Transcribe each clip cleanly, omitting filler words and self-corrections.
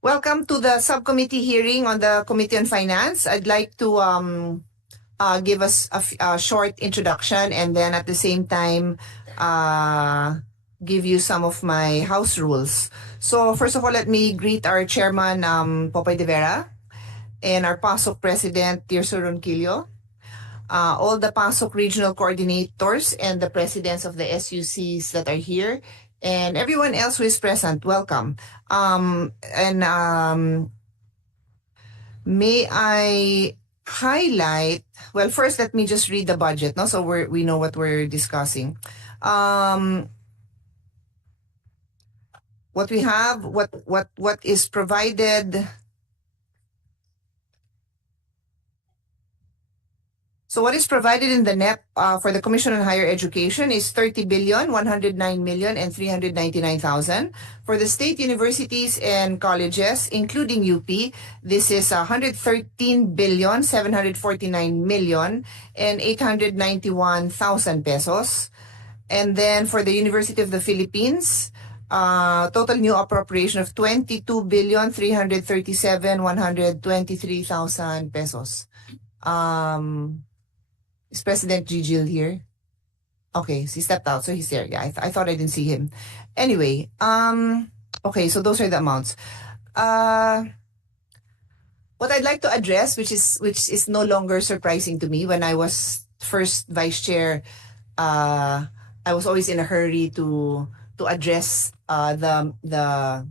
Welcome to the subcommittee hearing on the Committee on Finance. I'd like to give us a short introduction and then at the same time give you some of my house rules. So first of all, let me greet our chairman, Popoy de Vera, and our PASOK president, Tirso Ronquillo, all the PASOK regional coordinators and the presidents of the SUCs that are here, and everyone else who is present, welcome. May I highlight, well, first let me just read the budget, no? So we know what we're discussing. What we have, what is provided. So what is provided in the NEP for the Commission on Higher Education is 30,109,399,000. For the state universities and colleges, including UP, this is 113,749,891,000 pesos. And then for the University of the Philippines, total new appropriation of 22,337,123,000 pesos. Is President Gigil here? Okay, he stepped out, so he's there. Yeah, I thought I didn't see him. Anyway, okay, so those are the amounts. What I'd like to address, which is no longer surprising to me, when I was first vice chair, I was always in a hurry to address the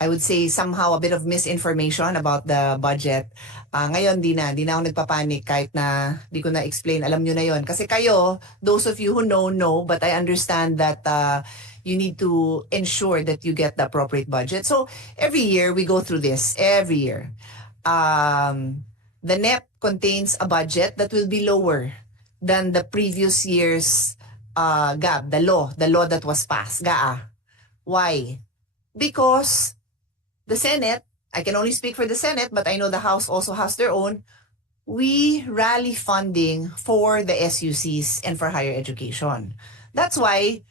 I would say somehow a bit of misinformation about the budget. Ngayon, di na ako nagpapanik kahit na di ko na-explain. Alam nyo na yon. Kasi kayo, those of you who know, but I understand that you need to ensure that you get the appropriate budget. So, every year, we go through this. Every year. The NEP contains a budget that will be lower than the previous year's GAB, the law that was passed, GAA. Why? Because the Senate, I can only speak for the Senate, but I know the House also has their own, we rally funding for the SUCs and for higher education. That's why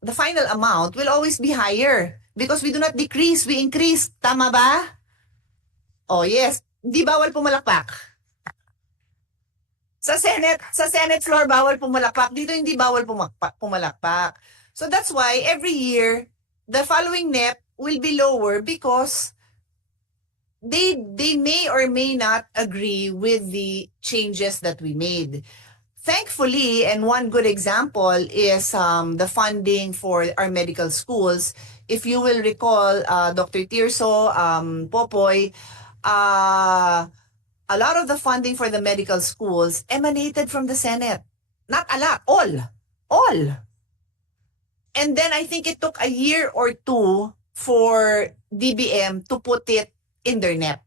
the final amount will always be higher because we do not decrease, we increase. Tama ba? Oh yes, di bawal pumalakpak. Sa Senate floor bawal pumalakpak. Dito hindi bawal pumalakpak. So that's why every year, the following NEP will be lower because they may or may not agree with the changes that we made. Thankfully, and one good example is the funding for our medical schools. If you will recall, Dr. Tirso, Popoy, a lot of the funding for the medical schools emanated from the Senate. Not a lot, all. And then I think it took a year or two for DBM to put it in their NEP.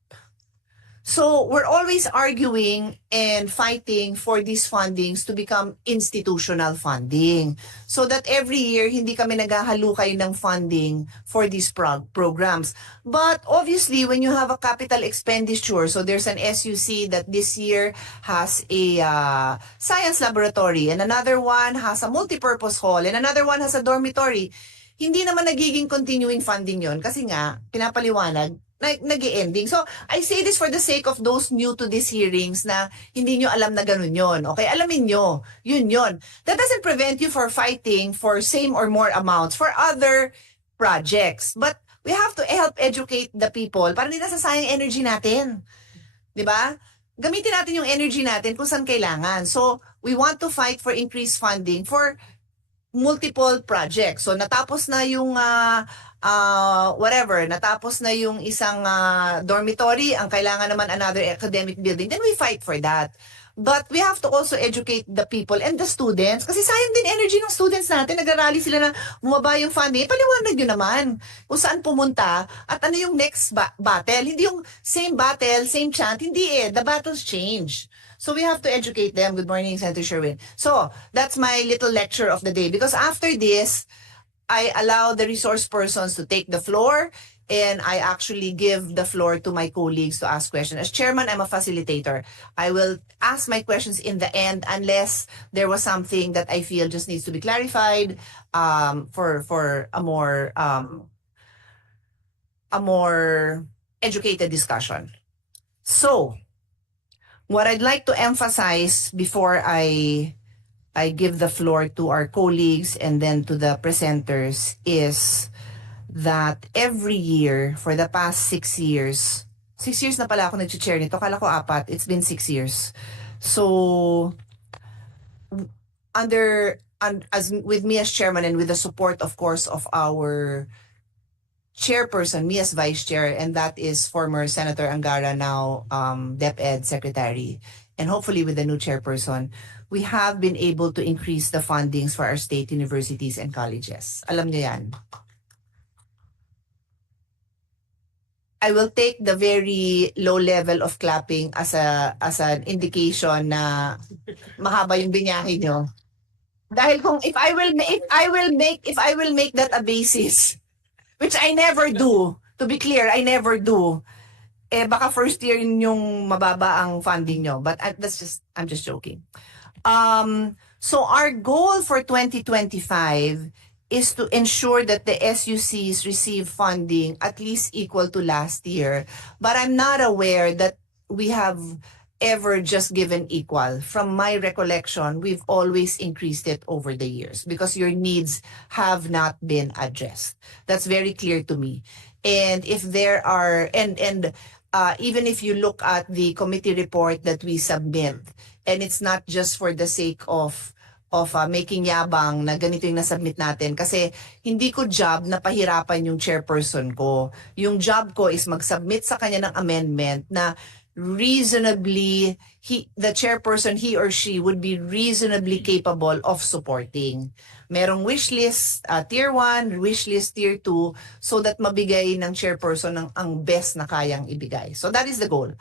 So we're always arguing and fighting for these fundings to become institutional funding so that every year hindi kami naghahalukay ng funding for these programs. But obviously, when you have a capital expenditure, so there's an SUC that this year has a science laboratory and another one has a multipurpose hall and another one has a dormitory, hindi naman nagiging continuing funding yon kasi nga, pinapaliwanag, nag-ending. So, I say this for the sake of those new to these hearings na hindi nyo alam na ganun yon. Okay, alamin nyo, yun. That doesn't prevent you for fighting for same or more amounts for other projects. But we have to help educate the people para hindi nasasayang energy natin. Diba? Gamitin natin yung energy natin kung saan kailangan. So, we want to fight for increased funding for multiple projects. So natapos na yung natapos na yung isang dormitory, ang kailangan naman another academic building, then we fight for that. But we have to also educate the people and the students kasi sayang din energy ng students natin. Nagrarally sila na bumaba yung funding. Paliwanag nyo naman kung saan pumunta at ano yung next battle. Hindi yung same battle, same chant. Hindi The battles change. So we have to educate them. Good morning, Senator Sherwin. So that's my little lecture of the day because after this, I allow the resource persons to take the floor and I actually give the floor to my colleagues to ask questions. As chairman, I'm a facilitator. I will ask my questions in the end unless there was something that I feel just needs to be clarified for a more a more educated discussion. So, what I'd like to emphasize before I give the floor to our colleagues and then to the presenters is that every year for the past 6 years, 6 years na pala ako nag-chair nito, kala ko 4, it's been 6 years. So, as with me as chairman and with the support of course of our chairperson, me as vice chair, and that is former Senator Angara, now DepEd secretary, and hopefully with the new chairperson, we have been able to increase the fundings for our state universities and colleges. Alam niyo yan. I will take the very low level of clapping as an indication na mahaba yung binyahe nyo. Dahil kung if I will make that a basis, which I never do. To be clear, I never do. Baka first year yung mababa ang funding nyo. But I'm just joking. So our goal for 2025 is to ensure that the SUCs receive funding at least equal to last year. But I'm not aware that we have ever just given equal. From my recollection, we've always increased it over the years because your needs have not been addressed. That's very clear to me. And if there are, even if you look at the committee report that we submit, and it's not just for the sake of making yabang na ganito yung nasubmit natin. Kasi hindi ko job na pahirapan yung chairperson ko. Yung job ko is mag-submit sa kanya ng amendment na reasonably, the chairperson, he or she would be reasonably capable of supporting. Merong wish list, tier 1, wish list tier 2, so that mabigay ng chairperson ang best na kayang ibigay. So that is the goal.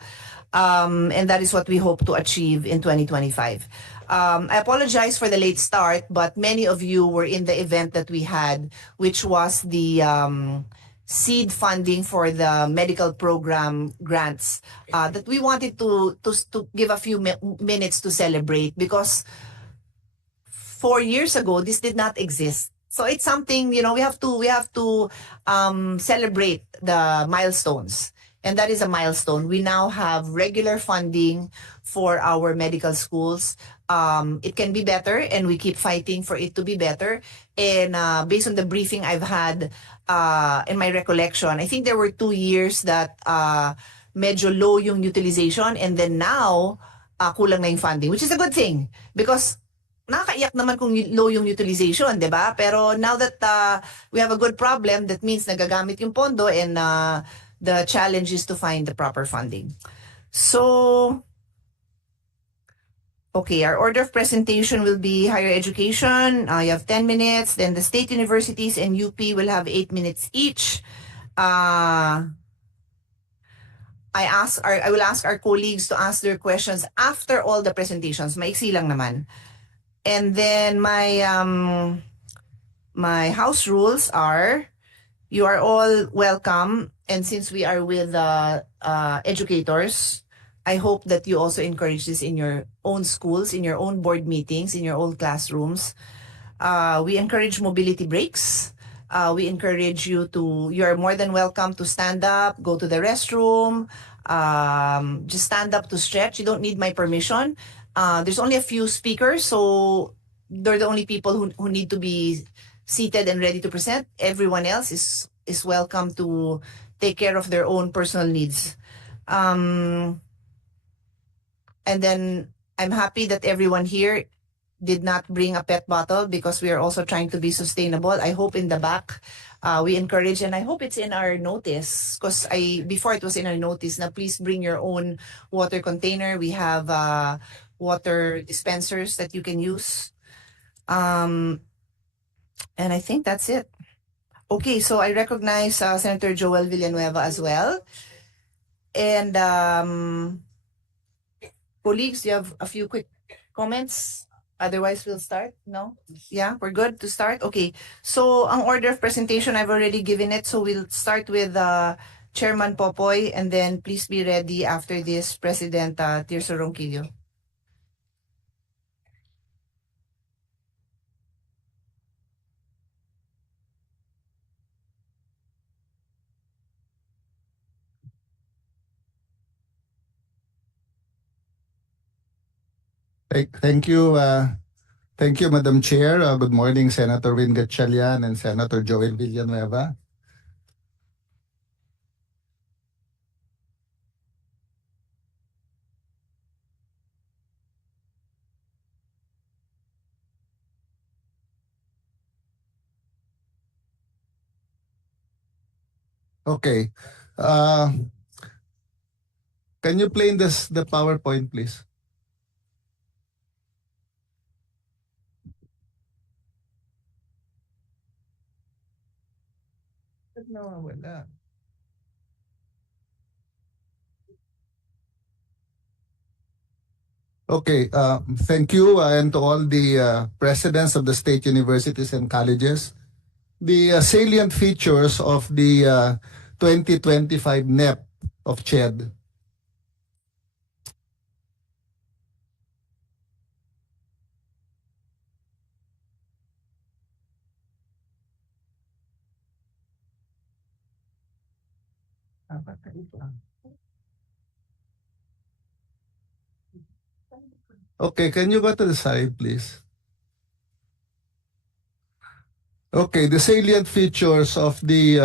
And that is what we hope to achieve in 2025. I apologize for the late start, but many of you were in the event that we had, which was the seed funding for the medical program grants that we wanted to give a few minutes to celebrate, because 4 years ago this did not exist. So it's something, we have to celebrate the milestones. And that is a milestone. We now have regular funding for our medical schools. It can be better, and we keep fighting for it to be better. And based on the briefing I've had in my recollection, I think there were 2 years that medyo low yung utilization, and then now kulang na yung funding, which is a good thing because nakakaiyak naman kung low yung utilization, di ba? Pero now that we have a good problem, that means nagagamit yung pondo, and the challenge is to find the proper funding. So, okay, our order of presentation will be higher education. You have 10 minutes. Then the state universities and UP will have 8 minutes each. I will ask our colleagues to ask their questions after all the presentations. Maiksi lang naman. And then my house rules are, you are all welcome. And since we are with educators, I hope that you also encourage this in your own schools, in your own board meetings, in your own classrooms. We encourage mobility breaks. We encourage you are more than welcome to stand up, go to the restroom, just stand up to stretch. You don't need my permission. There's only a few speakers, so they're the only people who need to be seated and ready to present. Everyone else is welcome to take care of their own personal needs. And then I'm happy that everyone here did not bring a pet bottle because we are also trying to be sustainable. I hope in the back we encourage, and I hope it's in our notice, because before it was in our notice na please bring your own water container. We have water dispensers that you can use. And I think that's it. Okay, so I recognize Senator Joel Villanueva as well. And colleagues, do you have a few quick comments? Otherwise, we'll start? No? Yeah, we're good to start? Okay. So, ang order of presentation, I've already given it. So, we'll start with Chairman Popoy, and then please be ready after this, President Tirso Ronquillo. Thank you. Thank you, Madam Chair. Good morning, Senator Win Gatchalian and Senator Joel Villanueva. Okay. Uh, can you play the PowerPoint, please? No, wala. Okay, thank you and to all the presidents of the state universities and colleges. The salient features of the 2025 NEP of CHED. Okay, can you go to the side, please? Okay, the salient features of the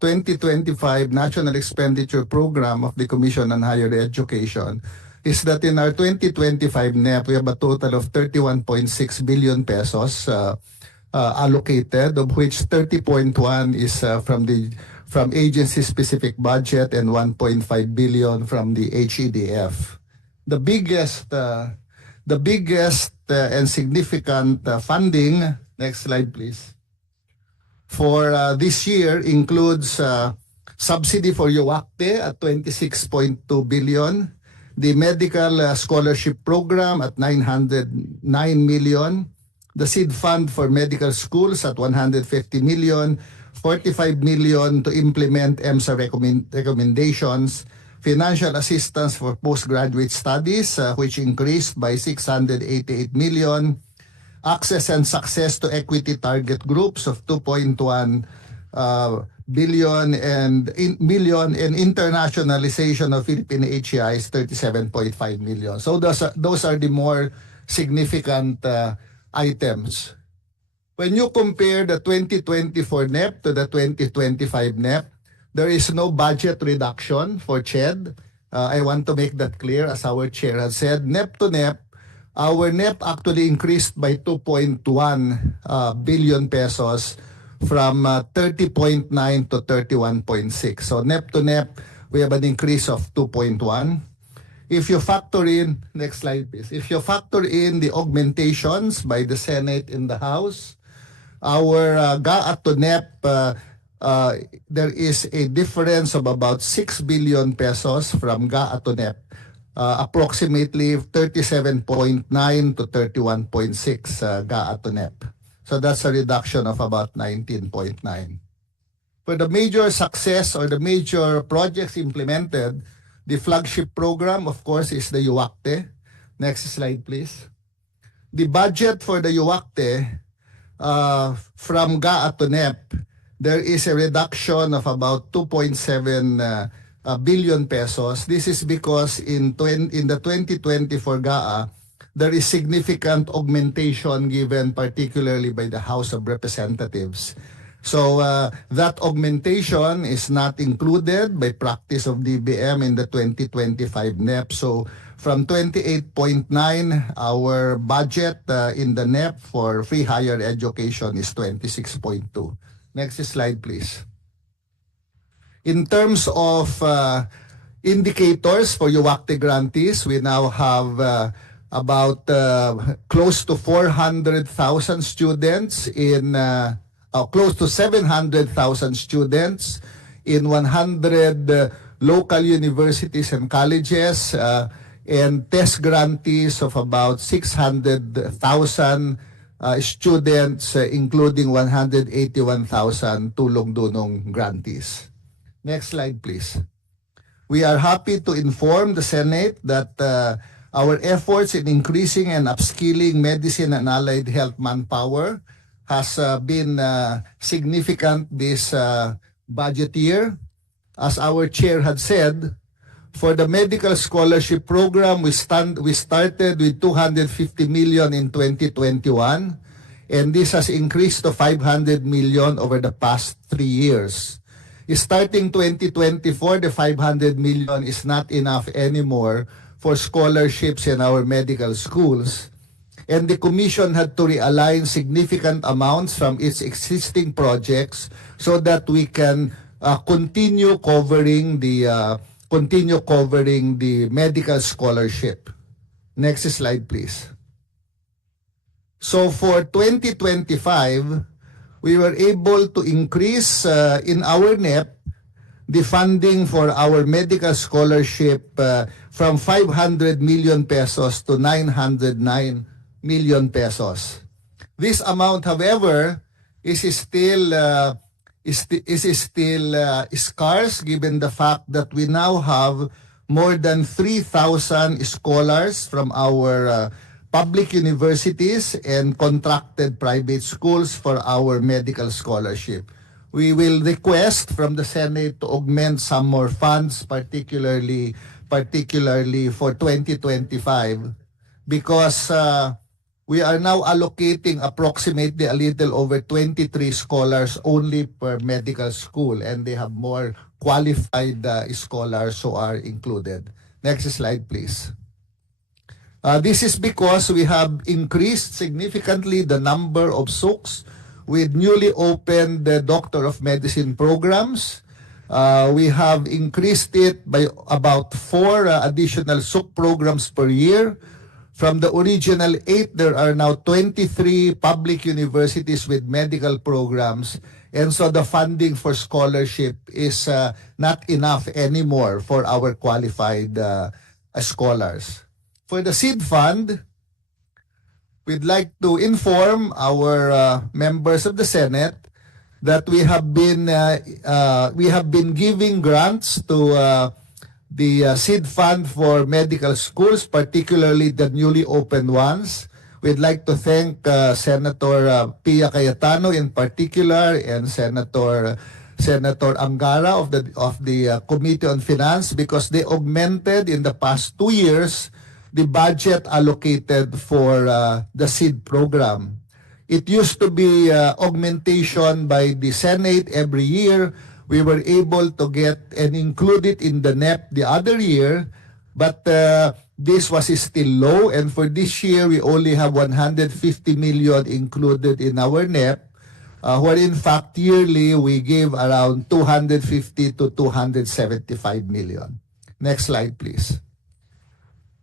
2025 National Expenditure Program of the Commission on Higher Education is that in our 2025 NEP, we have a total of 31.6 billion pesos allocated, of which 30.1 is from agency-specific budget and 1.5 billion from the HEDF. The biggest and significant funding, next slide please, for this year includes subsidy for UACTE at 26.2 billion, the medical scholarship program at 909 million, the seed fund for medical schools at 150 million, 45 million to implement EMSA recommendations, financial assistance for postgraduate studies, which increased by 688 million, access and success to equity target groups of 2.1 billion and internationalization of Philippine HEI is 37.5 million. So those are the more significant items. When you compare the 2024 NEP to the 2025 NEP, there is no budget reduction for CHED. I want to make that clear, as our chair has said. NEP to NEP, our NEP actually increased by 2.1 billion pesos from 30.9 to 31.6. So NEP to NEP, we have an increase of 2.1. If you factor in, next slide please, if you factor in the augmentations by the Senate in the House, our GAA to NEP, there is a difference of about 6 billion pesos from GAA to NEP. Approximately 37.9 to 31.6 GAA to NEP. So that's a reduction of about 19.9. For the major success or the major projects implemented, the flagship program, of course, is the UACTE. Next slide, please. The budget for the UACTE from GAA to NEP, there is a reduction of about 2.7 billion pesos. This is because in the 2024 GAA, there is significant augmentation given particularly by the House of Representatives. So that augmentation is not included by practice of DBM in the 2025 NEP. So from 28.9, our budget in the NEP for free higher education is 26.2. Next slide, please. In terms of indicators for UACTE grantees, we now have about close to 400,000 students in close to 700,000 students in 100 local universities and colleges and test grantees of about 600,000 students, including 181,000 tulong-dunong grantees. Next slide, please. We are happy to inform the Senate that our efforts in increasing and upskilling medicine and allied health manpower has been significant this budget year. As our chair had said, For the medical scholarship program, we started with 250 million in 2021, and this has increased to 500 million over the past 3 years. Starting 2024, the 500 million is not enough anymore for scholarships in our medical schools. And the Commission had to realign significant amounts from its existing projects so that we can continue covering the medical scholarship. Next slide, please. So for 2025, we were able to increase in our NEP the funding for our medical scholarship from 500 million pesos to 909 million pesos. This amount, however, is still scarce given the fact that we now have more than 3,000 scholars from our public universities and contracted private schools for our medical scholarship. We will request from the Senate to augment some more funds, particularly for 2025, because we are now allocating approximately a little over 23 scholars only per medical school, and they have more qualified scholars who are included. Next slide, please. This is because we have increased significantly the number of SUCs with newly opened Doctor of Medicine programs. We have increased it by about 4 additional SUC programs per year. From the original 8, there are now 23 public universities with medical programs. And so the funding for scholarship is not enough anymore for our qualified scholars. For the seed fund, we'd like to inform our members of the Senate that we have been giving grants to the seed fund for medical schools, particularly the newly opened ones. We'd like to thank Senator Pia Cayetano in particular, and Senator Angara of the Committee on Finance, because they augmented in the past 2 years the budget allocated for the seed program. It used to be augmentation by the Senate every year. We were able to get and include it in the NEP the other year, but this was still low, and for this year we only have 150 million included in our NEP, where in fact yearly we gave around 250 to 275 million. Next slide, please.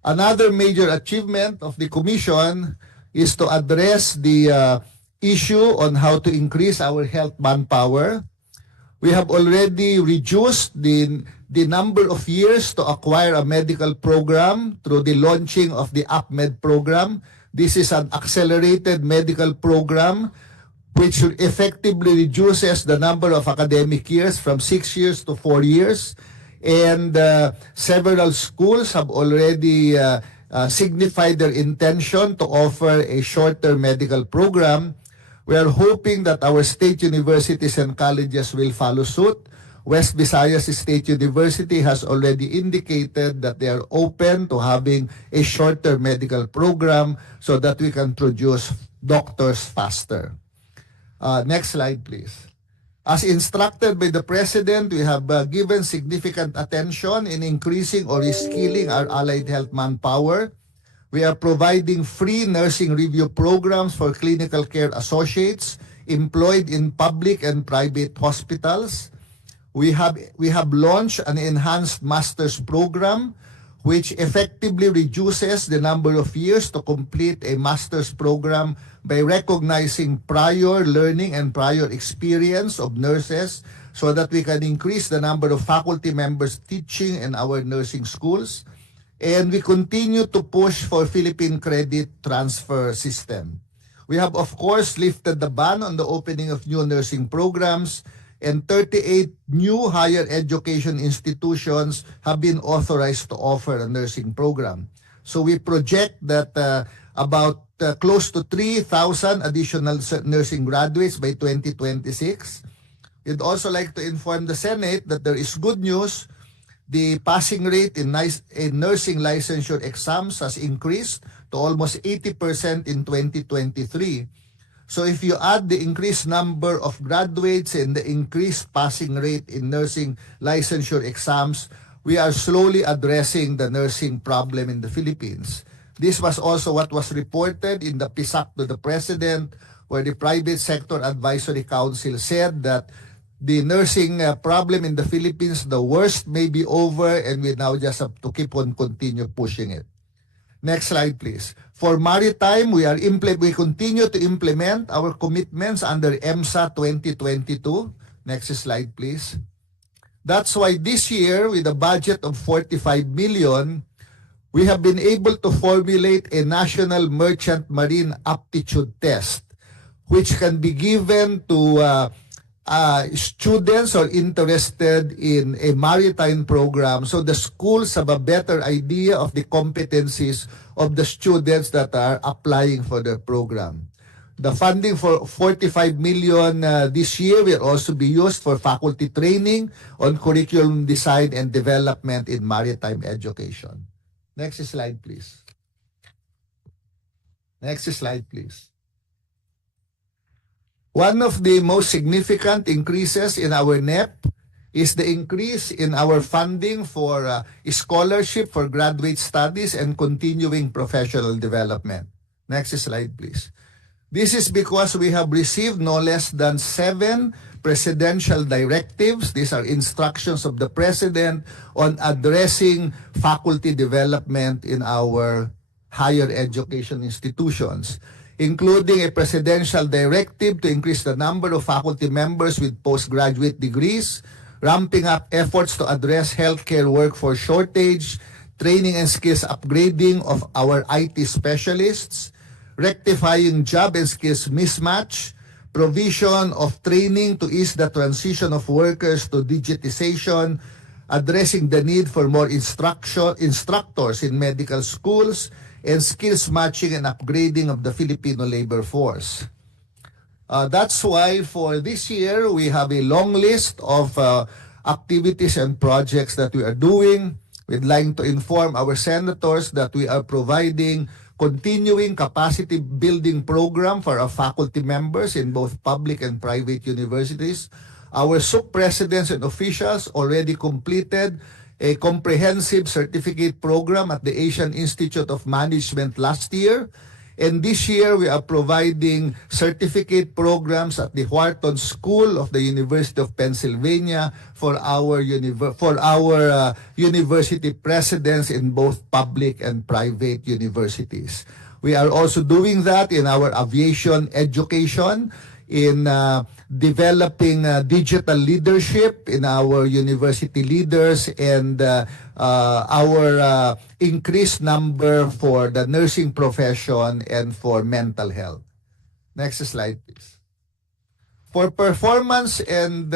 Another major achievement of the Commission is to address the issue on how to increase our health manpower. We have already reduced the number of years to acquire a medical program through the launching of the APMED program. This is an accelerated medical program which effectively reduces the number of academic years from 6 years to 4 years. And several schools have already signified their intention to offer a shorter medical program. We are hoping that our state universities and colleges will follow suit. West Visayas State University has already indicated that they are open to having a shorter medical program so that we can produce doctors faster. Next slide, please. As instructed by the President, we have given significant attention in increasing or reskilling our allied health manpower. We are providing free nursing review programs for clinical care associates employed in public and private hospitals. We have launched an enhanced master's program which effectively reduces the number of years to complete a master's program by recognizing prior learning and prior experience of nurses so that we can increase the number of faculty members teaching in our nursing schools. And we continue to push for Philippine credit transfer system. We have, of course, lifted the ban on the opening of new nursing programs, and 38 new higher education institutions have been authorized to offer a nursing program. So we project that about close to 3,000 additional nursing graduates by 2026. We'd also like to inform the Senate that there is good news The passing rate in nursing licensure exams has increased to almost 80% in 2023. So if you add the increased number of graduates and the increased passing rate in nursing licensure exams, we are slowly addressing the nursing problem in the Philippines. This was also what was reported in the PISAC to the President, where the Private Sector Advisory Council said that the nursing problem in the Philippines, the worst may be over, and we now just have to keep on continue pushing it. Next slide, please. For maritime, we continue to implement our commitments under EMSA 2022. Next slide, please. That's why this year, with a budget of 45 million, we have been able to formulate a national merchant marine aptitude test, which can be given to students who are interested in a maritime program, so the schools have a better idea of the competencies of the students that are applying for the program. The funding for 45 million this year will also be used for faculty training on curriculum design and development in maritime education. Next slide, please. Next slide, please. One of the most significant increases in our NEP is the increase in our funding for scholarship for graduate studies and continuing professional development. Next slide, please. This is because we have received no less than 7 presidential directives. These are instructions of the President on addressing faculty development in our higher education institutions, including a presidential directive to increase the number of faculty members with postgraduate degrees, ramping up efforts to address healthcare workforce shortage, training and skills upgrading of our IT specialists, rectifying job and skills mismatch, provision of training to ease the transition of workers to digitization, addressing the need for more instructors in medical schools, and skills matching and upgrading of the Filipino labor force. That's why for this year, we have a long list of activities and projects that we are doing. We'd like to inform our senators that we are providing continuing capacity building program for our faculty members in both public and private universities. Our SUC presidents and officials already completed a comprehensive certificate program at the Asian Institute of Management last year. And this year, we are providing certificate programs at the Wharton School of the University of Pennsylvania for our university presidents in both public and private universities. We are also doing that in our aviation education, in developing digital leadership in our university leaders, and our increased number for the nursing profession and for mental health. Next slide, please. For performance and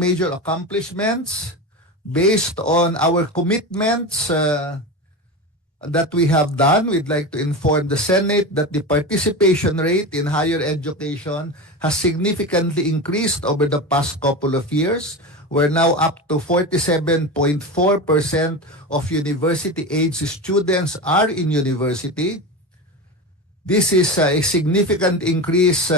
major accomplishments, based on our commitments that we have done, we'd like to inform the Senate that the participation rate in higher education has significantly increased over the past couple of years. We're now up to 47.4% of university-age students are in university. This is a significant increase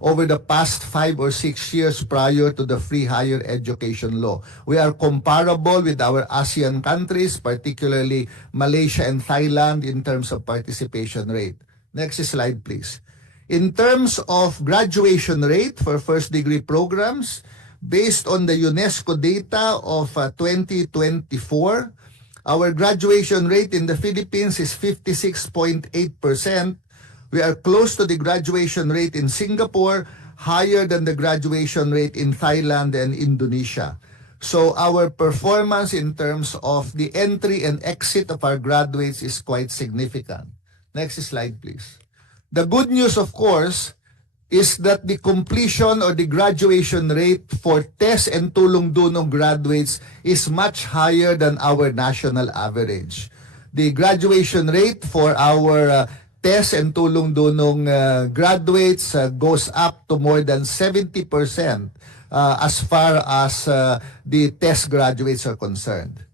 over the past 5 or 6 years prior to the free higher education law. We are comparable with our ASEAN countries, particularly Malaysia and Thailand, in terms of participation rate. Next slide, please. In terms of graduation rate for first-degree programs, based on the UNESCO data of 2024, our graduation rate in the Philippines is 56.8%. We are close to the graduation rate in Singapore, higher than the graduation rate in Thailand and Indonesia. So our performance in terms of the entry and exit of our graduates is quite significant. Next slide, please. The good news, of course, is that the completion or the graduation rate for TES and Tulong Dunong graduates is much higher than our national average. The graduation rate for our test and tulong-dunong graduates goes up to more than 70% as far as the test graduates are concerned.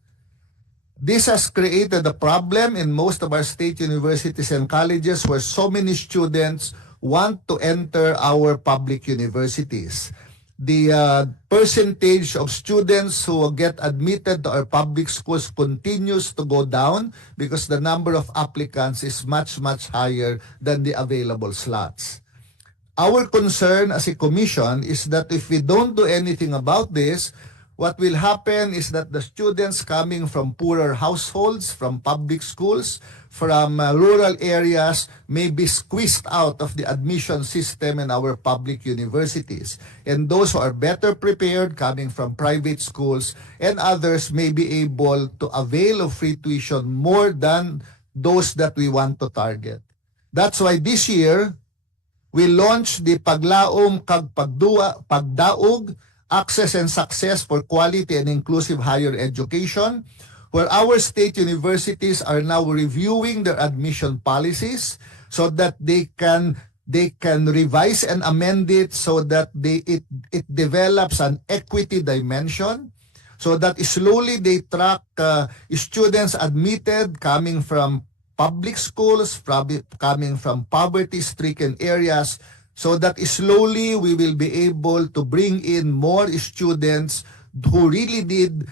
This has created a problem in most of our state universities and colleges where so many students want to enter our public universities. The percentage of students who get admitted to our public schools continues to go down because the number of applicants is much, much higher than the available slots. Our concern as a commission is that if we don't do anything about this, what will happen is that the students coming from poorer households, from public schools, from rural areas may be squeezed out of the admission system in our public universities. And those who are better prepared coming from private schools and others may be able to avail of free tuition more than those that we want to target. That's why this year, we launched the Paglaom Kag Pagdaog, Access and Success for Quality and Inclusive Higher Education, where our state universities are now reviewing their admission policies so that they can revise and amend it so that it develops an equity dimension, so that slowly they track students admitted coming from public schools, coming from poverty-stricken areas, so that slowly we will be able to bring in more students who really need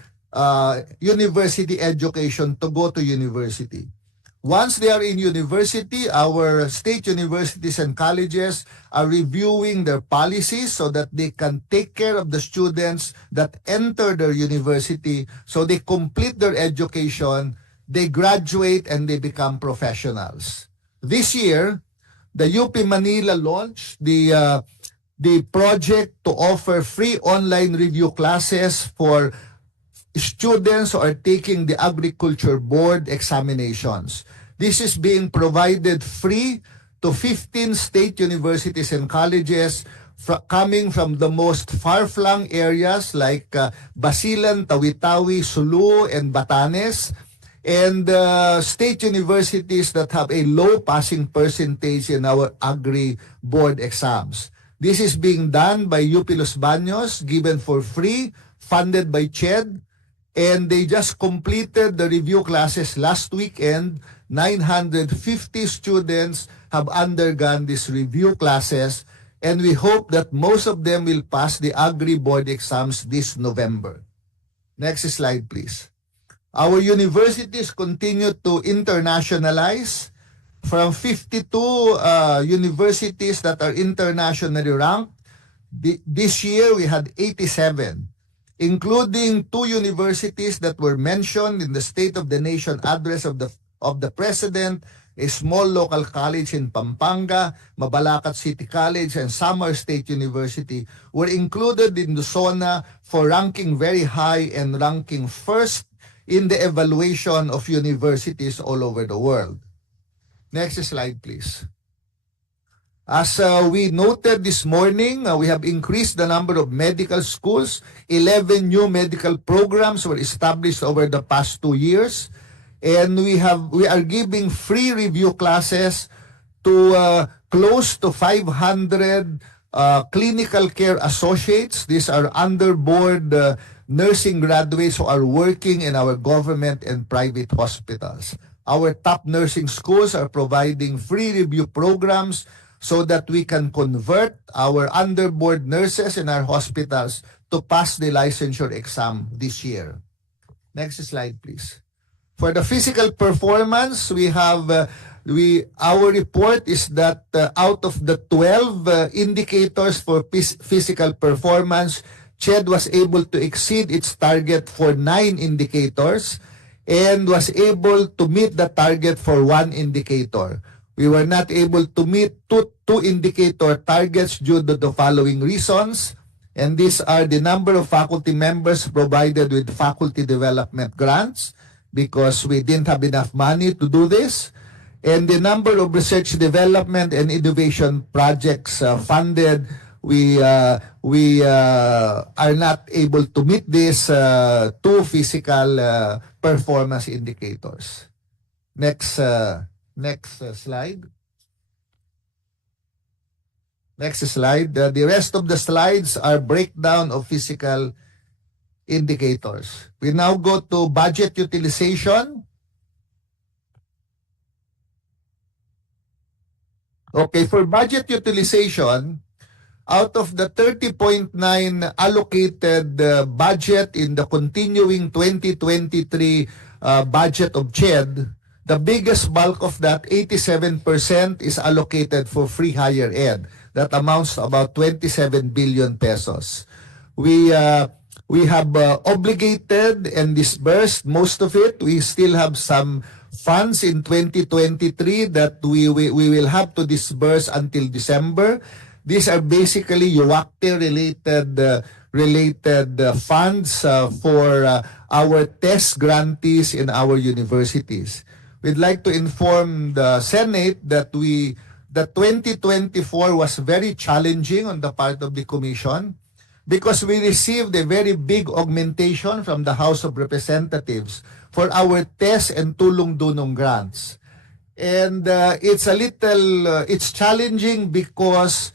university education to go to university. Once they are in university, our state universities and colleges are reviewing their policies so that they can take care of the students that enter their university, so they complete their education, they graduate, and they become professionals. This year, the UP Manila launched the project to offer free online review classes for students who are taking the Agriculture Board examinations. This is being provided free to 15 state universities and colleges coming from the most far-flung areas like Basilan, Tawi-Tawi, Sulu, and Batanes, and state universities that have a low passing percentage in our Agri Board exams. This is being done by UP Los Baños, given for free, funded by CHED, and they just completed the review classes last weekend. 950 students have undergone these review classes, and we hope that most of them will pass the Agri Board exams this November. Next slide, please. Our universities continue to internationalize. From 52 universities that are internationally ranked, this year we had 87, including 2 universities that were mentioned in the State of the Nation address of the President, a small local college in Pampanga, Mabalacat City College, and Samar State University were included in the SONA for ranking very high and ranking first in the evaluation of universities all over the world. Next slide, please. As we noted this morning, we have increased the number of medical schools. 11 new medical programs were established over the past 2 years. And we are giving free review classes to close to 500 clinical care associates. These are underboard nursing graduates who are working in our government and private hospitals. Our top nursing schools are providing free review programs so that we can convert our underboard nurses in our hospitals to pass the licensure exam this year. Next slide, please. For the physical performance, we have our report is that out of the 12 indicators for physical performance, CHED was able to exceed its target for 9 indicators and was able to meet the target for 1 indicator. We were not able to meet two indicator targets due to the following reasons, and these are the number of faculty members provided with faculty development grants, because we didn't have enough money to do this, and the number of research development and innovation projects funded. We are not able to meet these 2 physical performance indicators. Next slide. Next slide. The rest of the slides are breakdown of physical indicators. We now go to budget utilization. Okay, for budget utilization, out of the 30.9 allocated budget in the continuing 2023 budget of CHED, the biggest bulk of that, 87%, is allocated for free higher ed. That amounts to about 27 billion pesos. We have obligated and disbursed most of it. We still have some funds in 2023 that we will have to disburse until December. These are basically UACTE related funds for our test grantees in our universities. We'd like to inform the Senate that 2024 was very challenging on the part of the Commission because we received a very big augmentation from the House of Representatives for our test and tulong-dunong grants. And it's challenging because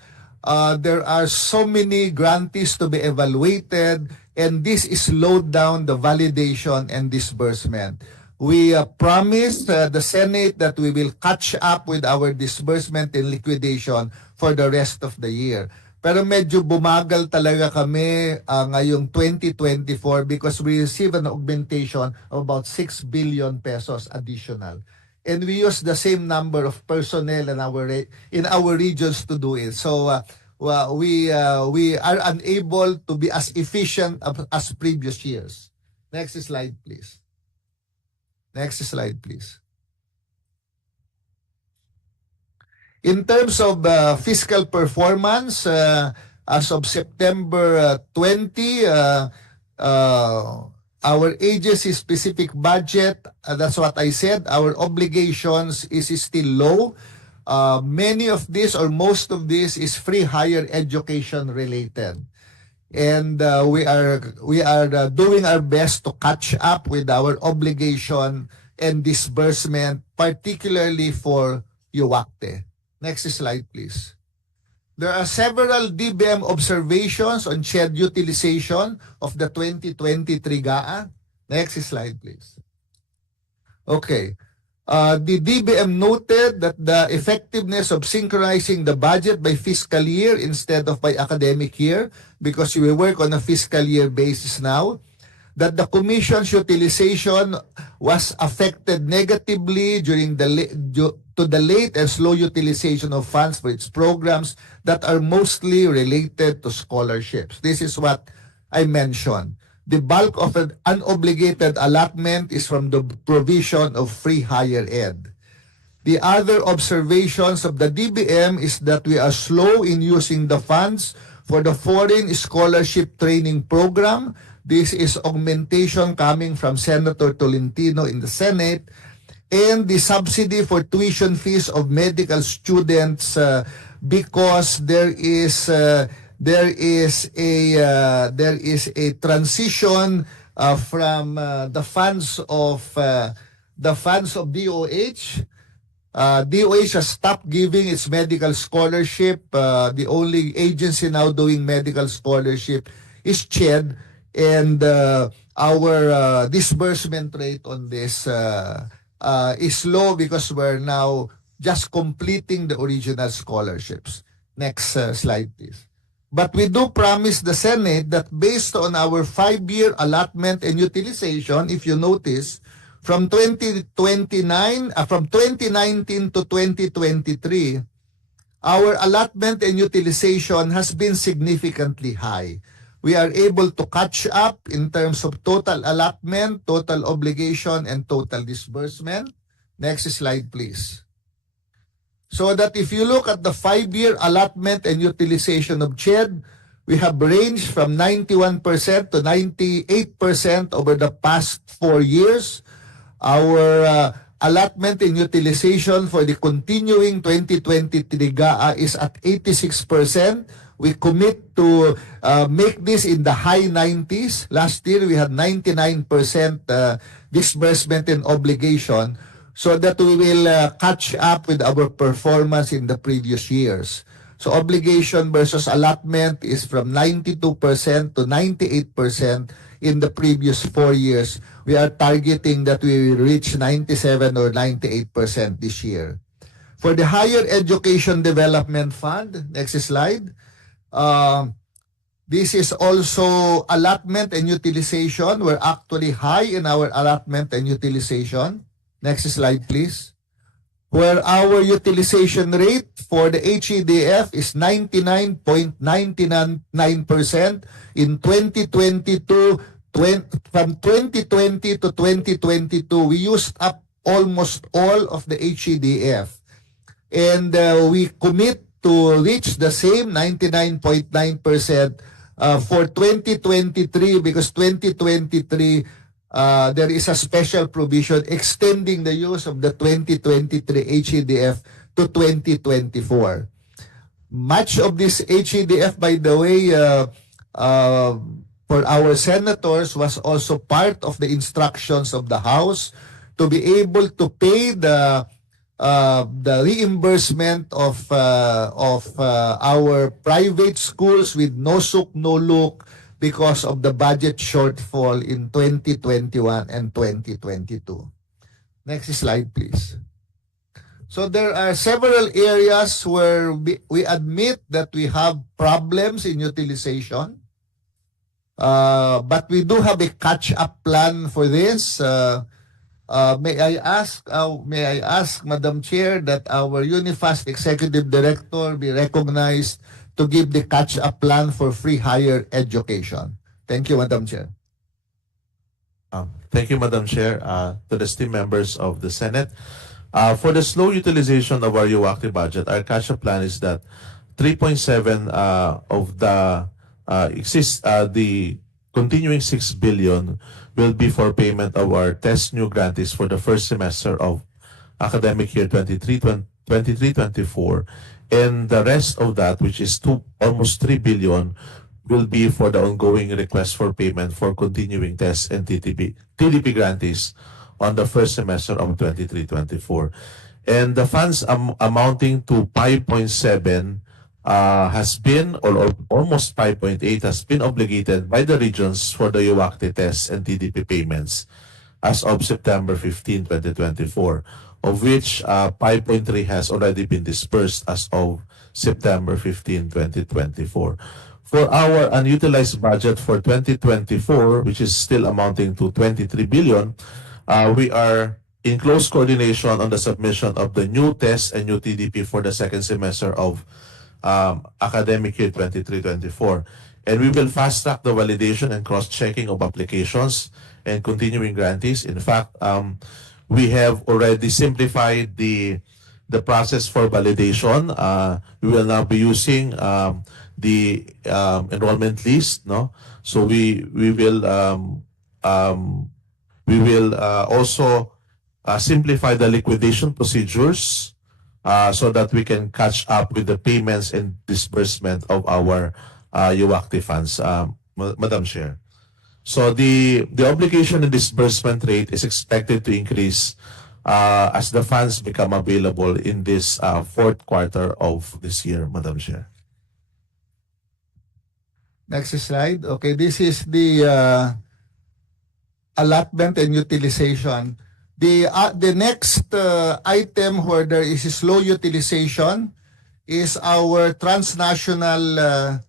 there are so many grantees to be evaluated, and this slowed down the validation and disbursement. We promised the Senate that we will catch up with our disbursement and liquidation for the rest of the year. Pero medyo bumagal talaga kami ngayong 2024 because we received an augmentation of about 6 billion pesos additional. And we use the same number of personnel in our regions to do it. So we are unable to be as efficient as previous years. Next slide, please. Next slide, please. In terms of fiscal performance, as of September 20, our agency-specific budget, that's what I said, our obligations is still low. Many of this or most of this is free higher education related. And we are doing our best to catch up with our obligation and disbursement, particularly for UACTE. Next slide, please. There are several DBM observations on CHED utilization of the 2023 GAA. Next slide, please. Okay. The DBM noted that the effectiveness of synchronizing the budget by fiscal year instead of by academic year, because we work on a fiscal year basis now, that the Commission's utilization was affected negatively during the late and slow utilization of funds for its programs that are mostly related to scholarships. This is what I mentioned. The bulk of an unobligated allotment is from the provision of free higher ed. The other observations of the DBM is that we are slow in using the funds for the foreign scholarship training program. This is augmentation coming from Senator Tolentino in the Senate, and the subsidy for tuition fees of medical students because there is a transition from the funds of DOH. DOH has stopped giving its medical scholarship. The only agency now doing medical scholarship is CHED, and our disbursement rate on this is low because we're now just completing the original scholarships. Next slide, please. But we do promise the Senate that based on our 5-year allotment and utilization, if you notice, from 2019 to 2023, our allotment and utilization has been significantly high. We are able to catch up in terms of total allotment, total obligation, and total disbursement. Next slide, please. So that if you look at the 5-year allotment and utilization of CHED, we have ranged from 91% to 98% over the past 4 years. Our allotment and utilization for the continuing 2023 GAA is at 86%. We commit to make this in the high 90s. Last year, we had 99% disbursement and obligation, so that we will catch up with our performance in the previous years. So obligation versus allotment is from 92% to 98% in the previous 4 years. We are targeting that we will reach 97 or 98% this year. For the Higher Education Development Fund, next slide. This is also allotment and utilization. We're actually high in our allotment and utilization. Next slide, please. Where our utilization rate for the HEDF is 99.99% in 2022. From 2020 to 2022, we used up almost all of the HEDF. And we commit to reach the same 99.9% for 2023, because 2023 there is a special provision extending the use of the 2023 HEDF to 2024. Much of this HEDF, by the way, for our senators, was also part of the instructions of the House to be able to pay the reimbursement of our private schools with no sook, no look, because of the budget shortfall in 2021 and 2022. Next slide, please. So there are several areas where we admit that we have problems in utilization, but we do have a catch-up plan for this. May I ask, Madam Chair, that our Unifast Executive Director be recognized to give the catch-up plan for free higher education. Thank you, Madam Chair. Thank you, Madam Chair, to the esteemed members of the Senate. For the slow utilization of our UACT budget, our catch-up plan is that 3.7 of the continuing 6 billion will be for payment of our test new grantees for the first semester of academic year 23-24. And the rest of that, which is almost 3 billion, will be for the ongoing request for payment for continuing tests and TDP grantees on the first semester of 23-24. And the funds amounting to 5.7 has been, or almost 5.8, has been obligated by the regions for the UACT tests and TDP payments as of September 15, 2024. Of which 5.3 has already been dispersed as of September 15, 2024. For our unutilized budget for 2024, which is still amounting to 23 billion, we are in close coordination on the submission of the new test and new TDP for the second semester of academic year 23-24. And we will fast-track the validation and cross-checking of applications and continuing grantees. In fact, we have already simplified the process for validation. We will now be using the enrollment list, no? So we will also simplify the liquidation procedures so that we can catch up with the payments and disbursement of our UACT funds, Madam Chair. So the obligation and disbursement rate is expected to increase as the funds become available in this fourth quarter of this year, Madam Chair. Next slide. Okay, this is the allotment and utilization. The next item where there is slow utilization is our transnational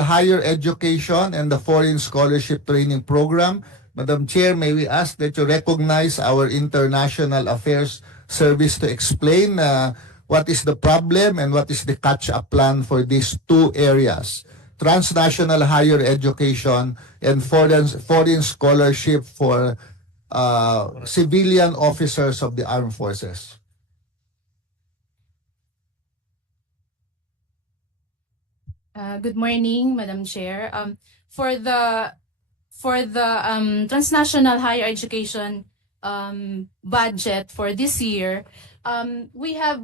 higher education and the foreign scholarship training program. Madam Chair, may we ask that you recognize our International Affairs Service to explain what is the problem and what is the catch-up plan for these two areas: transnational higher education and foreign scholarship for civilian officers of the armed forces. Good morning, Madam Chair. For the transnational higher education budget for this year, we have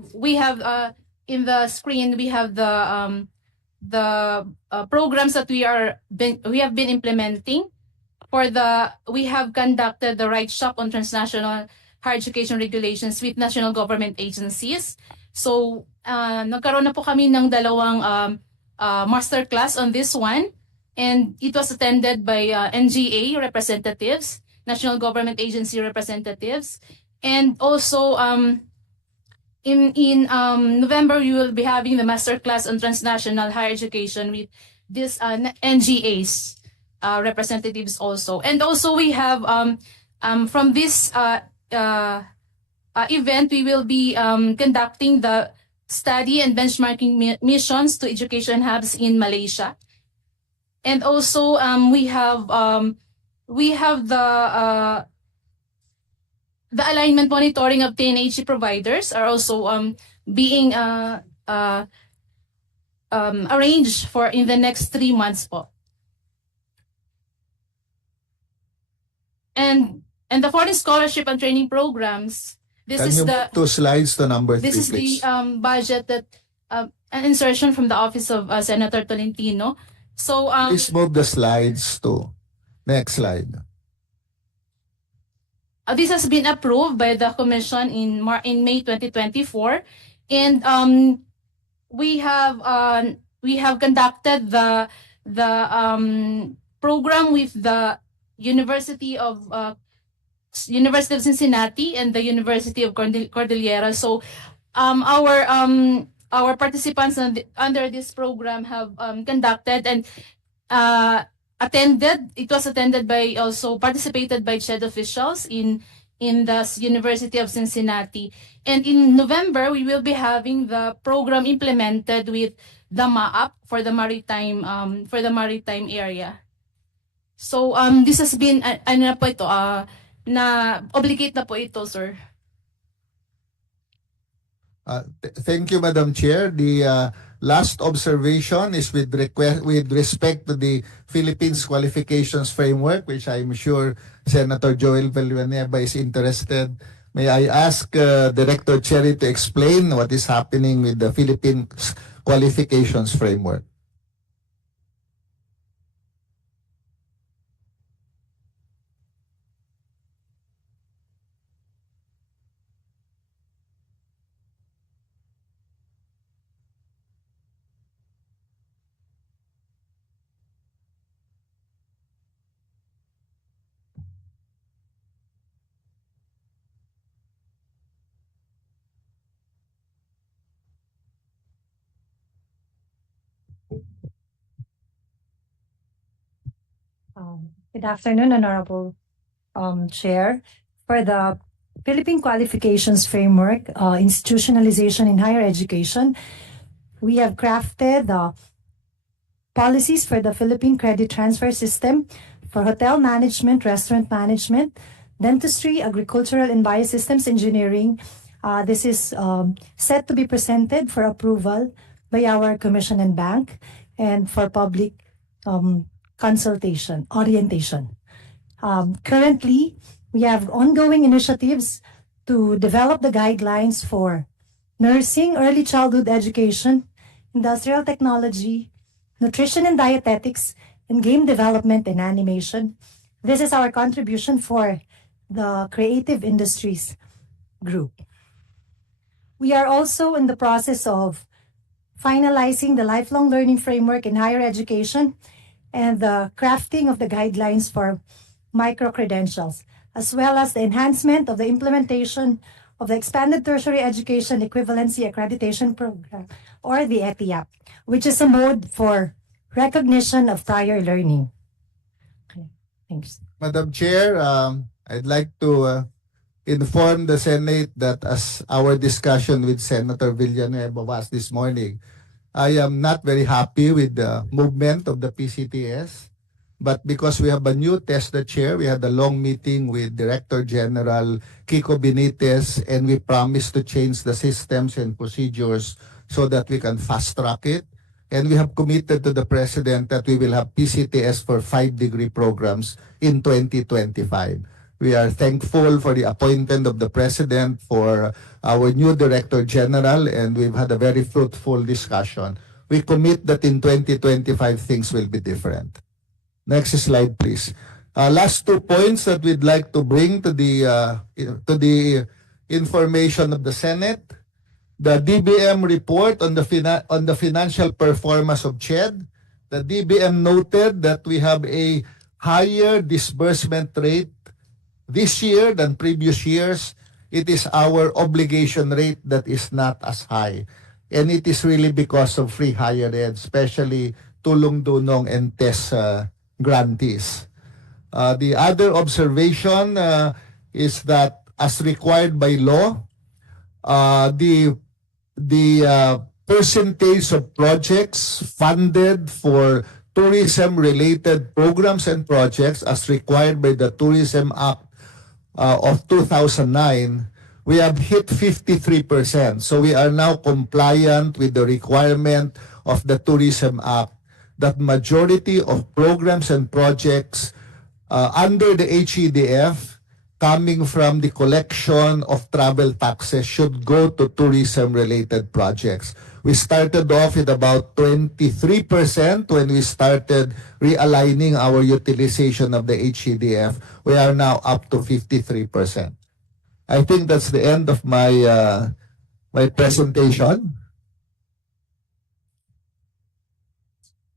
in the screen we have the programs that we have been implementing. We have conducted the right shop on transnational higher education regulations with national government agencies. So nagkaroon na po kami ng dalawang master class on this one. And it was attended by NGA representatives, National Government Agency representatives. And also, in November, we will be having the master class on transnational higher education with this NGAs representatives also. And also we have from this event, we will be conducting the study and benchmarking missions to education hubs in Malaysia. And also we have the alignment monitoring of TNHC providers are also being arranged for in the next 3 months po. And the foreign scholarship and training programs, this Can is you the move 2 slides to number 3, this is please? the budget that an insertion from the office of Senator Tolentino. So Please move the slides to next slide. this has been approved by the commission in May 2024, and we have conducted the program with the University of Cincinnati and the University of Cordillera. So our participants under this program have conducted and attended. It was attended by also participated by CHED officials in the University of Cincinnati. And in November, we will be having the program implemented with the MAAP for the maritime area. So this has been ano na po ito na obligate na po ito, sir. Thank you, Madam Chair. The last observation is with respect to the Philippines Qualifications Framework, which I'm sure Senator Joel Villanueva is interested. May I ask Director Cherry to explain what is happening with the Philippines Qualifications Framework? Good afternoon, Honorable Chair. For the Philippine Qualifications Framework, Institutionalization in Higher Education, we have crafted policies for the Philippine Credit Transfer System for hotel management, restaurant management, dentistry, agricultural and biosystems engineering. This is set to be presented for approval by our Commission and Bank and for public consultation, orientation. Currently, we have ongoing initiatives to develop the guidelines for nursing, early childhood education, industrial technology, nutrition and dietetics, and game development and animation. This is our contribution for the creative industries group. We are also in the process of finalizing the lifelong learning framework in higher education and the crafting of the guidelines for micro-credentials, as well as the enhancement of the implementation of the Expanded Tertiary Education Equivalency Accreditation Program, or the ETIAP, which is a mode for recognition of prior learning. Okay, thanks. Madam Chair, I'd like to inform the Senate that as our discussion with Senator Villanueva was this morning, I am not very happy with the movement of the PCTS, but because we have a new tester chair, we had a long meeting with Director General Kiko Benitez, and we promised to change the systems and procedures so that we can fast track it. And we have committed to the President that we will have PCTS for 5-degree programs in 2025. We are thankful for the appointment of the President, for our new Director General, and we've had a very fruitful discussion. We commit that in 2025 things will be different. Next slide, please. Last 2 points that we'd like to bring to the information of the Senate. the DBM report on the financial performance of CHED. The DBM noted that we have a higher disbursement rate this year than previous years. It is our obligation rate that is not as high. And it is really because of free higher ed, especially tulong dunong and TES grantees. The other observation is that as required by law, the percentage of projects funded for tourism-related programs and projects as required by the Tourism Act of 2009, we have hit 53%. So we are now compliant with the requirement of the Tourism Act that majority of programs and projects under the HEDF coming from the collection of travel taxes should go to tourism-related projects. We started off with about 23% when we started realigning our utilization of the HEDF. We are now up to 53%. I think that's the end of my my presentation.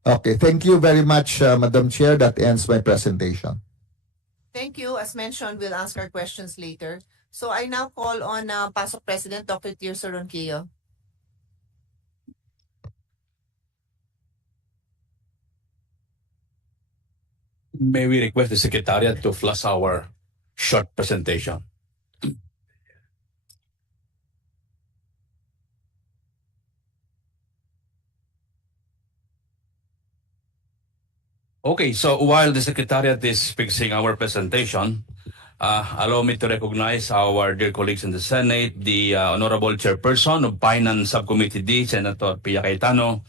Okay, thank you very much, Madam Chair. That ends my presentation. Thank you. As mentioned, we'll ask our questions later. So I now call on Pasok President Dr. Tirso Ronquillo. May we request the Secretariat to flash our short presentation? Okay, so while the Secretariat is fixing our presentation, allow me to recognize our dear colleagues in the Senate, the Honorable Chairperson of Finance Subcommittee D, Senator Pia Cayetano,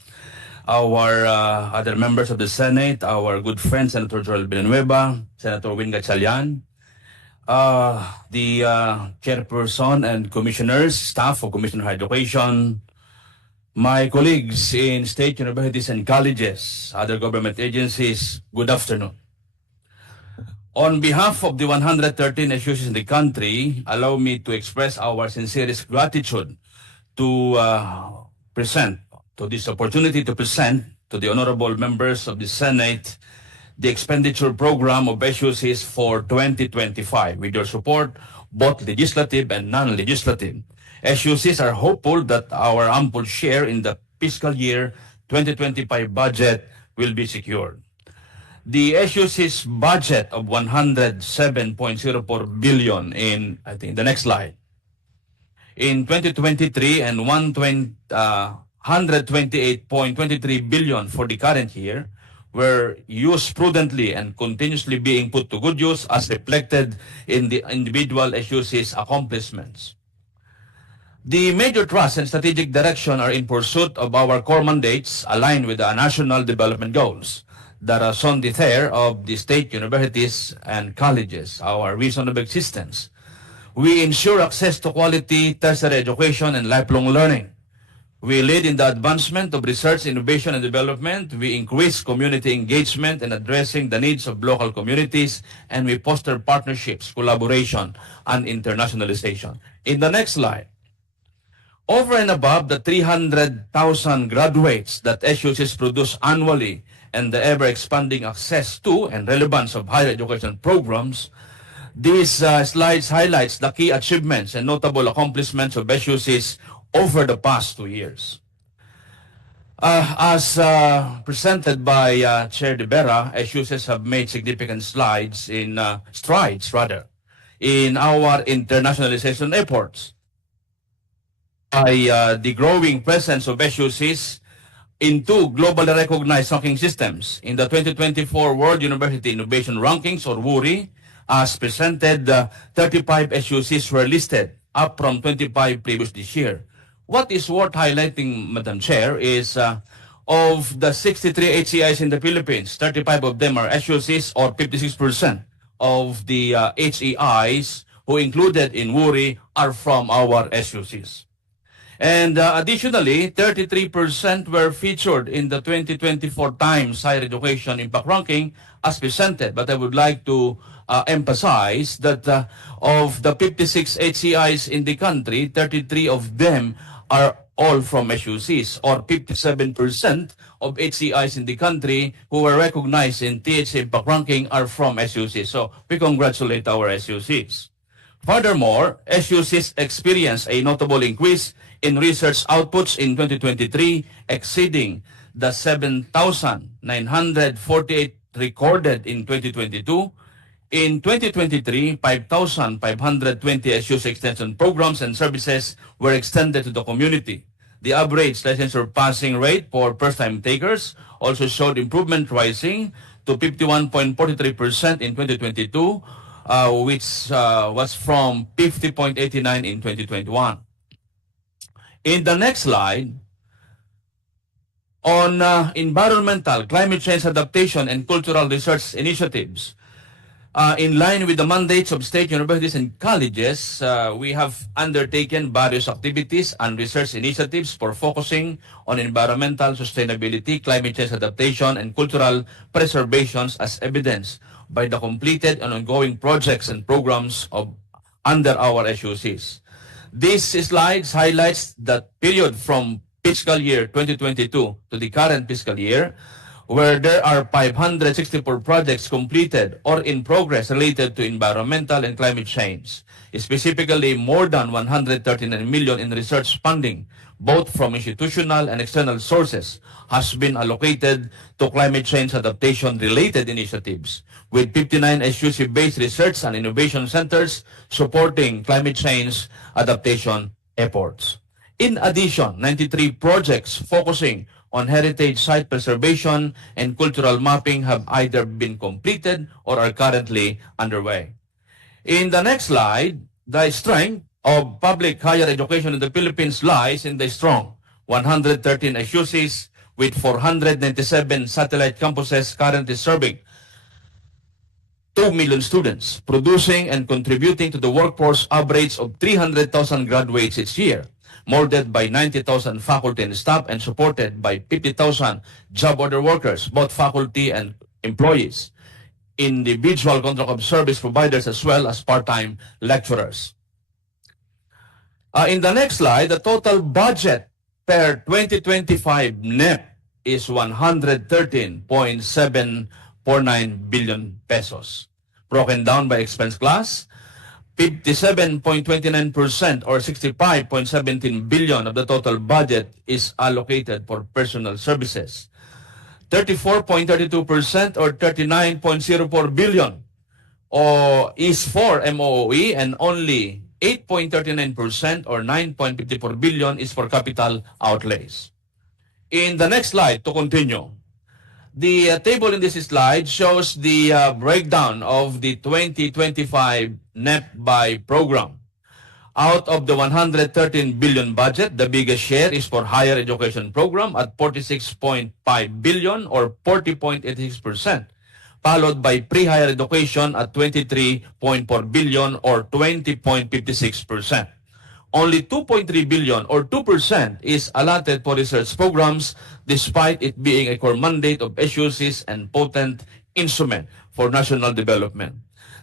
our other members of the Senate, our good friend Senator Joel Villanueva, Senator Win Gatchalian, the Chairperson and Commissioners, staff of Commission of Education, my colleagues in state universities and colleges, other government agencies, good afternoon. On behalf of the 113 SUCs in the country, allow me to express our sincerest gratitude to present, to this opportunity to present to the honorable members of the Senate the expenditure program of SUCs for 2025. With your support, both legislative and non-legislative, SUCs are hopeful that our ample share in the fiscal year 2025 budget will be secured. The SUC's budget of 107.04 billion in, I think, the next slide, in 2023 and 128.23 billion for the current year were used prudently and continuously being put to good use as reflected in the individual SUC's accomplishments. The major thrust and strategic direction are in pursuit of our core mandates aligned with the national development goals, the raison d'etre of the state universities and colleges, our reason of existence. We ensure access to quality tertiary education and lifelong learning. We lead in the advancement of research, innovation, and development. We increase community engagement in addressing the needs of local communities, and we foster partnerships, collaboration, and internationalization. In the next slide, over and above the 300,000 graduates that SUCs produce annually and the ever-expanding access to and relevance of higher education programs, these slides highlights the key achievements and notable accomplishments of SUCs over the past 2 years. As presented by Chair De Vera, SUCs have made significant strides in our internationalization efforts. By the growing presence of SUCs in 2 globally recognized ranking systems. In the 2024 World University Innovation Rankings, or WURI, as presented, 35 SUCs were listed, up from 25 previous this year. What is worth highlighting, Madam Chair, is of the 63 HCIs in the Philippines, 35 of them are SUCs, or 56% of the HEIs who included in WURI are from our SUCs. And additionally, 33% were featured in the 2024 Times Higher Education Impact Ranking as presented. But I would like to emphasize that of the 56 HCIs in the country, 33 of them are all from SUCs, or 57% of HCIs in the country who were recognized in THC Impact Ranking are from SUCs. So we congratulate our SUCs. Furthermore, SUCs experienced a notable increase in research outputs in 2023, exceeding the 7,948 recorded in 2022. In 2023, 5,520 SUC extension programs and services were extended to the community. The average licensure passing rate for first-time takers also showed improvement, rising to 51.43% in 2022, which was from 50.89 in 2021. In the next slide, on environmental, climate change adaptation, and cultural research initiatives, in line with the mandates of state universities and colleges, we have undertaken various activities and research initiatives for focusing on environmental sustainability, climate change adaptation, and cultural preservations, as evidenced by the completed and ongoing projects and programs under our SUCs. This slides highlights the period from fiscal year 2022 to the current fiscal year, where there are 564 projects completed or in progress related to environmental and climate change. Specifically, more than 139 million in research funding, both from institutional and external sources, has been allocated to climate change adaptation-related initiatives, with 59 SUC-based research and innovation centers supporting climate change adaptation efforts. In addition, 93 projects focusing on heritage site preservation and cultural mapping have either been completed or are currently underway. In the next slide, the strength of public higher education in the Philippines lies in the strong 113 SUCs with 497 satellite campuses currently serving 2 million students, producing and contributing to the workforce average of 300,000 graduates each year, molded by 90,000 faculty and staff, and supported by 50,000 job order workers, both faculty and employees, individual contract of service providers, as well as part-time lecturers. In the next slide, the total budget per 2025 NEP is 113.749 billion pesos. Broken down by expense class, 57.29% or 65.17 billion of the total budget is allocated for personal services. 34.32% or 39.04 billion is for MOOE, and only 8.39% or 9.54 billion is for capital outlays. In the next slide, to continue, the table in this slide shows the breakdown of the 2025 NEP by program. Out of the 113 billion budget, the biggest share is for higher education program at 46.5 billion or 40.86%, followed by pre-higher education at 23.4 billion or 20.56%. Only 2.3 billion or 2% is allotted for research programs, despite it being a core mandate of SUCs and potent instrument for national development.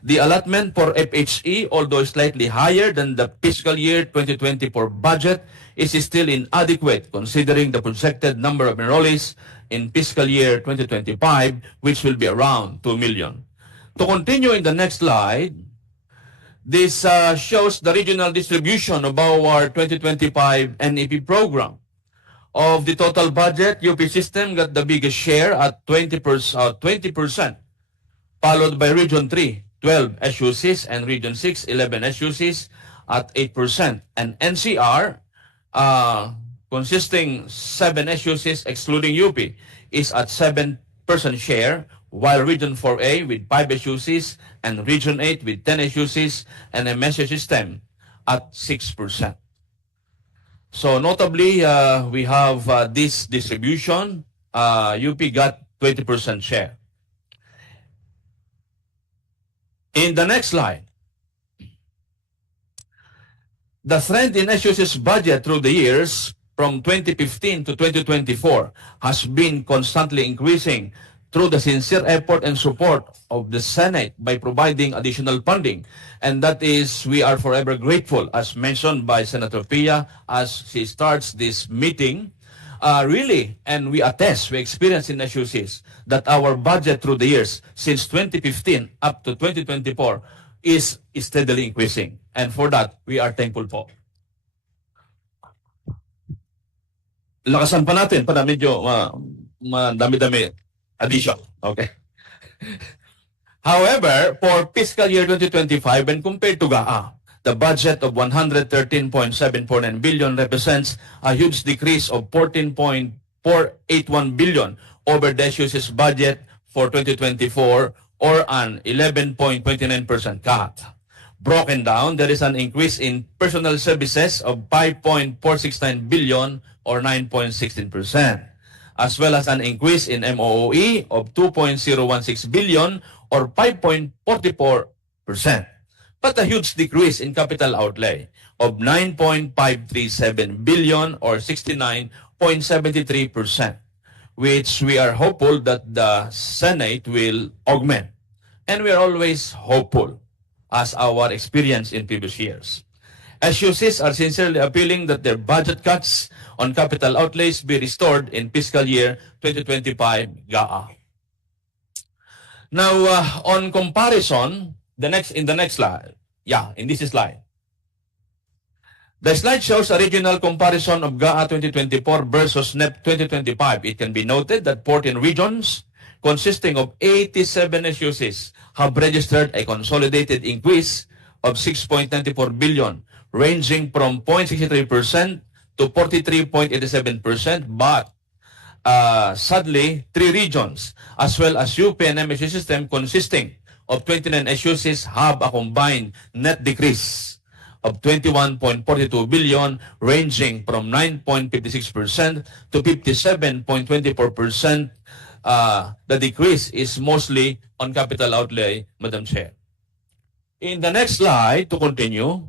The allotment for FHE, although slightly higher than the fiscal year 2024 budget, is still inadequate considering the projected number of enrollees in fiscal year 2025, which will be around 2 million. To continue in the next slide, this shows the regional distribution of our 2025 NEP program. Of the total budget, UP system got the biggest share at 20%, followed by Region 3, 12 SUCs, and Region 6, 11 SUCs at 8%. And NCR, consisting 7 SUCs excluding UP, is at 7% share, while Region 4A with 5 SUCs and Region 8 with 10 SUCs and MSU system at 6%. So notably, we have this distribution. UP got 20% share. In the next slide, the trend in SUC's budget through the years from 2015 to 2024 has been constantly increasing through the sincere effort and support of the Senate by providing additional funding. And that is, we are forever grateful, as mentioned by Senator Pia, as she starts this meeting. Really, and we attest, we experience in SUCs that our budget through the years, since 2015 up to 2024, is steadily increasing. And for that, we are thankful po. Lakasan pa natin para medyo madami-dami addition. Okay. However, for fiscal year 2025, when compared to GAA, the budget of 113.749 billion represents a huge decrease of 14.481 billion over the SUC's budget for 2024, or an 11.29% cut. Broken down, there is an increase in personal services of 5.469 billion or 9.16%, as well as an increase in MOOE of 2.016 billion or 5.44%. But a huge decrease in capital outlay of 9.537 billion or 69.73%, which we are hopeful that the Senate will augment. And we are always hopeful, as our experience in previous years. SUCs are sincerely appealing that their budget cuts on capital outlays be restored in fiscal year 2025 GAA. Now, on comparison, in the next slide. Yeah, in this slide. The slide shows a regional comparison of GAA 2024 versus NEP 2025. It can be noted that 14 regions consisting of 87 SUCs have registered a consolidated increase of 6.94 billion, ranging from 0.63% to 43.87%, but sadly, 3 regions, as well as UP and MSU system consisting of 29 SUCs have a combined net decrease of 21.42 billion, ranging from 9.56% to 57.24%. The decrease is mostly on capital outlay, Madam Chair. In the next slide, to continue,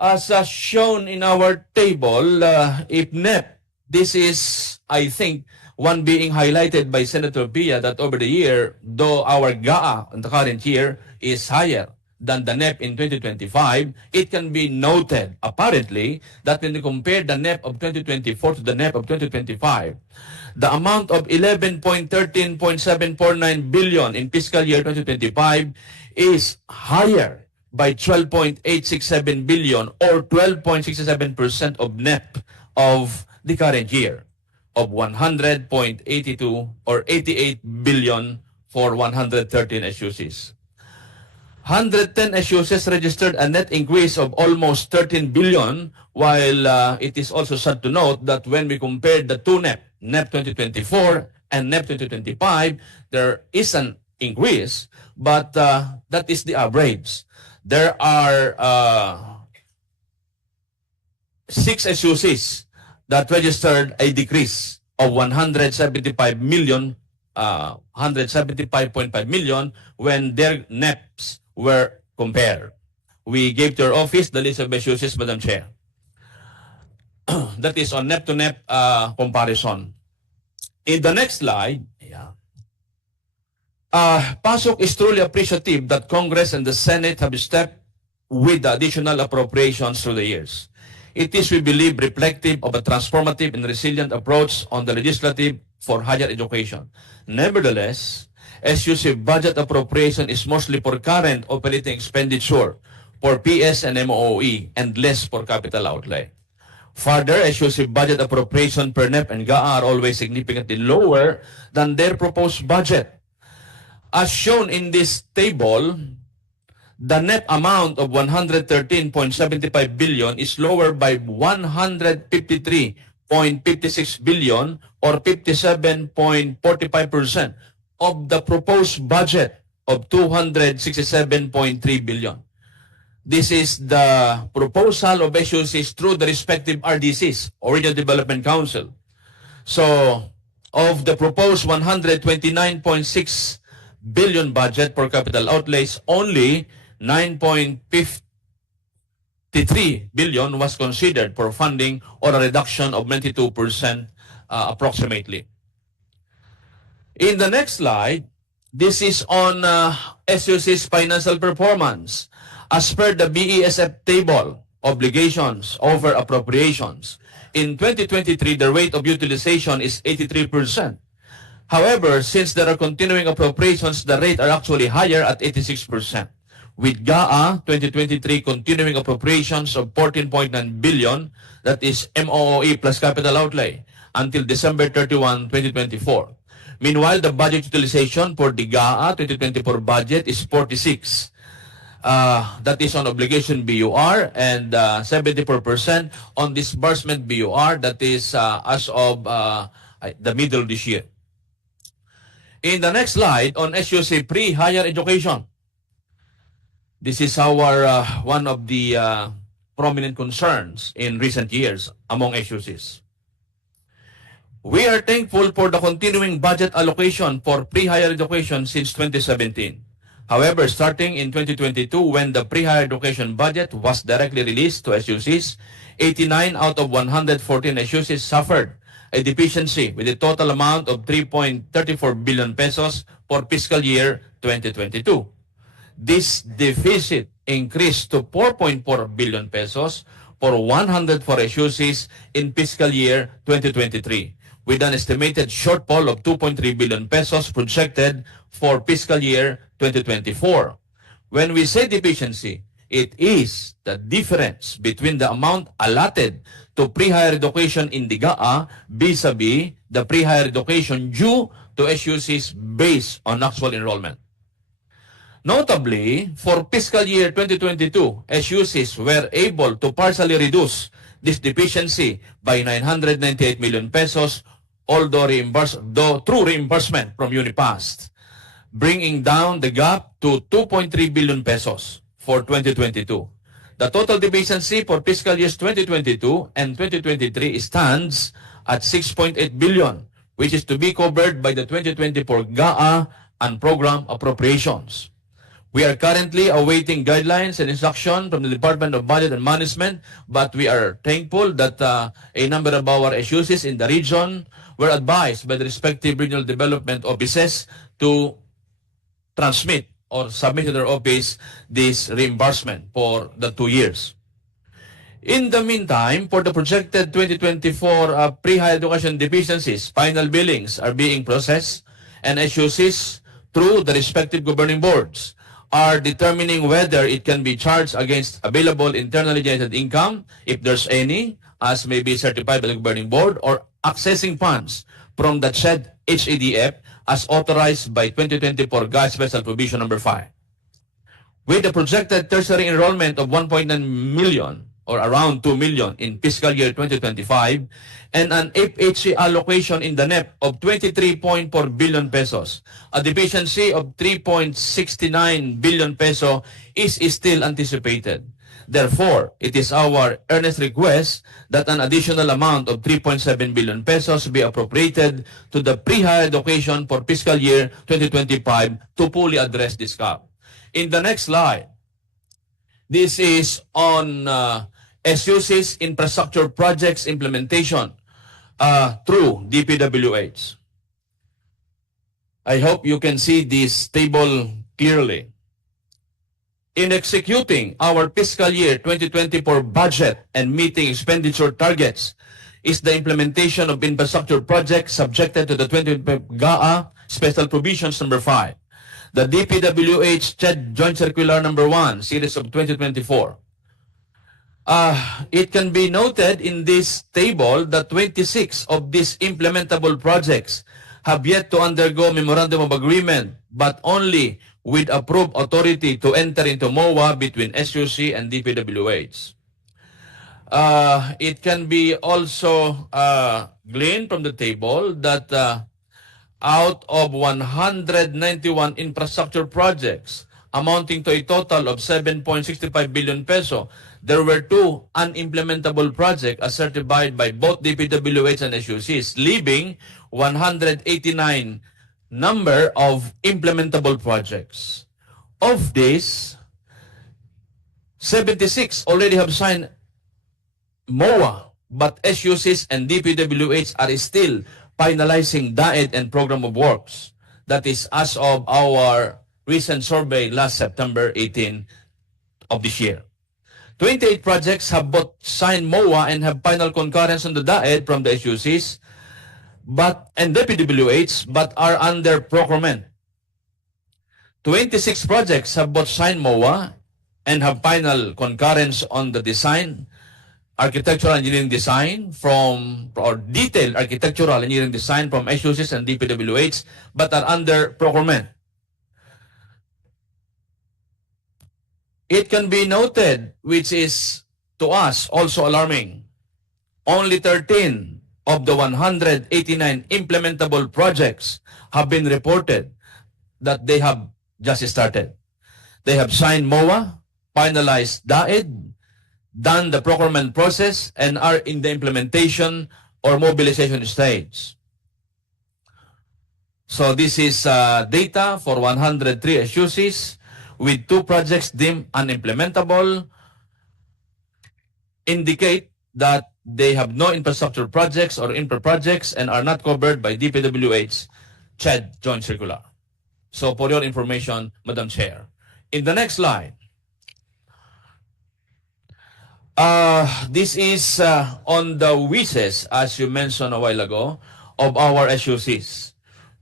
as shown in our table, if NEP, this is, I think, one being highlighted by Senator Pia, that over the year, though our GAA in the current year is higher than the NEP in 2025, it can be noted, apparently, that when you compare the NEP of 2024 to the NEP of 2025, the amount of 11.13.749 billion in fiscal year 2025 is higher by 12.867 billion or 12.67% of NEP of the current year of 100.82 or 88 billion for 113 SUCs. 110 SUCs registered a net increase of almost 13 billion, while it is also sad to note that when we compare the two NEP 2024 and NEP 2025, there is an increase, but that is the average. There are 6 SUCs that registered a decrease of 175 million, 175.5 million when their NEPs were compared. We gave to your office the list of SUCs, Madam Chair. That is on NEP to NEP comparison. In the next slide, PASOK is truly appreciative that Congress and the Senate have stepped with the additional appropriations through the years. It is, we believe, reflective of a transformative and resilient approach on the legislative for higher education. Nevertheless, SUC budget appropriation is mostly for current operating expenditure, for PS and MOE, and less for capital outlay. Further, SUC budget appropriation per NEP and GAA are always significantly lower than their proposed budget. As shown in this table, the net amount of 113.75 billion is lower by 153.56 billion or 57.45% of the proposed budget of 267.3 billion. This is the proposal of SUCs through the respective RDCs, Original Development Council. So, of the proposed 129.6 billion budget for capital outlays, only 9.53 billion was considered for funding, or a reduction of 92% approximately. In the next slide, this is on SUC's financial performance. As per the BESF table, obligations over appropriations, in 2023, the rate of utilization is 83%. However, since there are continuing appropriations, the rate are actually higher at 86%. With GAA 2023 continuing appropriations of 14.9 billion, that is MOOE plus capital outlay, until December 31, 2024. Meanwhile, the budget utilization for the GAA 2024 budget is 46. That is on obligation BUR, and 74% on disbursement BUR, that is as of the middle of this year. In the next slide, on SUC pre-higher education. This is our one of the prominent concerns in recent years among SUCs. We are thankful for the continuing budget allocation for pre-higher education since 2017. However, starting in 2022, when the pre-higher education budget was directly released to SUCs, 89 out of 114 SUCs suffered a deficiency with a total amount of 3.34 billion pesos for fiscal year 2022. This deficit increased to 4.4 billion pesos for 104 SUCs in fiscal year 2023, with an estimated shortfall of 2.3 billion pesos projected for fiscal year 2024. When we say deficiency, it is the difference between the amount allotted to pre-higher education in the GAA vis-a-vis the pre-higher education due to SUCs based on actual enrollment. Notably, for fiscal year 2022, SUCs were able to partially reduce this deficiency by 998 million pesos, although through reimbursement from Unipast, bringing down the gap to 2.3 billion pesos for 2022. The total deficiency for fiscal years 2022 and 2023 stands at 6.8 billion, which is to be covered by the 2024 GAA and program appropriations. We are currently awaiting guidelines and instruction from the Department of Budget and Management, but we are thankful that a number of our SUCs in the region were advised by the respective regional development offices to transmit or submit to their office this reimbursement for the 2 years. In the meantime, for the projected 2024 pre-higher education deficiencies, final billings are being processed, and SUCs, through the respective governing boards, are determining whether it can be charged against available internally generated income, if there's any, as may be certified by the governing board, or accessing funds from the CHED HADF as authorized by 2024 GAA Special Provision Number 5. With the projected tertiary enrollment of 1.9 million or around 2 million in fiscal year 2025 and an FHC allocation in the NEP of 23.4 billion pesos, a deficiency of 3.69 billion peso is still anticipated. Therefore, it is our earnest request that an additional amount of 3.7 billion pesos be appropriated to the pre-higher education for fiscal year 2025 to fully address this gap. In the next slide, this is on SUC's infrastructure projects implementation through DPWH. I hope you can see this table clearly. In executing our fiscal year 2024 budget and meeting expenditure targets is the implementation of infrastructure projects subjected to the 2025 GAA Special Provisions Number 5, the DPWH CHED Joint Circular Number 1, Series of 2024. It can be noted in this table that 26 of these implementable projects have yet to undergo Memorandum of Agreement, but only with approved authority to enter into MOA between SUC and DPWH. It can be also gleaned from the table that out of 191 infrastructure projects amounting to a total of 7.65 billion peso, there were 2 unimplementable projects as certified by both DPWH and SUCs, leaving 189 number of implementable projects. Of this, 76 already have signed MOA, but SUCs and DPWH are still finalizing DAED and program of works. That is as of our recent survey last September 18 of this year. 28 projects have both signed MOA and have final concurrence on the DAED from the SUCs and DPWH, but are under procurement. 26 projects have both signed MOA and have final concurrence on the design, architectural engineering design or detailed architectural engineering design from SUCs and DPWH, but are under procurement. It can be noted, which is to us also alarming, only 13 of the 189 implementable projects have been reported that they have just started. They have signed MOA, finalized DAED, done the procurement process, and are in the implementation or mobilization stage. So this is data for 103 SUCs with 2 projects deemed unimplementable, indicate that they have no infrastructure projects or infra projects and are not covered by DPWH CHED Joint Circular. So for your information, Madam Chair. In the next slide, this is on the wishes, as you mentioned a while ago, of our SUCs.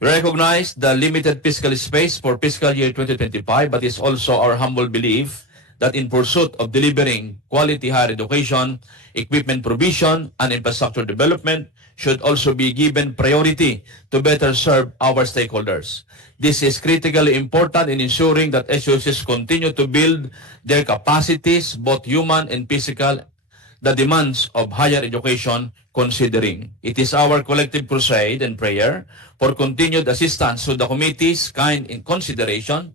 We recognize the limited fiscal space for fiscal year 2025, but it's also our humble belief that in pursuit of delivering quality higher education, equipment provision, and infrastructure development should also be given priority to better serve our stakeholders. This is critically important in ensuring that SUCs continue to build their capacities, both human and physical, the demands of higher education considering. It is our collective crusade and prayer for continued assistance to the committee's kind in consideration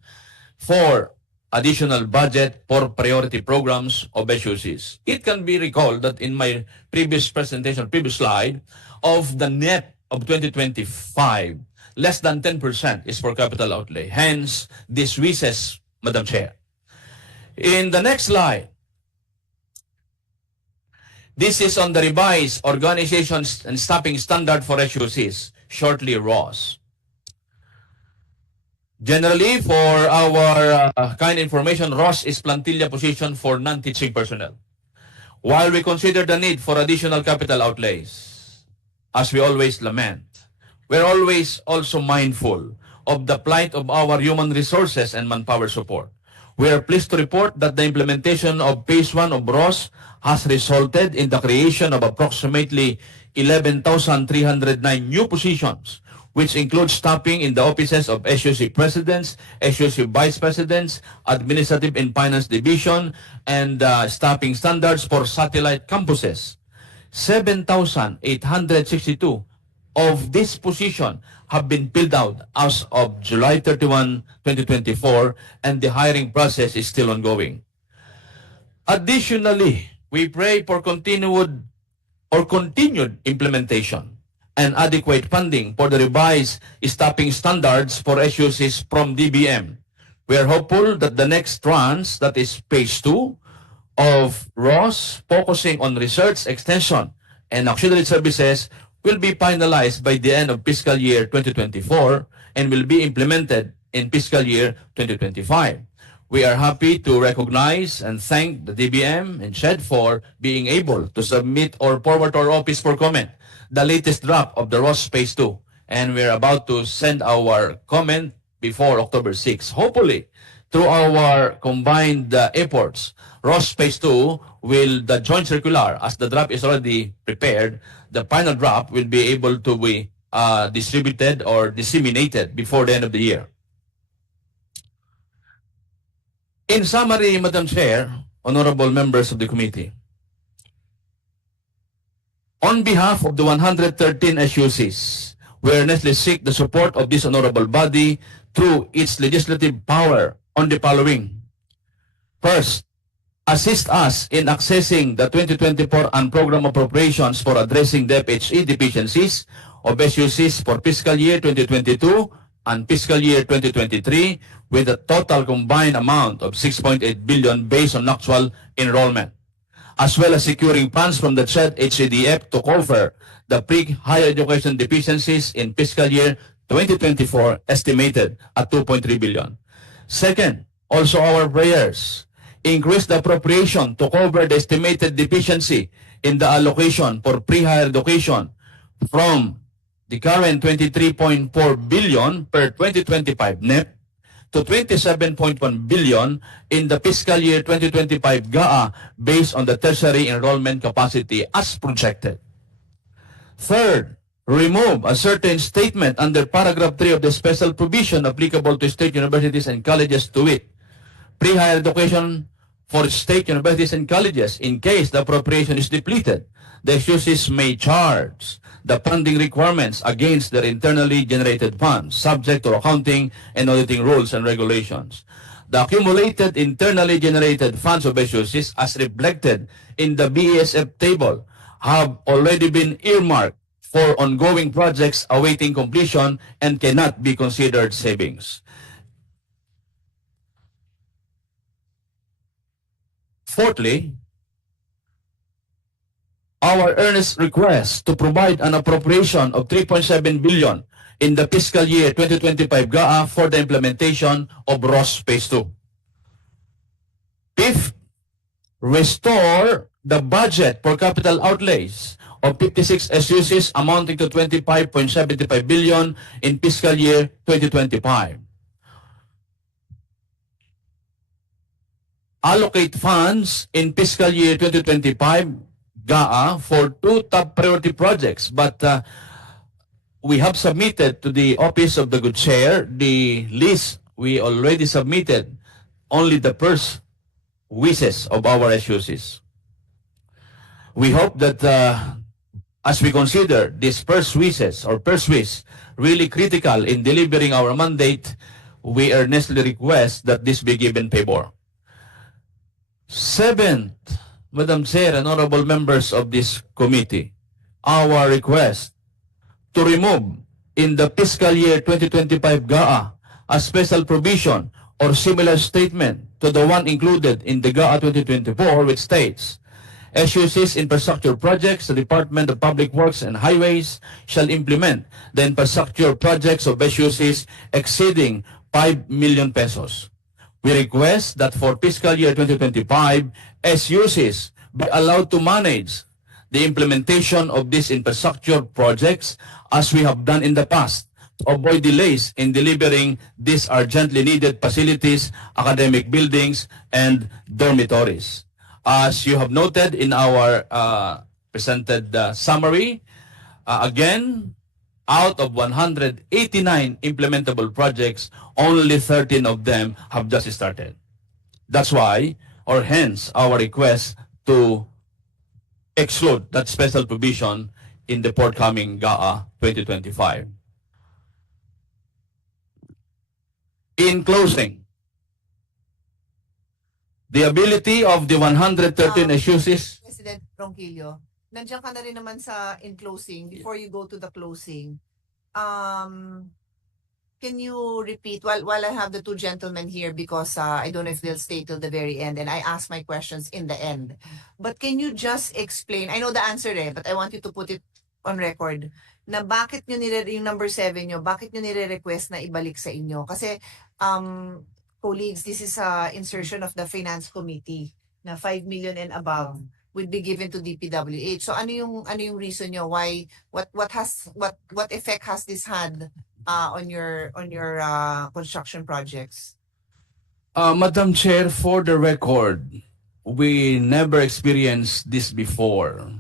for additional budget for priority programs of SUCs. It can be recalled that in my previous presentation, previous slide, of the net of 2025, less than 10% is for capital outlay. Hence, this wishes, Madam Chair. In the next slide, this is on the revised organization and staffing standard for SUCs, shortly ROS. Generally, for our kind information, ROS is plantilla position for non-teaching personnel. While we consider the need for additional capital outlays, as we always lament, we're always also mindful of the plight of our human resources and manpower support. We are pleased to report that the implementation of Phase 1 of ROS has resulted in the creation of approximately 11,309 new positions, which includes staffing in the offices of SUC presidents, SUC vice presidents, administrative and finance division, and staffing standards for satellite campuses. 7,862 of this position have been filled out as of July 31, 2024, and the hiring process is still ongoing. Additionally, we pray for continued implementation and adequate funding for the revised staffing standards for SUCs from DBM. We are hopeful that the next tranche, that is Phase 2 of ROS, focusing on research, extension, and auxiliary services, will be finalized by the end of fiscal year 2024 and will be implemented in fiscal year 2025. We are happy to recognize and thank the DBM and CHED for being able to submit or forward to our office for comment the latest draft of the ROS Phase 2, and we're about to send our comment before October 6. Hopefully, through our combined efforts, ROS Phase 2 will, the joint circular, as the draft is already prepared, the final draft will be able to be distributed or disseminated before the end of the year. In summary, Madam Chair, honorable members of the committee, on behalf of the 113 SUCs, we earnestly seek the support of this honorable body through its legislative power on the following. First, assist us in accessing the 2024 program appropriations for addressing the FHE deficiencies of SUCs for fiscal year 2022 and fiscal year 2023 with a total combined amount of 6.8 billion based on actual enrollment, as well as securing funds from the CHED HCDF to cover the pre-higher education deficiencies in fiscal year 2024 estimated at 2.3 billion. Second, also our prayers, increase the appropriation to cover the estimated deficiency in the allocation for pre-higher education from the current 23.4 billion per 2025 NEP to 27.1 billion in the fiscal year 2025 GAA based on the tertiary enrollment capacity as projected. Third, remove a certain statement under paragraph 3 of the special provision applicable to state universities and colleges, to wit, pre-higher education for state universities and colleges. In case the appropriation is depleted, the SUSIs may charge the funding requirements against their internally generated funds, subject to accounting and auditing rules and regulations. The accumulated internally generated funds of SUSIs, as reflected in the BESF table, have already been earmarked for ongoing projects awaiting completion and cannot be considered savings. Fourthly, our earnest request to provide an appropriation of 3.7 billion in the fiscal year 2025 GAA for the implementation of ROS Phase 2. Fifth, restore the budget for capital outlays of 56 SUSs amounting to 25.75 billion in fiscal year 2025. Allocate funds in fiscal year 2025 GAA for two top priority projects, but we have submitted to the Office of the Good Chair the list. We already submitted only the first wishes of our SUSs. We hope that as we consider these first wishes or first wish really critical in delivering our mandate, we earnestly request that this be given favor. Seventh, Madam Chair and honorable members of this committee, our request to remove in the fiscal year 2025 GAA a special provision or similar statement to the one included in the GAA 2024, which states, SUS's infrastructure projects, the Department of Public Works and Highways shall implement the infrastructure projects of SUS's exceeding 5 million pesos. We request that for fiscal year 2025, SUSs be allowed to manage the implementation of these infrastructure projects as we have done in the past, to avoid delays in delivering these urgently needed facilities, academic buildings, and dormitories. As you have noted in our presented summary, again, out of 189 implementable projects, only 13 of them have just started. That's why, or hence, our request to exclude that special provision in the forthcoming GAA 2025. In closing, the ability of the 113 SUSs. President Ronquillo, nandiyan ka na rin naman sa in closing. Before you go to the closing, can you repeat while I have the two gentlemen here, because I don't know if they'll stay till the very end, and I ask my questions in the end. But can you just explain? I know the answer but I want you to put it on record. Na bakit nyo yung number 7 nyo, bakit nyo nire-request na ibalik sa inyo? Kasi colleagues, this is a insertion of the Finance Committee na 5 million and above would be given to DPWH. So ano yung reason nyo why what effect has this had on your construction projects? Madam Chair, for the record, we never experienced this before.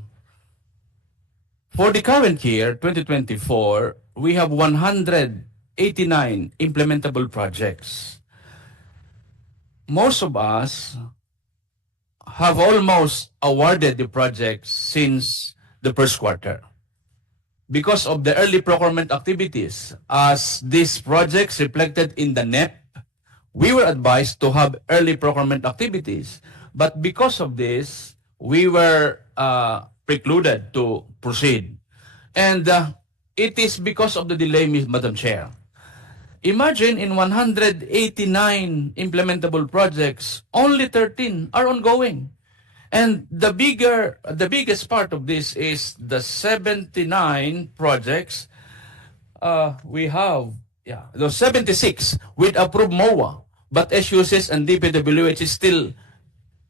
For the current year, 2024, we have 189 implementable projects. Most of us have almost awarded the projects since the first quarter. Because of the early procurement activities, as these projects reflected in the NEP, we were advised to have early procurement activities. But because of this, we were precluded to proceed. And it is because of the delay, Madam Chair. Imagine in 189 implementable projects, only 13 are ongoing. And the biggest part of this is the 79 projects we have, those 76 with approved MOA, but SUSS and DPWH is still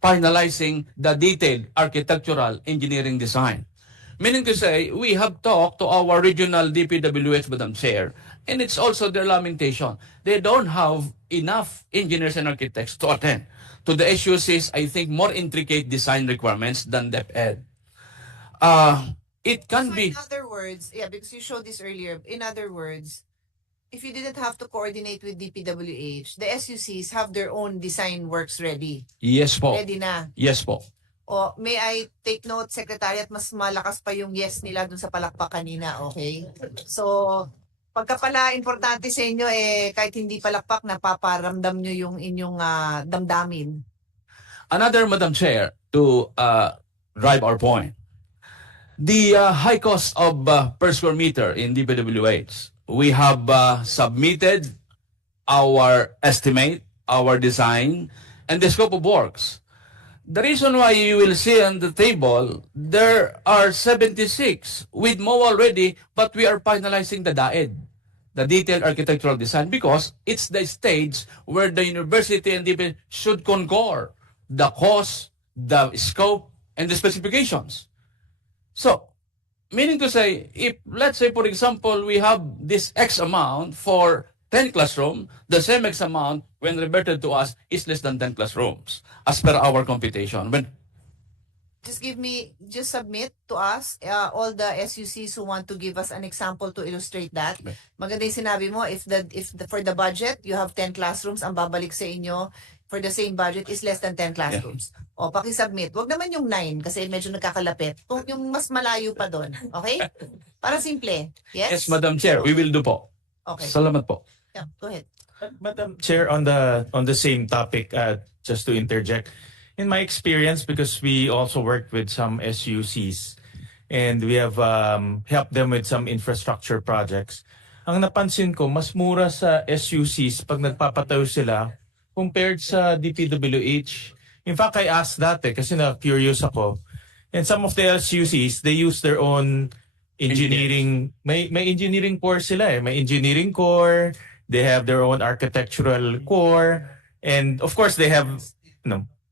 finalizing the detailed architectural engineering design. Meaning to say, we have talked to our regional DPWH, Madam Chair, and it's also their lamentation. They don't have enough engineers and architects to attend to the SUS's, I think, more intricate design requirements than DepEd. It can So be... in other words, yeah, because you showed this earlier. In other words, if you didn't have to coordinate with DPWH, the SUCs have their own design works ready. Yes po. Ready na. Yes po. O, may I take note, Secretariat, mas malakas pa yung yes nila dun sa palakpak kanina, okay? So, pagka pala importante sa inyo, kahit hindi palakpak, napaparamdam nyo yung inyong damdamin. Another, Madam Chair, to drive our point. The high cost of per square meter in DPWH. We have submitted our estimate, our design, and the scope of works. The reason why you will see on the table, there are 76 with MOA already, but we are finalizing the DAED, the detailed architectural design, because it's the stage where the university and DP should concord the cost, the scope, and the specifications. So, meaning to say, if, let's say, for example, we have this X amount for 10 classrooms, the same X amount, when reverted to us, is less than 10 classrooms, as per our computation. When Just submit to us all the SUCs who want to give us an example to illustrate that. Maganda yung sinabi mo, for the budget, you have 10 classrooms, ang babalik sa inyo for the same budget is less than 10 classrooms. O, pakisubmit. Wag naman yung 9 kasi medyo nagkakalapit. Kung yung mas malayo pa doon. Okay? Para simple. Yes? yes, Madam Chair, we will do po. Okay. Salamat po. Yeah, go ahead. Madam Chair, on the same topic, just to interject, in my experience, because we also worked with some SUCs and we have helped them with some infrastructure projects, ang napansin ko, mas mura sa SUCs pag nagpapatayo sila compared sa DPWH. In fact, I asked that kasi na-curious ako. And some of the SUCs, they use their own engineering, may engineering core sila eh. May engineering core, they have their own architectural core, and of course they have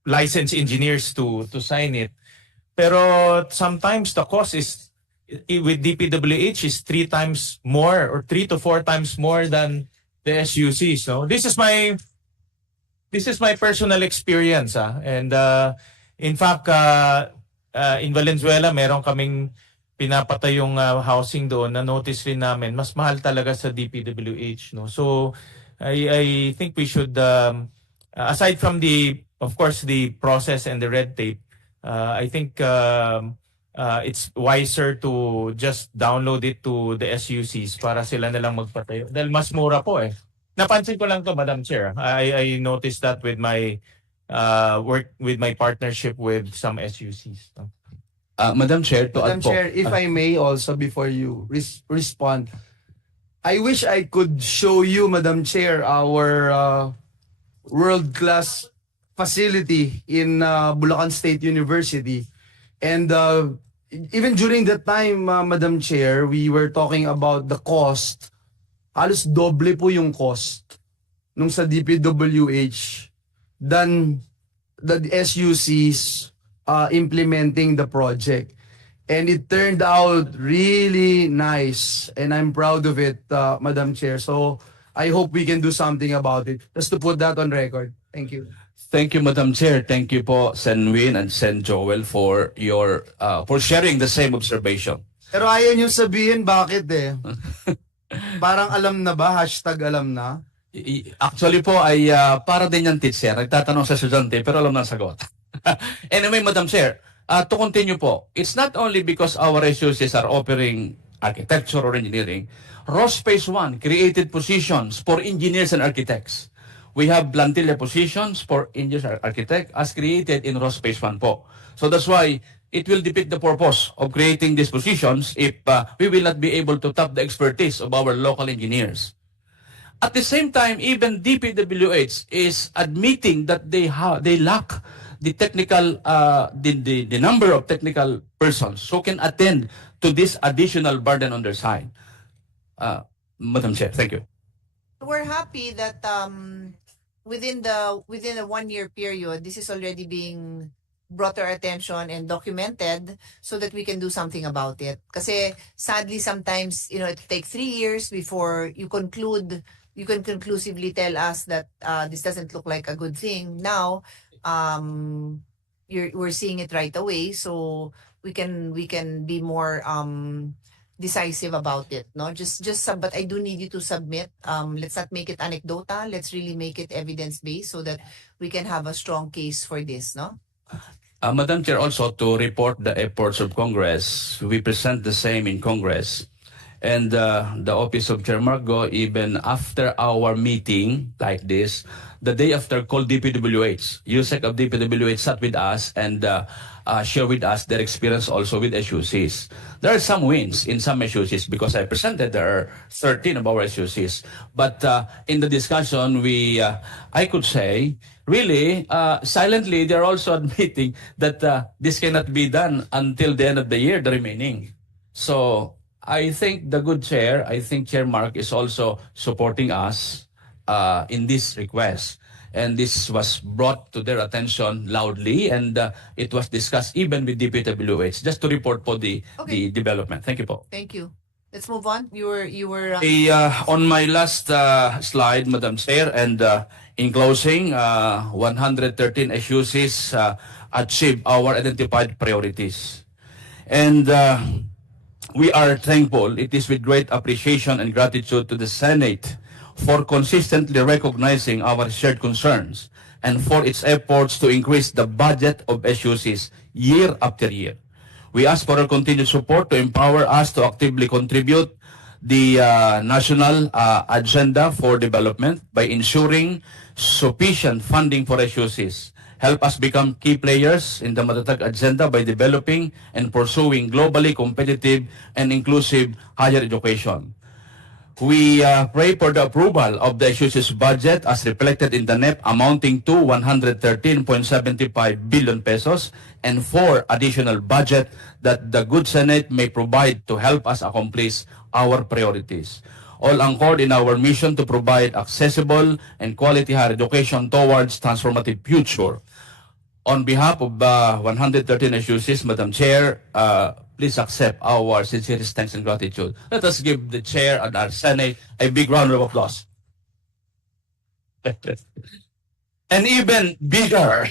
licensed engineers to sign it. Pero sometimes the cost is with DPWH is 3 times more or 3 to 4 times more than the SUCs. No, this is my personal experience. And in fact, in Valenzuela, meron kaming pinapatayong housing doon. Na notice rin namin mas mahal talaga sa DPWH. No, so I think we should aside from of course, the process and the red tape, I think it's wiser to just download it to the SUCs para sila na lang magpatayo. Dahil mas mura po eh. Napansin ko lang to, Madam Chair. I noticed that with my work, with my partnership with some SUCs. Madam Chair, to Madam add po. Chair, if I may also, before you respond, I wish I could show you, Madam Chair, our world-class facility in Bulacan State University. And even during that time, Madam Chair, we were talking about the cost. Halos doble po yung cost nung sa DPWH than the SUCs implementing the project. And it turned out really nice. And I'm proud of it, Madam Chair. So I hope we can do something about it. Just to put that on record. Thank you. Thank you, Madam Chair. Thank you po, Sen Win and Sen Joel, for your for sharing the same observation. Pero ayaw nyo sabihin bakit eh. Parang alam na ba? Hashtag alam na? Actually po ay para din yan, teacher. Nagtatanong sa estudyante pero alam na ang sagot. Anyway, Madam Chair, to continue po, it's not only because our SUCs are offering architecture or engineering. Ross Phase 1 created positions for engineers and architects. We have plantilla positions for engineers and architects as created in Ross Phase 1 po. So that's why it will defeat the purpose of creating these positions if we will not be able to tap the expertise of our local engineers. At the same time, even DPWH is admitting that they lack the technical, the number of technical persons who can attend to this additional burden on their side. Madam Chair, thank you. We're happy that within the 1 year period, this is already being brought to our attention and documented so that we can do something about it. Kasi sadly sometimes, it takes 3 years before you can conclusively tell us that this doesn't look like a good thing. Now, we're seeing it right away, so we can be more decisive about it, no? But I do need you to submit. Let's not make it anecdotal. Let's really make it evidence-based so that we can have a strong case for this, no? Madam Chair, also to report the efforts of Congress, we present the same in Congress. And the Office of Chair Margo, even after our meeting like this, the day after called DPWH, USEC of DPWH sat with us and share with us their experience also with SUCs. There are some wins in some SUCs because I presented there are 13 of our SUCs. But in the discussion, I could say, really, silently, they're also admitting that this cannot be done until the end of the year, the remaining. So I think the good chair, I think Chair Mark is also supporting us in this request. And this was brought to their attention loudly, and it was discussed even with DPWH, just to report for the development. Thank you, po. Thank you. Let's move on. You were On my last slide, Madam Chair, and in closing, 113 SUCs achieved our identified priorities. And we are thankful. It is with great appreciation and gratitude to the Senate for consistently recognizing our shared concerns and for its efforts to increase the budget of SUCs year after year. We ask for your continued support to empower us to actively contribute the national agenda for development by ensuring sufficient funding for SUCs. Help us become key players in the Matatag agenda by developing and pursuing globally competitive and inclusive higher education. We pray for the approval of the SUC's budget as reflected in the NEP amounting to 113.75 billion pesos and for additional budget that the good Senate may provide to help us accomplish our priorities. All anchored in our mission to provide accessible and quality higher education towards transformative future. On behalf of 113 SUCs, Madam Chair, please accept our sincerest thanks and gratitude. Let us give the Chair and our Senate a big round of applause. And even bigger.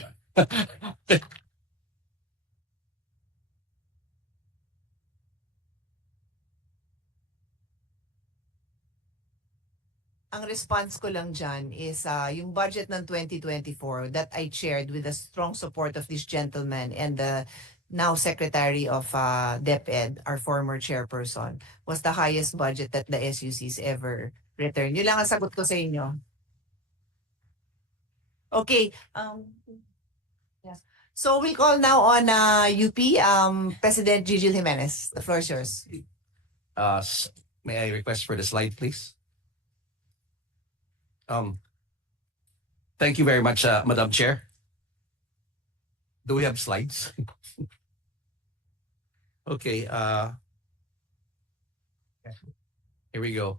Ang response ko lang dyan is yung budget ng 2024 that I chaired with the strong support of this gentleman and the now Secretary of DepEd, our former chairperson, was the highest budget that the SUCs ever returned. Yun lang ang sagot ko sa inyo. Okay. Yeah. So we call now on UP, President Gigil Jimenez. The floor is yours. May I request for the slide, please? Thank you very much, Madam Chair. Do we have slides? Okay. Here we go.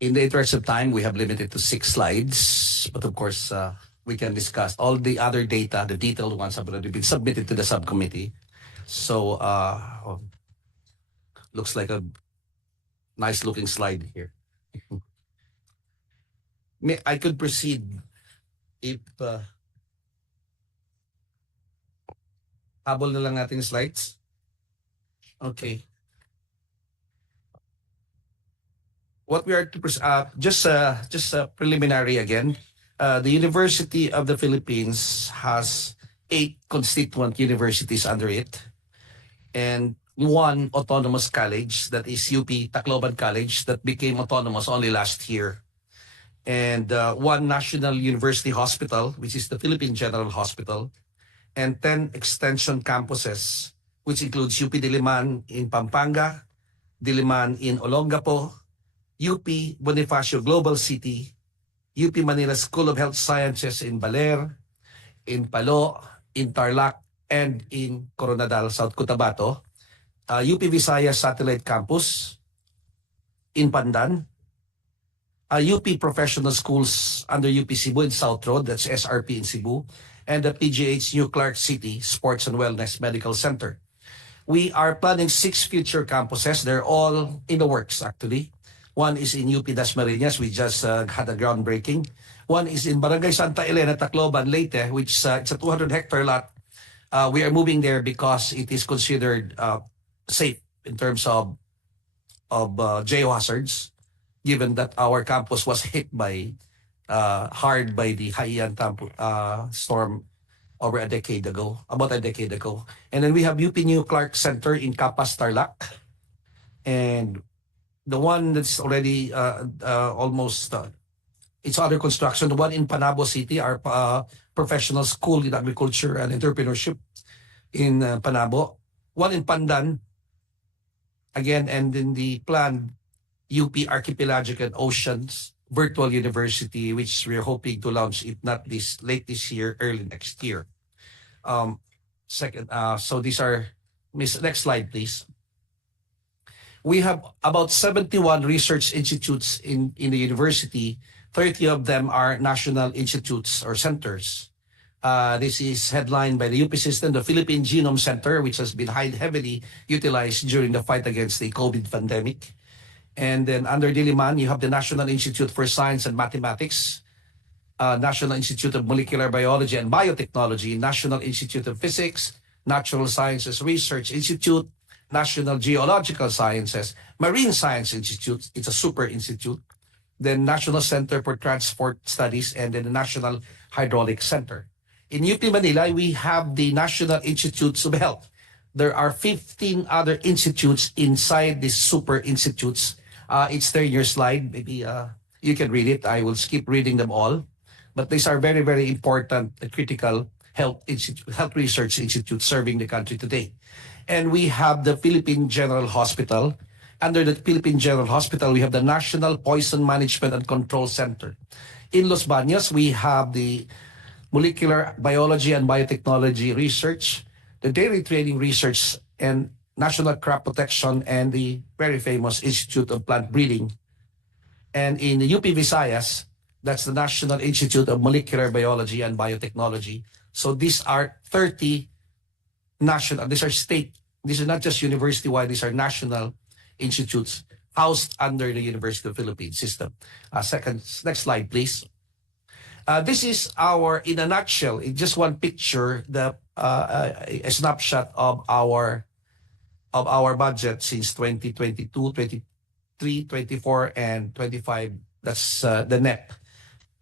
In the interest of time, we have limited to 6 slides, but of course, we can discuss all the other data, the detailed ones have already been submitted to the subcommittee. So, looks like a nice looking slide here. I could proceed if habol na lang natin slides. Okay. What we are to just preliminary again. The University of the Philippines has 8 constituent universities under it, and 1 autonomous college, that is UP Tacloban College, that became autonomous only last year. And 1 national university hospital, which is the Philippine General Hospital, and 10 extension campuses, which includes UP Diliman in Pampanga, Diliman in Olongapo, UP Bonifacio Global City, UP Manila School of Health Sciences in Baler, in Palo, in Tarlac, and in Coronadal, South Cotabato, UP Visayas Satellite Campus in Pandan, UP Professional Schools under UP Cebu in South Road, that's SRP in Cebu, and the PGH New Clark City Sports and Wellness Medical Center. We are planning 6 future campuses. They're all in the works, actually. One is in UP Dasmariñas. We just had a groundbreaking. One is in Barangay Santa Elena, Tacloban, Leyte, which it's a 200-hectare lot. We are moving there because it is considered safe in terms of geohazards, given that our campus was hit hard by the Haiyan storm about a decade ago. And then we have UP New Clark Center in Capas, Tarlac. And the one that's already almost, it's under construction. The one in Panabo City, our professional school in agriculture and entrepreneurship in Panabo. One in Pandan, again, and in the planned UP Archipelagic and Oceans Virtual University, which we're hoping to launch, if not late this year, early next year. So these are, next slide, please. We have about 71 research institutes in the university. 30 of them are national institutes or centers. This is headlined by the UP system, the Philippine Genome Center, which has been heavily utilized during the fight against the COVID pandemic. And then under Diliman, you have the National Institute for Science and Mathematics, National Institute of Molecular Biology and Biotechnology, National Institute of Physics, Natural Sciences Research Institute, National Geological Sciences, Marine Science Institute, it's a super institute, then National Center for Transport Studies, and then the National Hydraulic Center. In UP Manila, we have the National Institutes of Health. There are 15 other institutes inside these super institutes. It's there in your slide. Maybe you can read it. I will skip reading them all. But these are very, very important, critical health research institutes serving the country today. And we have the Philippine General Hospital. Under the Philippine General Hospital, we have the National Poison Management and Control Center. In Los Baños, we have the Molecular Biology and Biotechnology Research, the Dairy Training Research, and National Crop Protection, and the very famous Institute of Plant Breeding. And in the UP Visayas, that's the National Institute of Molecular Biology and Biotechnology. So these are 30 national, these are state, these are not just university-wide, these are national institutes housed under the University of the Philippines system. Next slide, please. This is our, in a nutshell, in just one picture, a snapshot of our budget since 2022, 23, 24, and 25. That's the NEP.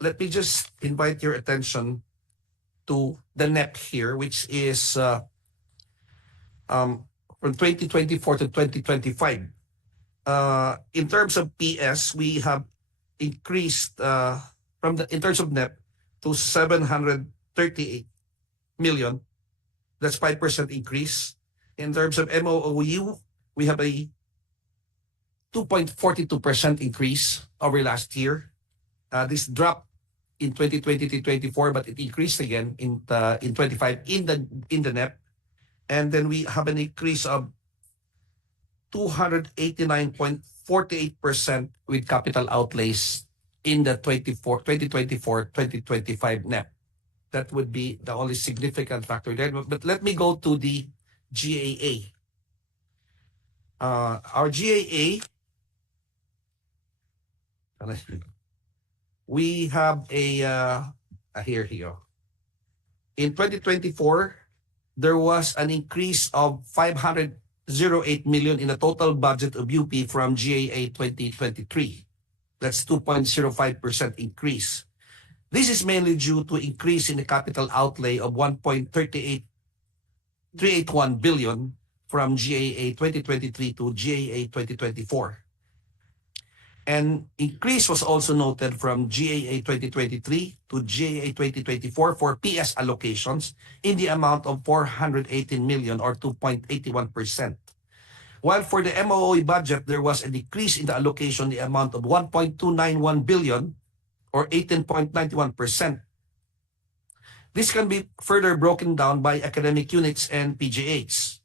Let me just invite your attention to the NEP here, which is from 2024 to 2025. In terms of PS, we have increased in terms of NEP to 738 million. That's 5% increase. In terms of MOOU, we have a 2.42% increase over last year. This dropped in 2020-24, but it increased again in 25 in the NEP. And then we have an increase of 289.48% with capital outlays in the 2024-2025 NEP. That would be the only significant factor there. But let me go to the GAA. Our GAA, we have here. In 2024, there was an increase of 508 million in the total budget of UP from GAA 2023. That's 2.05% increase. This is mainly due to increase in the capital outlay of 1.381 billion from GAA 2023 to GAA 2024. And increase was also noted from GAA 2023 to GAA 2024 for PS allocations in the amount of 418 million or 2.81%. While for the MOE budget, there was a decrease in the allocation, the amount of 1.291 billion or 18.91%. This can be further broken down by academic units and PGHs.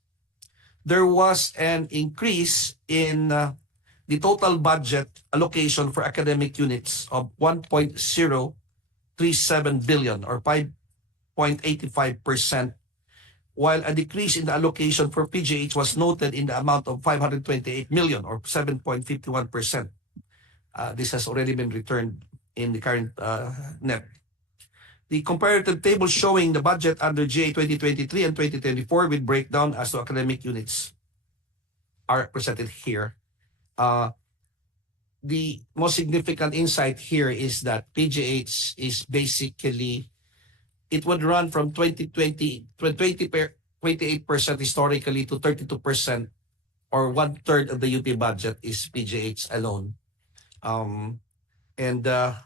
There was an increase in the total budget allocation for academic units of 1.037 billion or 5.85%, while a decrease in the allocation for PGH was noted in the amount of 528 million or 7.51%. This has already been returned in the current NEP. The comparative table showing the budget under GA 2023 and 2024 with breakdown as to academic units are presented here. The most significant insight here is that PGH is basically, it would run from 28% historically to 32%, or 1/3 of the UP budget is PGH alone. The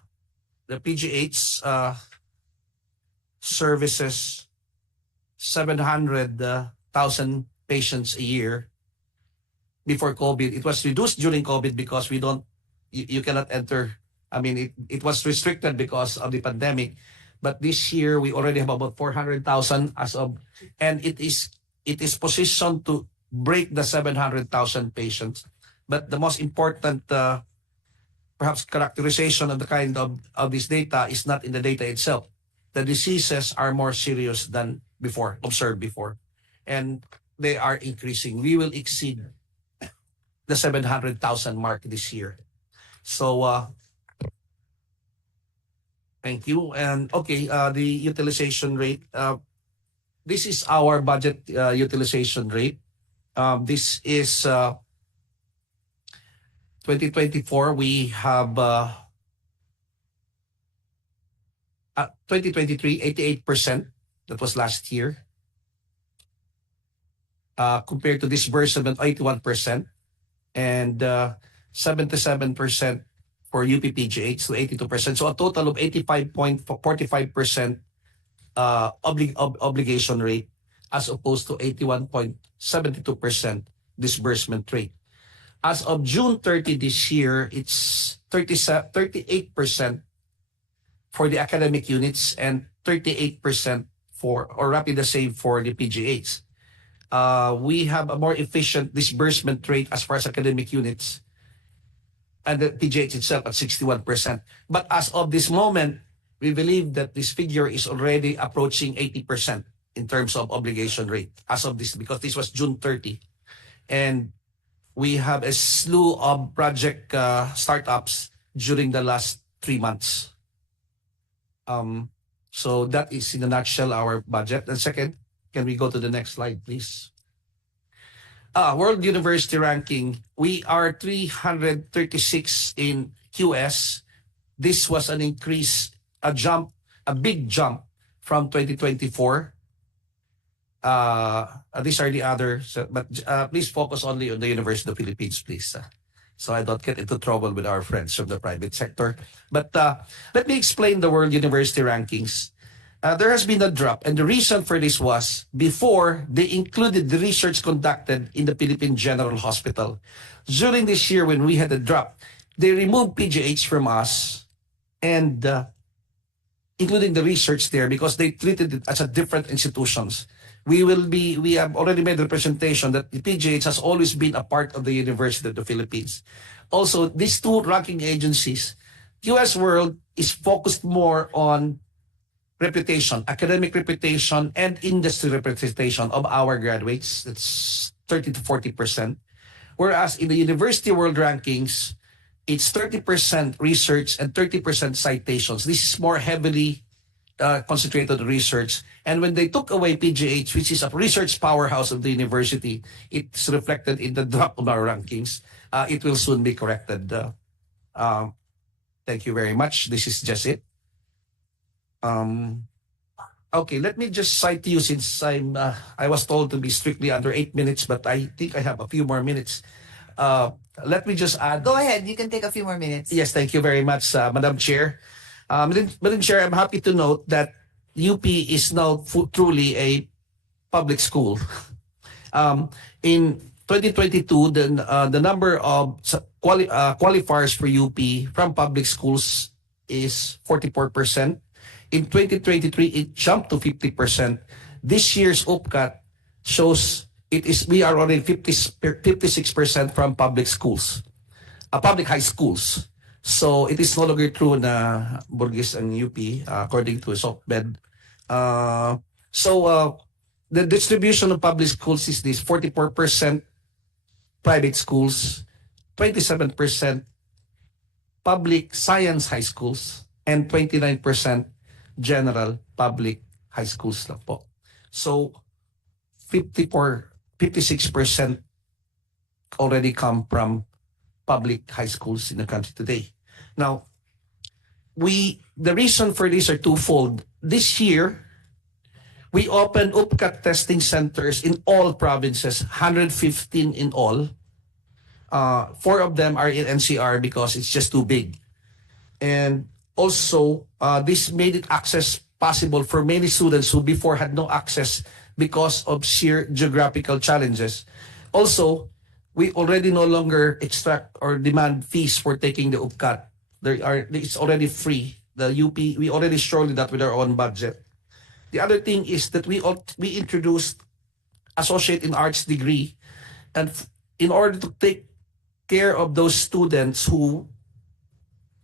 PGH services 700,000 patients a year before COVID. It was reduced during COVID because you cannot enter. I mean, it was restricted because of the pandemic. But this year we already have about 400,000 as of, and it is positioned to break the 700,000 patients. But the most important perhaps characterization of the kind of this data is not in the data itself. The diseases are more serious than before, observed before, and they are increasing. We will exceed the 700,000 mark this year. So thank you. And okay, the utilization rate. This is our budget utilization rate. This is 2024. We have 2023, 88%. That was last year. Compared to disbursement, 81%. And 77% for UPPGH, so 82%. So a total of 85.45% obligation rate as opposed to 81.72% disbursement rate. As of June 30 this year, it's 38% for the academic units and 38% for, or roughly the same for the PGHs. We have a more efficient disbursement rate as far as academic units and the PGH itself at 61%. But as of this moment, we believe that this figure is already approaching 80% in terms of obligation rate as of this, because this was June 30. And we have a slew of project startups during the last 3 months. So that is in a nutshell our budget. And second, can we go to the next slide, please? World University Ranking. We are 336 in QS. This was an increase, a big jump from 2024. These are the others, but please focus only on the University of the Philippines, please. So I don't get into trouble with our friends from the private sector. But let me explain the World University Rankings. There has been a drop, and the reason for this was before they included the research conducted in the Philippine General Hospital. During this year when we had a drop, they removed PGH from us and including the research there because they treated it as a different institutions. We have already made the presentation that the PGH has always been a part of the University of the Philippines. Also, these two ranking agencies, QS World is focused more on reputation, academic reputation, and industry representation of our graduates. It's 30 to 40%. Whereas in the University World Rankings, it's 30% research and 30% citations. This is more heavily concentrated on research. And when they took away PGH, which is a research powerhouse of the university, it's reflected in the drop of our rankings. It will soon be corrected. Thank you very much. This is just it. Okay, let me just cite to you since I was told to be strictly under 8 minutes, but I think I have a few more minutes. Let me just add. Go ahead. You can take a few more minutes. Yes, thank you very much, Madam Chair. Madam Chair, I'm happy to note that UP is now truly a public school. In 2022, the number of qualifiers for UP from public schools is 44%. In 2023, it jumped to 50%. This year's UPCAT shows we are already 56% from public schools, public high schools. So it is no longer true na Burgess and UP, according to SOCMED. The distribution of public schools is this: 44% private schools, 27% public science high schools, and 29% general public high schools lang po. So 56% already come from public high schools in the country today. Now, the reason for this are twofold. This year, we opened UPCAT testing centers in all provinces, 115 in all. 4 of them are in NCR because it's just too big. And also, this made it possible for many students who before had no access because of sheer geographical challenges. Also, we already no longer extract or demand fees for taking the UPCAT. It's already free. The UP, we already showed that with our own budget. The other thing is that we introduced associate in arts degree, and in order to take care of those students who,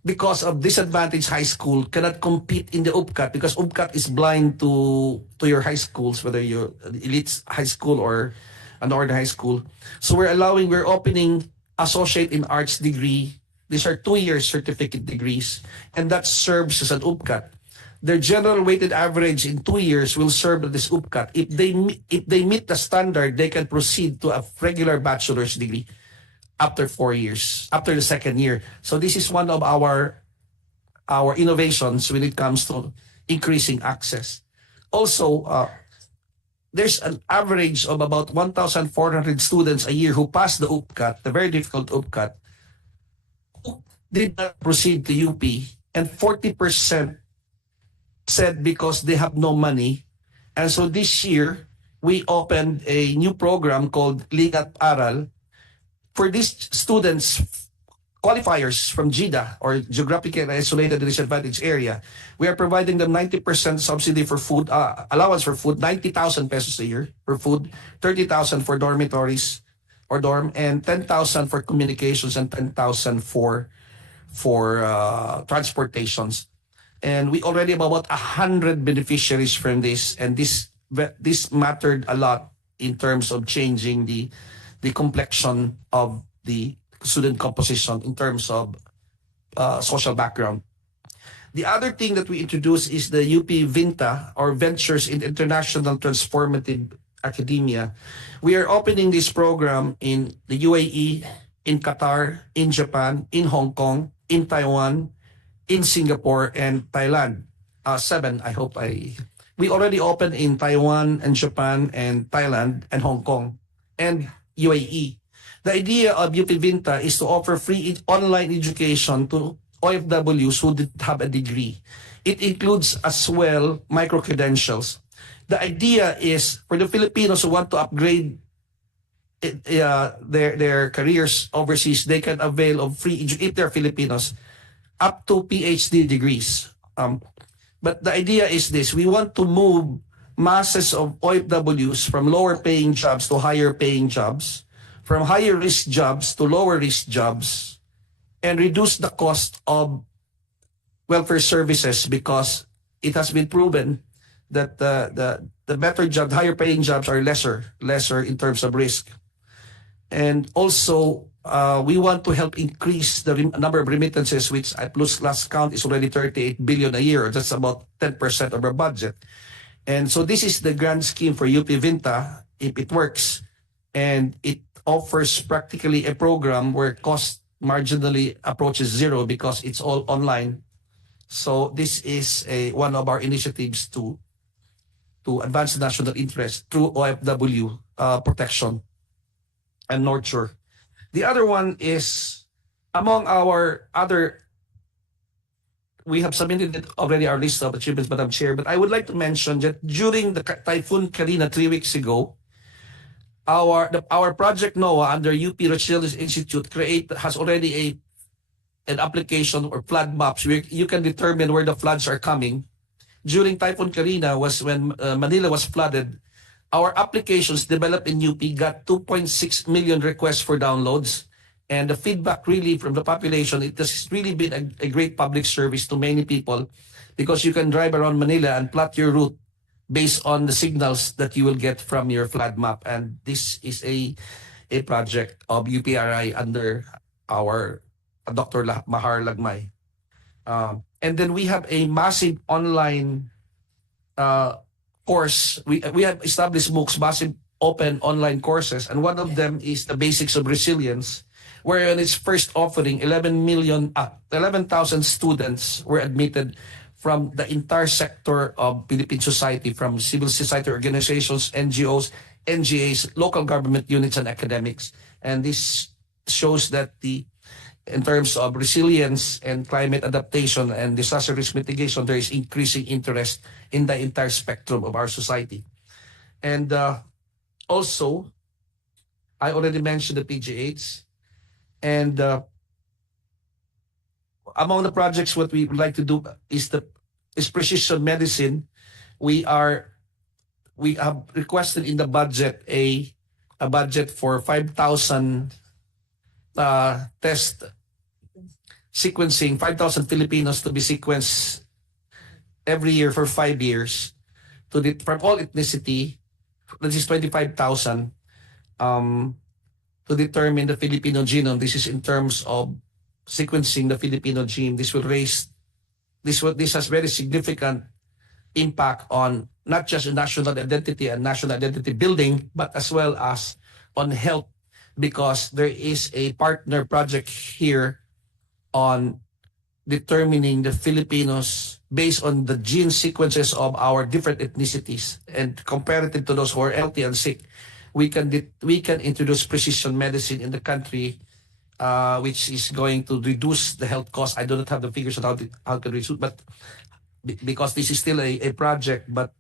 because of disadvantaged high school, cannot compete in the UPCAT because UPCAT is blind to your high schools, whether you're elite high school or an ordinary high school. So we're opening associate in arts degree. These are 2-year certificate degrees, and that serves as an UPCAT. Their general weighted average in 2 years will serve as this UPCAT. If they meet the standard, they can proceed to a regular bachelor's degree after 4 years, after the second year. So this is one of our innovations when it comes to increasing access. Also, there's an average of about 1,400 students a year who pass the UPCAT, the very difficult UPCAT, who did not proceed to UP, and 40% said because they have no money. And so this year, we opened a new program called Ligat Aral for these students, qualifiers from GIDA, or Geographically Isolated and Disadvantaged Area. We are providing them 90% subsidy for food, allowance for food, 90,000 pesos a year for food, 30,000 for dormitories or dorm, and 10,000 for communications, and 10,000 for transportations. And we already have about 100 beneficiaries from this, and this mattered a lot in terms of changing the complexion of the student composition in terms of social background. The other thing that we introduced is the UP Vinta, or Ventures in International Transformative Academia. We are opening this program in the UAE, in Qatar, in Japan, in Hong Kong, in Taiwan, in Singapore, and Thailand. 7, I hope we already opened in Taiwan and Japan and Thailand and Hong Kong and UAE. The idea of UP Vinta is to offer free online education to OFWs who didn't have a degree. It includes as well micro-credentials. The idea is for the Filipinos who want to upgrade their careers overseas, they can avail of free, if they're Filipinos, up to PhD degrees. But the idea is this: we want to move masses of OFWs from lower paying jobs to higher paying jobs, from higher risk jobs to lower risk jobs, and reduce the cost of welfare services, because it has been proven that the better jobs, higher paying jobs are lesser in terms of risk. And also, we want to help increase the number of remittances, which at last count is already 38 billion a year. That's about 10% of our budget. And so this is the grand scheme for UP Vinta, if it works. And it offers practically a program where cost marginally approaches zero because it's all online. So this is one of our initiatives to advance the national interest through OFW protection and nurture. The other one is, among our other, we have submitted it already, our list of achievements, Madam Chair, but I would like to mention that during the Typhoon Karina 3 weeks ago, our project NOAA under UP Resilience Institute has already an application or flood maps where you can determine where the floods are coming. During Typhoon Karina was when Manila was flooded. Our applications developed in UP got 2.6 million requests for downloads. And the feedback really from the population, it has really been a great public service to many people because you can drive around Manila and plot your route based on the signals that you will get from your flood map. And this is a project of UPRI under our Dr. Mahar Lagmay. And then we have a massive online course. We have established MOOCs, massive open online courses, and one of them is the basics of resilience, where in its first offering, 11,000 students were admitted from the entire sector of Philippine society, from civil society organizations, NGOs, NGAs, local government units, and academics. And this shows that in terms of resilience and climate adaptation and disaster risk mitigation, there is increasing interest in the entire spectrum of our society. And also, I already mentioned the PGHs. And among the projects, what we would like to do is precision medicine. We have requested in the budget a budget for 5,000 test sequencing, 5,000 Filipinos to be sequenced every year for 5 years from all ethnicity. This is 25,000 to determine the Filipino genome. This is in terms of sequencing the Filipino gene. This has very significant impact on not just national identity and national identity building, but as well as on health, because there is a partner project here on determining the Filipinos based on the gene sequences of our different ethnicities and comparative to those who are healthy and sick. We can introduce precision medicine in the country, which is going to reduce the health costs. I do not have the figures on how to reduce, but because this is still a project, but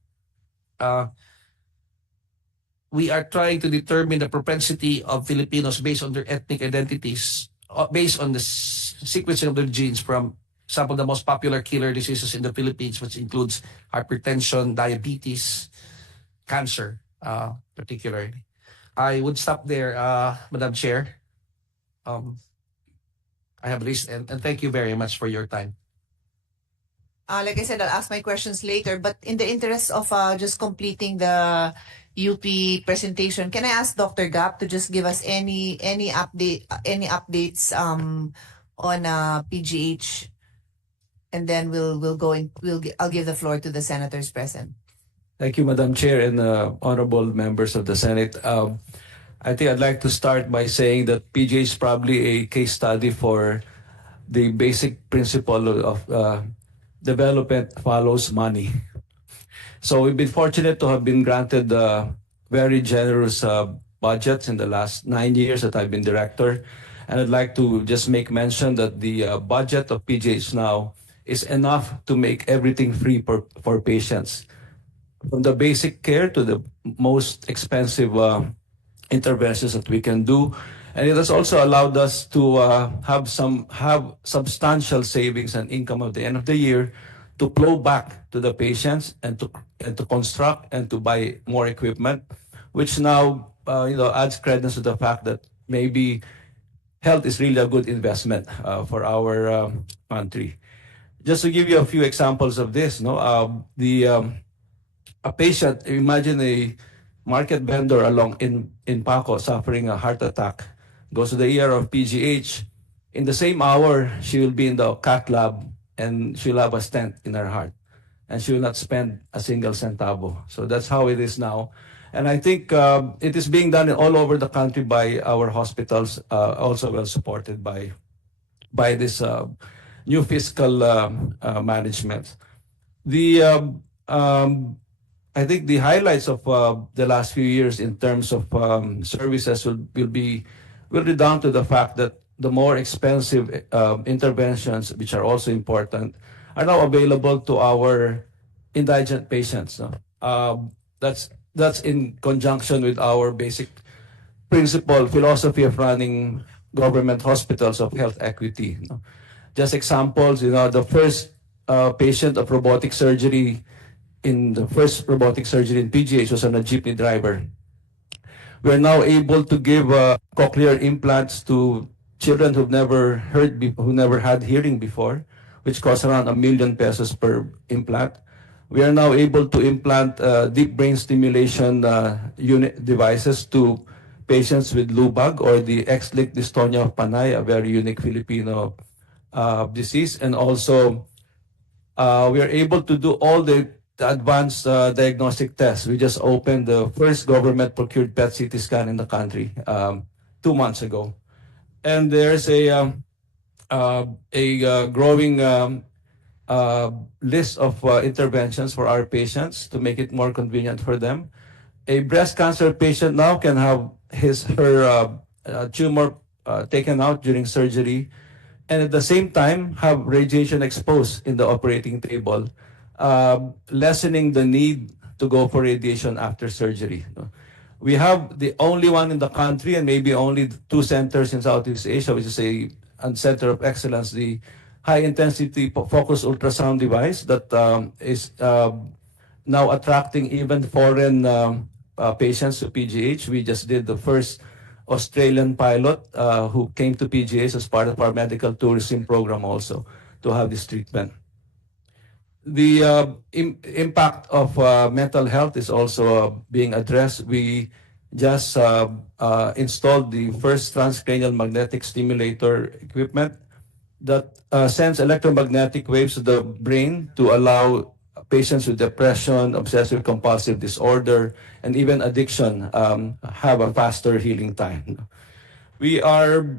we are trying to determine the propensity of Filipinos based on their ethnic identities, based on the sequencing of their genes from some of the most popular killer diseases in the Philippines, which includes hypertension, diabetes, cancer, particularly. I would stop there, Madam Chair. I have raised, and thank you very much for your time. Like I said, I'll ask my questions later, but in the interest of just completing the UP presentation, can I ask Dr. Gap to just give us any updates on PGH, and then I'll give the floor to the senators present. Thank you, Madam Chair, and honorable members of the Senate. I think I'd like to start by saying that PGH is probably a case study for the basic principle of development follows money. So we've been fortunate to have been granted very generous budgets in the last 9 years that I've been director. And I'd like to just make mention that the budget of PGH now is enough to make everything free for patients, from the basic care to the most expensive interventions that we can do. And it has also allowed us to have substantial savings and income at the end of the year to flow back to the patients and to construct and to buy more equipment, which now adds credence to the fact that maybe health is really a good investment for our country. Just to give you a few examples of this, a patient, imagine a market vendor along in Paco suffering a heart attack, goes to the ER of PGH. In the same hour, she will be in the cath lab and she'll have a stent in her heart. And she will not spend a single centavo. So that's how it is now. And I think it is being done all over the country by our hospitals, also well supported by this new fiscal management. I think the highlights of the last few years in terms of services will be down to the fact that the more expensive interventions, which are also important, are now available to our indigent patients. That's in conjunction with our basic principle, philosophy of running government hospitals of health equity. Just examples, the first patient of robotic surgery in the first robotic surgery in PGH was on a jeepney driver. We're now able to give cochlear implants to children who never had hearing before, which costs around ₱1,000,000 per implant. We are now able to implant deep brain stimulation unit devices to patients with lubag or the X-linked dystonia of Panay, a very unique Filipino disease. And also, we are able to do all the advanced diagnostic tests. We just opened the first government-procured PET CT scan in the country 2 months ago. And there's a growing list of interventions for our patients to make it more convenient for them. A breast cancer patient now can have her tumor taken out during surgery, and at the same time have radiation exposed in the operating table, lessening the need to go for radiation after surgery. We have the only one in the country, and maybe only 2 centers in Southeast Asia, which is a center of excellence, the high-intensity focused ultrasound device that is now attracting even foreign patients to PGH. We just did the first Australian pilot who came to PGH as part of our medical tourism program also to have this treatment. The impact of mental health is also being addressed. We just installed the first transcranial magnetic stimulator equipment that sends electromagnetic waves to the brain to allow patients with depression, obsessive compulsive disorder, and even addiction have a faster healing time. We are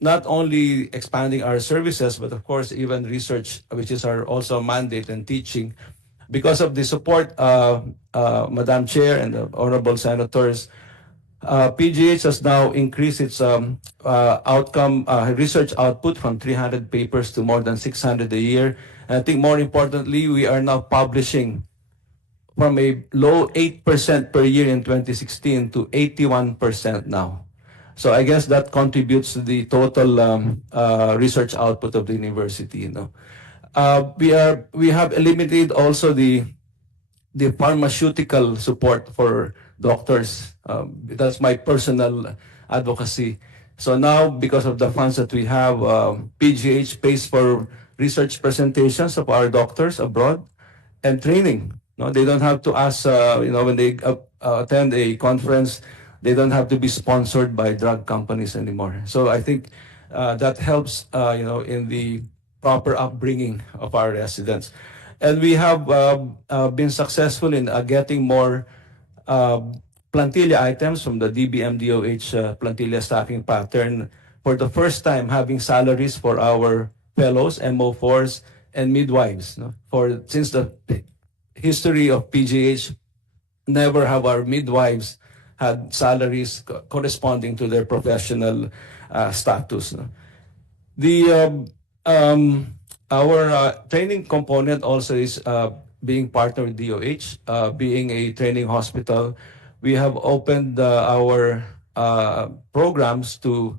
not only expanding our services, but of course, even research, which is our also mandate and teaching. Because of the support, Madam Chair and the honorable senators, PGH has now increased its research output from 300 papers to more than 600 a year. And I think more importantly, we are now publishing from a low 8% per year in 2016 to 81% now. So I guess that contributes to the total research output of the university. We have eliminated also the pharmaceutical support for doctors. That's my personal advocacy. So now, because of the funds that we have, PGH pays for research presentations of our doctors abroad and training. They don't have to ask, when they attend a conference, they don't have to be sponsored by drug companies anymore. So I think that helps, in the proper upbringing of our residents. And we have been successful in getting more plantilla items from the DBM-DOH plantilla staffing pattern. For the first time, having salaries for our fellows, MO4s, and midwives. Since the history of PGH, never have our midwives had salaries corresponding to their professional status. Our training component also is being partnered with DOH, being a training hospital. We have opened our programs to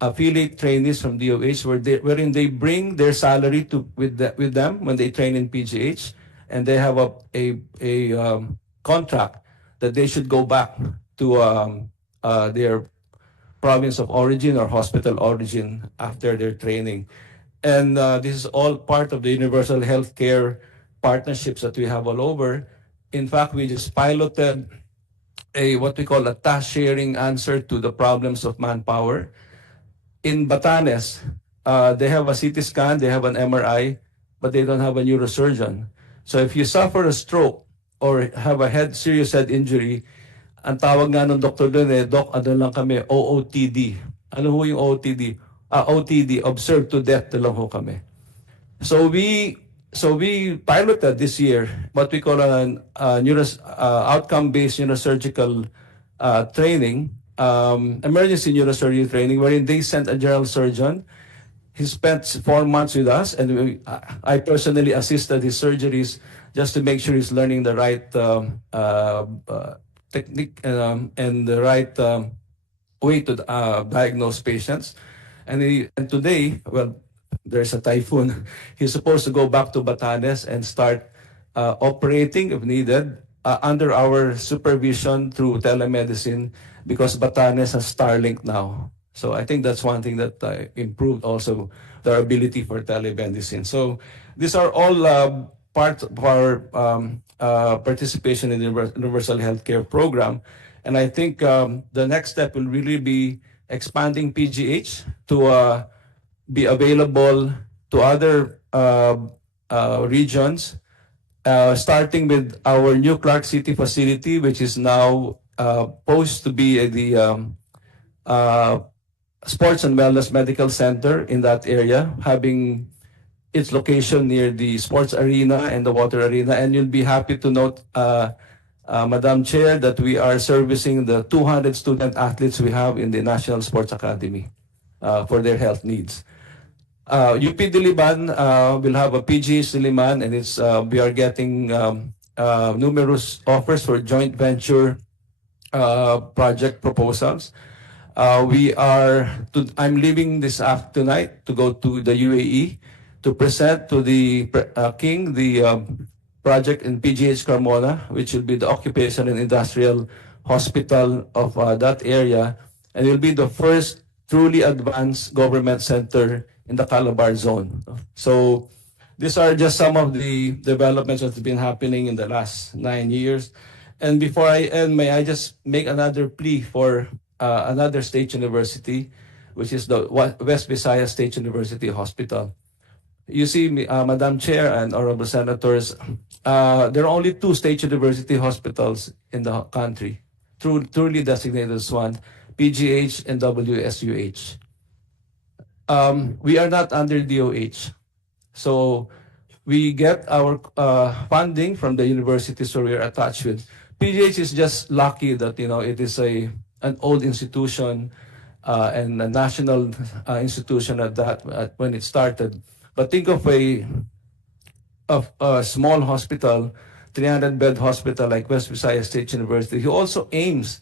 affiliate trainees from DOH, wherein they bring their salary with them when they train in PGH, and they have a contract that they should go back to their province of origin or hospital origin after their training. And this is all part of the universal healthcare partnerships that we have all over. In fact, we just piloted what we call a task sharing answer to the problems of manpower. In Batanes, they have a CT scan, they have an MRI, but they don't have a neurosurgeon. So if you suffer a stroke or have a serious head injury, ang tawag nga ng doktor doon Doc, ano lang kami, OOTD. Ano ho yung OOTD? OTD, observed to death lang ho kami. So we piloted this year what we call an outcome-based neurosurgical training, emergency neurosurgery training, wherein they sent a general surgeon. He spent 4 months with us, and I personally assisted his surgeries just to make sure he's learning the right technique and the right way to diagnose patients. And today, well, there's a typhoon. He's supposed to go back to Batanes and start operating if needed under our supervision through telemedicine because Batanes has Starlink now. So I think that's one thing that improved also their ability for telemedicine. So these are all part of our participation in the universal healthcare program. And I think the next step will really be expanding PGH to be available to other regions, starting with our new Clark City facility, which is now posed to be the Sports and Wellness Medical Center in that area, having its location near the sports arena and the water arena. And you'll be happy to note, Madam Chair, that we are servicing the 200 student athletes we have in the National Sports Academy for their health needs. UP Diliman will have a PGH Diliman, and we are getting numerous offers for joint venture project proposals. I'm leaving this after tonight to go to the UAE to present to the King the project in PGH Carmona, which will be the occupation and industrial hospital of that area, and it will be the first truly advanced government center in the Calabar zone. So these are just some of the developments that have been happening in the last 9 years. And before I end, may I just make another plea for another state university, which is the West Visayas State University Hospital. You see, Madam Chair and Honorable Senators, there are only 2 state university hospitals in the country, truly designated as one, PGH and WSUH. We are not under DOH. So we get our funding from the universities where we are attached with. PGH is just lucky that, it is an old institution and a national institution at that when it started. But think of a small hospital, 300-bed hospital like West Visayas State University, who also aims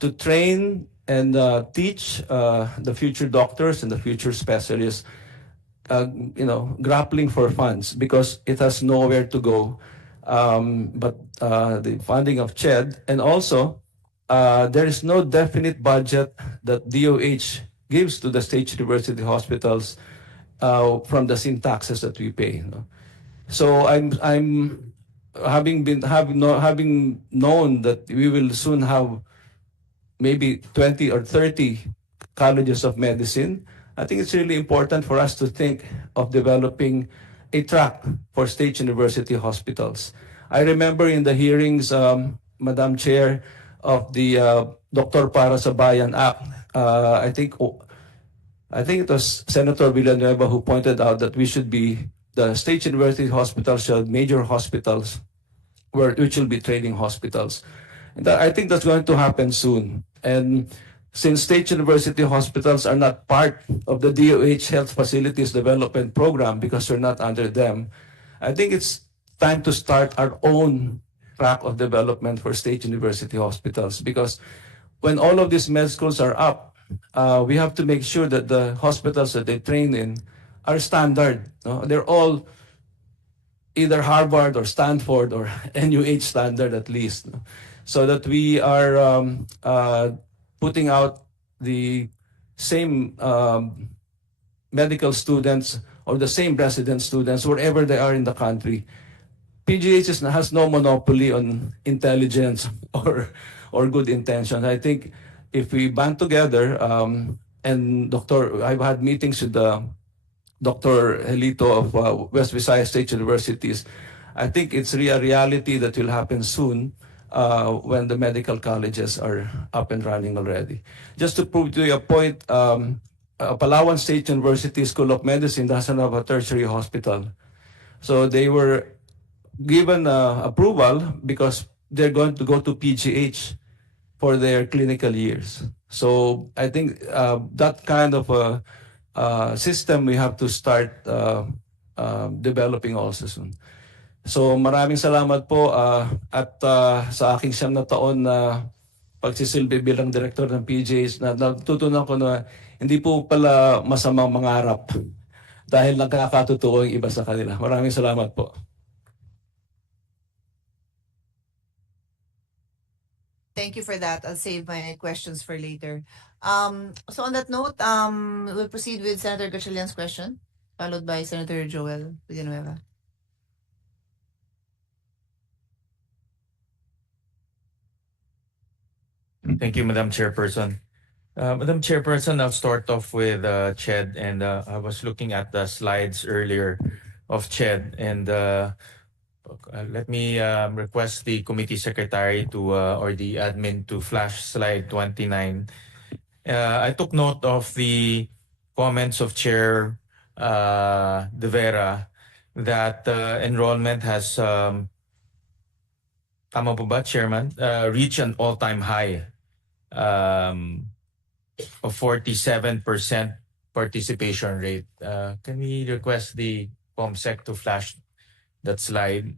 to train and teach the future doctors and the future specialists, grappling for funds because it has nowhere to go. But the funding of CHED, and also there is no definite budget that DOH gives to the state university hospitals from the sin taxes that we pay. So I'm having known that we will soon have maybe 20 or 30 colleges of medicine. I think it's really important for us to think of developing a track for state university hospitals. I remember in the hearings, Madam Chair, of the Dr. Para sa Bayan Act, I think it was Senator Villanueva who pointed out that the state university hospitals should have major hospitals which will be training hospitals. And I think that's going to happen soon. And since state university hospitals are not part of the DOH Health Facilities Development Program because we're not under them, I think it's time to start our own track of development for state university hospitals. Because when all of these med schools are up, we have to make sure that the hospitals that they train in are standard. They're all either Harvard or Stanford or NUH standard at least, so that we are putting out the same medical students or the same resident students wherever they are in the country. PGH has no monopoly on intelligence or good intentions. I think if we band together, and I've had meetings with Dr. Helito of West Visayas State Universities. I think it's a reality that will happen soon when the medical colleges are up and running already. Just to prove to you a point, Palawan State University School of Medicine doesn't have a tertiary hospital. So they were given approval because they're going to go to PGH for their clinical years. So I think that kind of a system we have to start developing also soon. So maraming salamat po at sa aking 9 na taon na pagsisilbi bilang direktor ng PJs na natutunan ko na hindi po pala masamang mangarap dahil nakakatotoo yung iba sa kanila. Maraming salamat po. Thank you for that. I'll save my questions for later. So on that note, we'll proceed with Senator Gatchalian's question, followed by Senator Joel Villanueva. Thank you, Madam Chairperson. Madam Chairperson, I'll start off with CHED, and I was looking at the slides earlier of CHED, and let me request the committee secretary to or the admin to flash slide 29. I took note of the comments of Chair De Vera that enrollment has, tama po ba, Chairman, reached an all-time high of 47% participation rate. Can we request the COMSEC to flash that slide?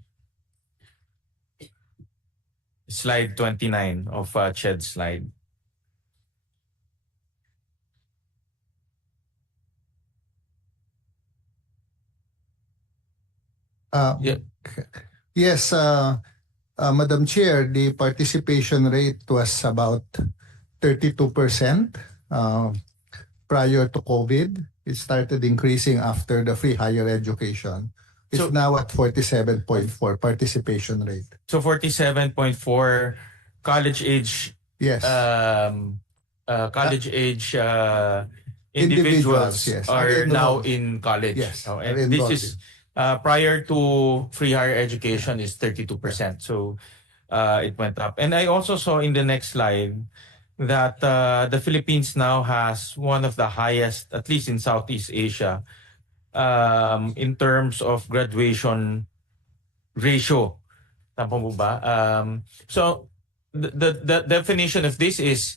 Slide 29 of CHED slide. Yeah. Yes, Madam Chair, the participation rate was about 32% prior to COVID. It started increasing after the free higher education. It's now at 47.4 participation rate. So 47.4 college age. Yes. College age individuals yes, are now in college. Yes, Oh, are and this enrolled. is prior to free higher education is 32%. So it went up. And I also saw in the next slide that the Philippines now has one of the highest, at least in Southeast Asia, in terms of graduation ratio. Tama mo ba? So the definition of this is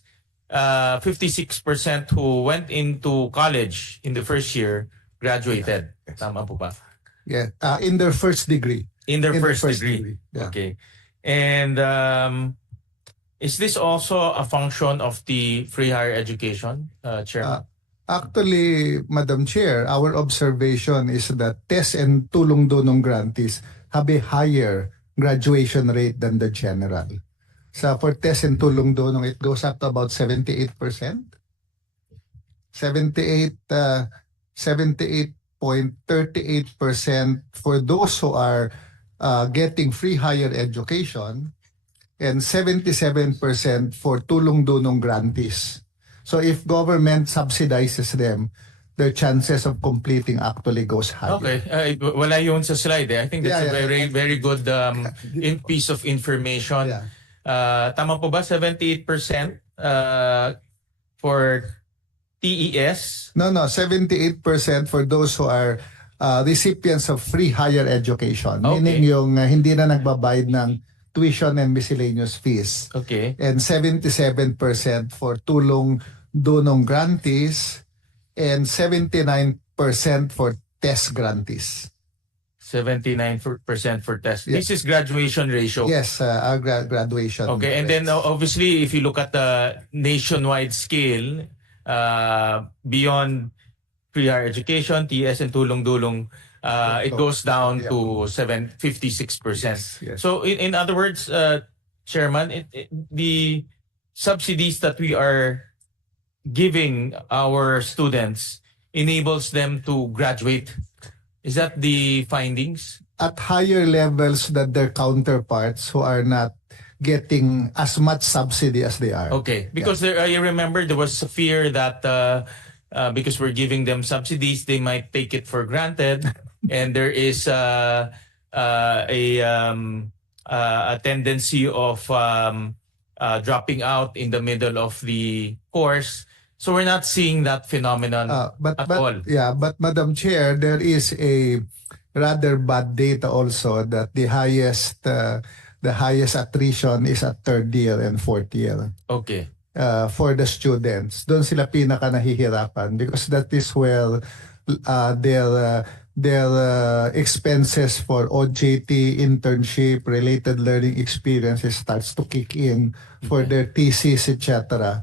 56% who went into college in the first year graduated. Yes. Tama po ba? Yeah, in their first degree. In their In their first degree. yeah. Okay. And is this also a function of the free higher education, Chairman? Actually, Madam Chair, our observation is that TES and tulong-dunong grantees have a higher graduation rate than the general. So for TES and tulong-dunong, it goes up to about 78%. 78.38% for those who are getting free higher education, and 77% for tulong-dunong grantees. So if government subsidizes them, their chances of completing actually goes higher. Okay. Wala yun sa slide. I think that's Yeah, a very, very good piece of information. Yeah. Tama po ba? 78% for TES? No, 78% for those who are recipients of free higher education. Okay. Meaning yung hindi na nagbabayad ng tuition and miscellaneous fees. Okay. And 77% for tulong-dunong grantees and 79% for TES grantees. 79% for test. Yeah. This is graduation ratio. Yes, our graduation. Okay, and then rates. obviously if you look at the nationwide scale, beyond free higher education, TS and tulong-dulong, it goes down to 56%. Yes. So in other words, Chairman, the subsidies that we are giving our students enables them to graduate. Is that the findings? At higher levels than their counterparts who are not getting as much subsidy as they are. Okay, because there, I remember there was a fear that because we're giving them subsidies, they might take it for granted, and there is a tendency of dropping out in the middle of the course. So we're not seeing that phenomenon but all. Yeah, but Madam Chair, there is a rather bad data also that the highest attrition is at third year and fourth year. Okay. For the students. Doon sila pinaka nahihirapan because that is where their expenses for OJT, internship, related learning experiences starts to kick in for their thesis, etc.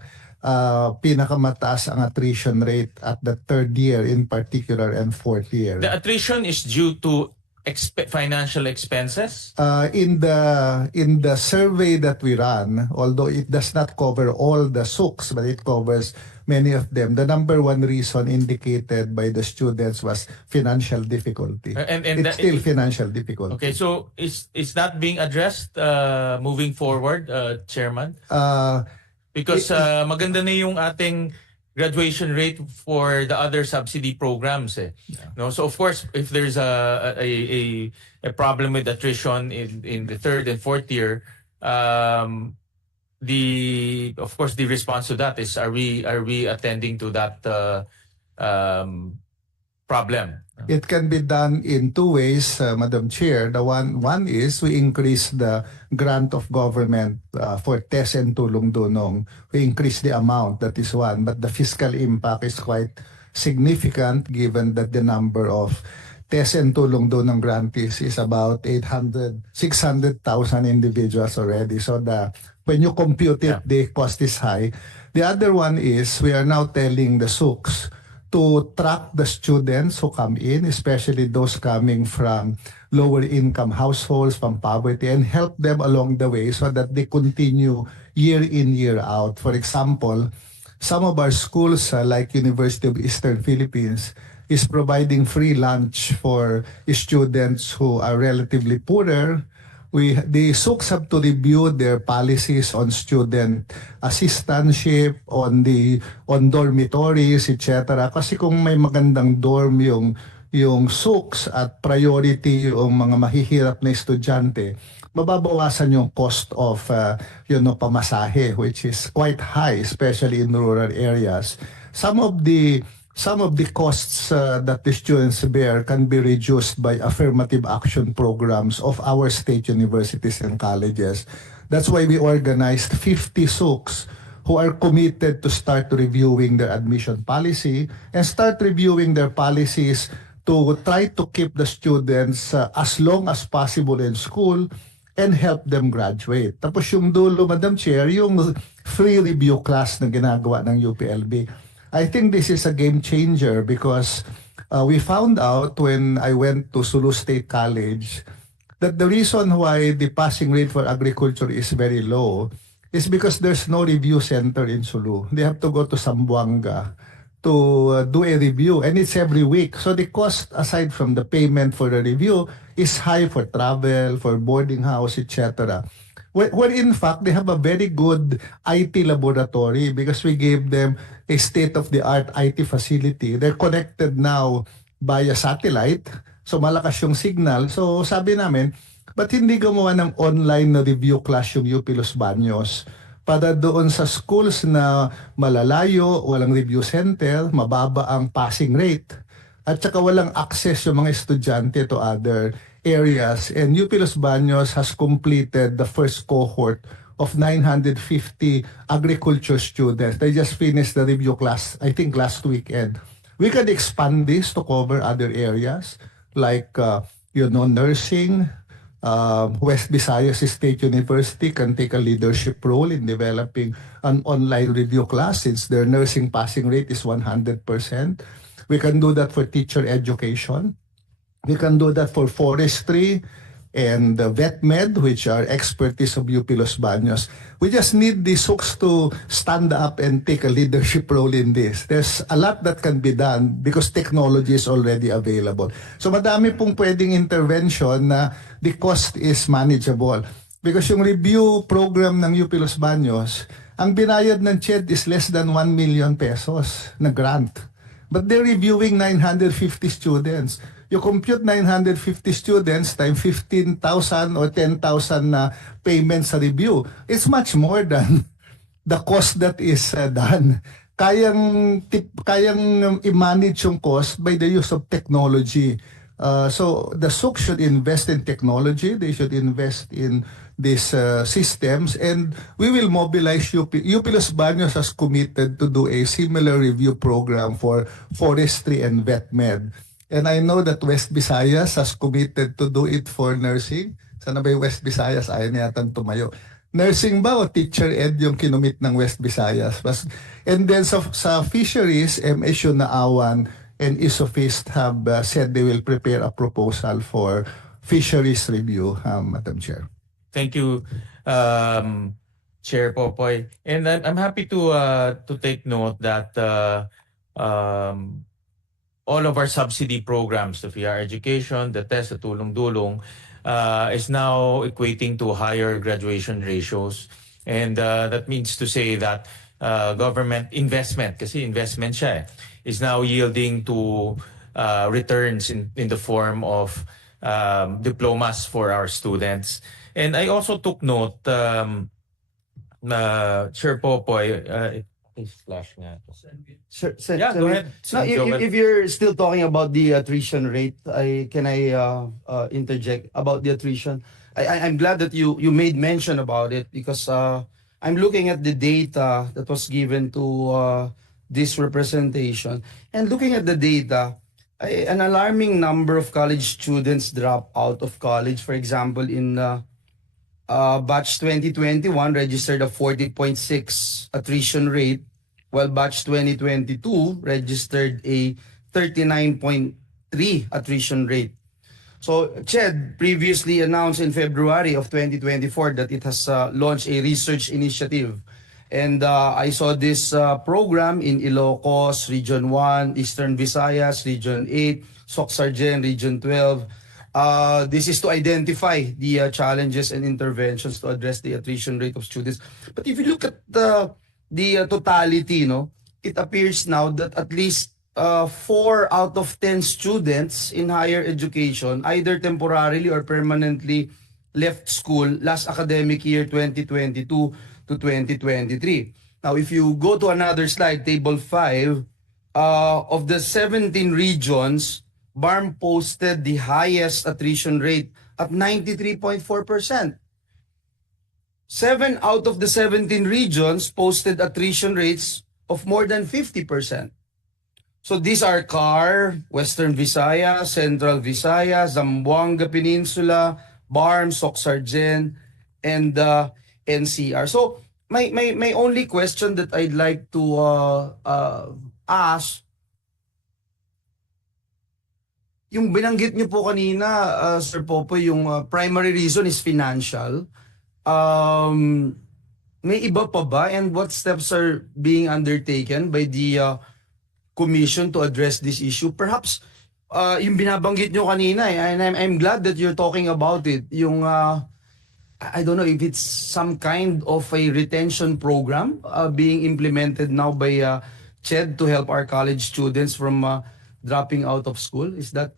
Pinakamataas ang attrition rate at the third year in particular and fourth year. The attrition is due to financial expenses? In the survey that we run, although it does not cover all the SUCs, but it covers many of them, the number one reason indicated by the students was financial difficulty. It's still financial difficulty. Okay, so is that being addressed moving forward, Chairman? Because maganda na yung ating graduation rate for the other subsidy programs. No, so of course, if there's a problem with attrition in the third and fourth year, of course the response to that is are we attending to that problem? It can be done in two ways, Madam Chair. The one is we increase the grant of government for TES and Tulong Dunong. We increase the amount, that is one. But the fiscal impact is quite significant given that the number of TES and Tulong Dunong grantees is about 600,000 individuals already. So when you compute it, the cost is high. The other one is we are now telling the SUCs to track the students who come in, especially those coming from lower income households, from poverty, and help them along the way so that they continue year in, year out. For example, some of our schools, like University of Eastern Philippines, is providing free lunch for students who are relatively poorer. The SUCs have to review their policies on student assistantship, on dormitories, etc. Kasi kung may magandang dorm yung SUCs at priority yung mga mahihirap na estudyante, mababawasan yung cost of pamasahe, which is quite high, especially in rural areas. Some of the costs that the students bear can be reduced by affirmative action programs of our state universities and colleges. That's why we organized 50 SUCs who are committed to start reviewing their admission policy and start reviewing their policies to try to keep the students as long as possible in school and help them graduate. Tapos yung dulo, Madam Chair, yung free review class na ginagawa ng UPLB. I think this is a game changer because we found out when I went to Sulu State College that the reason why the passing rate for agriculture is very low is because there's no review center in Sulu. They have to go to Zamboanga to do a review, and it's every week. So the cost, aside from the payment for the review, is high for travel, for boarding house, etc. Where in fact, they have a very good IT laboratory because we gave them a state-of-the-art IT facility. They're connected now via satellite, so malakas yung signal. So sabi namin, ba't hindi gumawa ng online na review class yung UP Los Baños para doon sa schools na malalayo, walang review center, mababa ang passing rate, at saka walang access yung mga estudyante to other areas. And UP Los Baños has completed the first cohort of 950 agriculture students. They just finished the review class, I think last weekend. We can expand this to cover other areas like nursing. West Visayas State University can take a leadership role in developing an online review class since their nursing passing rate is 100%. We can do that for teacher education. We can do that for forestry and vet med, which are expertise of UP Los Baños. We just need the SUCs to stand up and take a leadership role in this. There's a lot that can be done because technology is already available. So madami pong pwedeng intervention na the cost is manageable. Because yung review program ng UP Los Baños, ang binayad ng CHED is less than 1 million pesos na grant. But they're reviewing 950 students. You compute 950 students times 15,000 or 10,000 na payment sa review. It's much more than the cost that is done. Kayang i-manage yung cost by the use of technology. So the SUC should invest in technology. They should invest in these systems, and we will mobilize UP. UP Los Baños has committed to do a similar review program for forestry and vet med. And I know that West Visayas has committed to do it for nursing. Sana ba yung West Visayas? Ayaw na yatang tumayo. Nursing ba o teacher ed yung kinumit ng West Visayas? And then sa fisheries, MSU Naawan and Isofist have said they will prepare a proposal for fisheries review, Madam Chair. Thank you, Chair Popoy. And I'm happy to take note that all of our subsidy programs, the VR education, the TEST, the tulong-dulong, is now equating to higher graduation ratios. And that means to say that government investment, kasi investment siya, is now yielding to returns in the form of diplomas for our students. And I also took note, Chair Popoy, flash nga. Sir, Yeah, go ahead. Now, Joel. if you're still talking about the attrition rate, can I interject about the attrition? I'm glad that you made mention about it, because I'm looking at the data that was given to this representation, and looking at the data, an alarming number of college students drop out of college. For example, in batch 2021 registered a 40.6 attrition rate, while batch 2022 registered a 39.3 attrition rate. So CHED previously announced in February of 2024 that it has launched a research initiative. And I saw this program in Ilocos, Region 1, Eastern Visayas, Region 8, Soc-Sargen, Region 12. This is to identify the challenges and interventions to address the attrition rate of students. But if you look at the totality, it appears now that at least 4 out of 10 students in higher education either temporarily or permanently left school last academic year 2022 to 2023. Now, if you go to another slide, table 5, of the 17 regions, BARM posted the highest attrition rate at 93.4%. 7 out of the 17 regions posted attrition rates of more than 50%. So these are CAR, Western Visayas, Central Visayas, Zamboanga Peninsula, BARM, Soc-Sargen, and NCR. So my only question that I'd like to ask, yung binanggit niyo po kanina, Sir Popo, yung primary reason is financial. May iba pa ba, and what steps are being undertaken by the commission to address this issue? Perhaps yung binabanggit nyo kanina, and I'm glad that you're talking about it, yung I don't know if it's some kind of a retention program being implemented now by CHED to help our college students from dropping out of school. Is that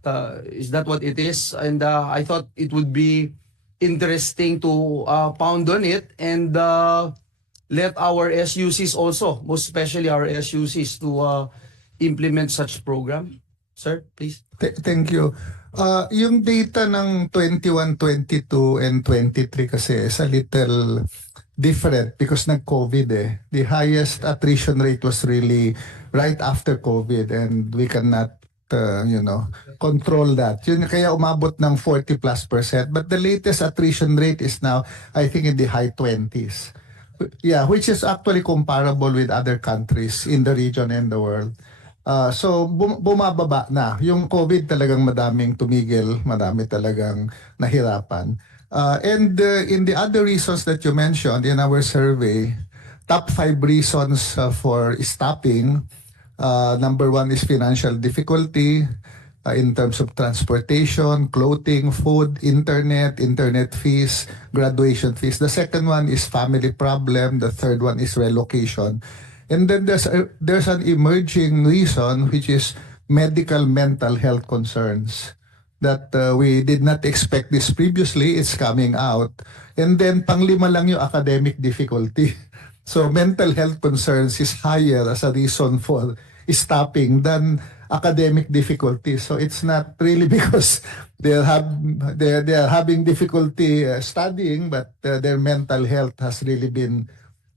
what it is? And I thought it would be interesting to pound on it and let our SUCs also, most especially our SUCs, to implement such program. Sir, please. Thank you. Yung data ng 21, 22, and 23 kasi is a little different because nag-COVID eh. The highest attrition rate was really right after COVID, and we cannot control that. Yun kaya umabot ng 40+%. But the latest attrition rate is now, I think, in the high 20s. Yeah, which is actually comparable with other countries in the region and the world. So bumababa na. Yung COVID talagang madaming tumigil, madami talagang nahirapan. And in the other reasons that you mentioned in our survey, top 5 reasons for stopping, number 1 is financial difficulty in terms of transportation, clothing, food, internet fees, graduation fees. The second one is family problem. The third one is relocation. And then there's an emerging reason, which is medical mental health concerns that we did not expect this previously. It's coming out. And then panglima lang yung academic difficulty. So mental health concerns is higher as a reason for stopping than academic difficulty. So it's not really because they're having difficulty studying, but their mental health has really been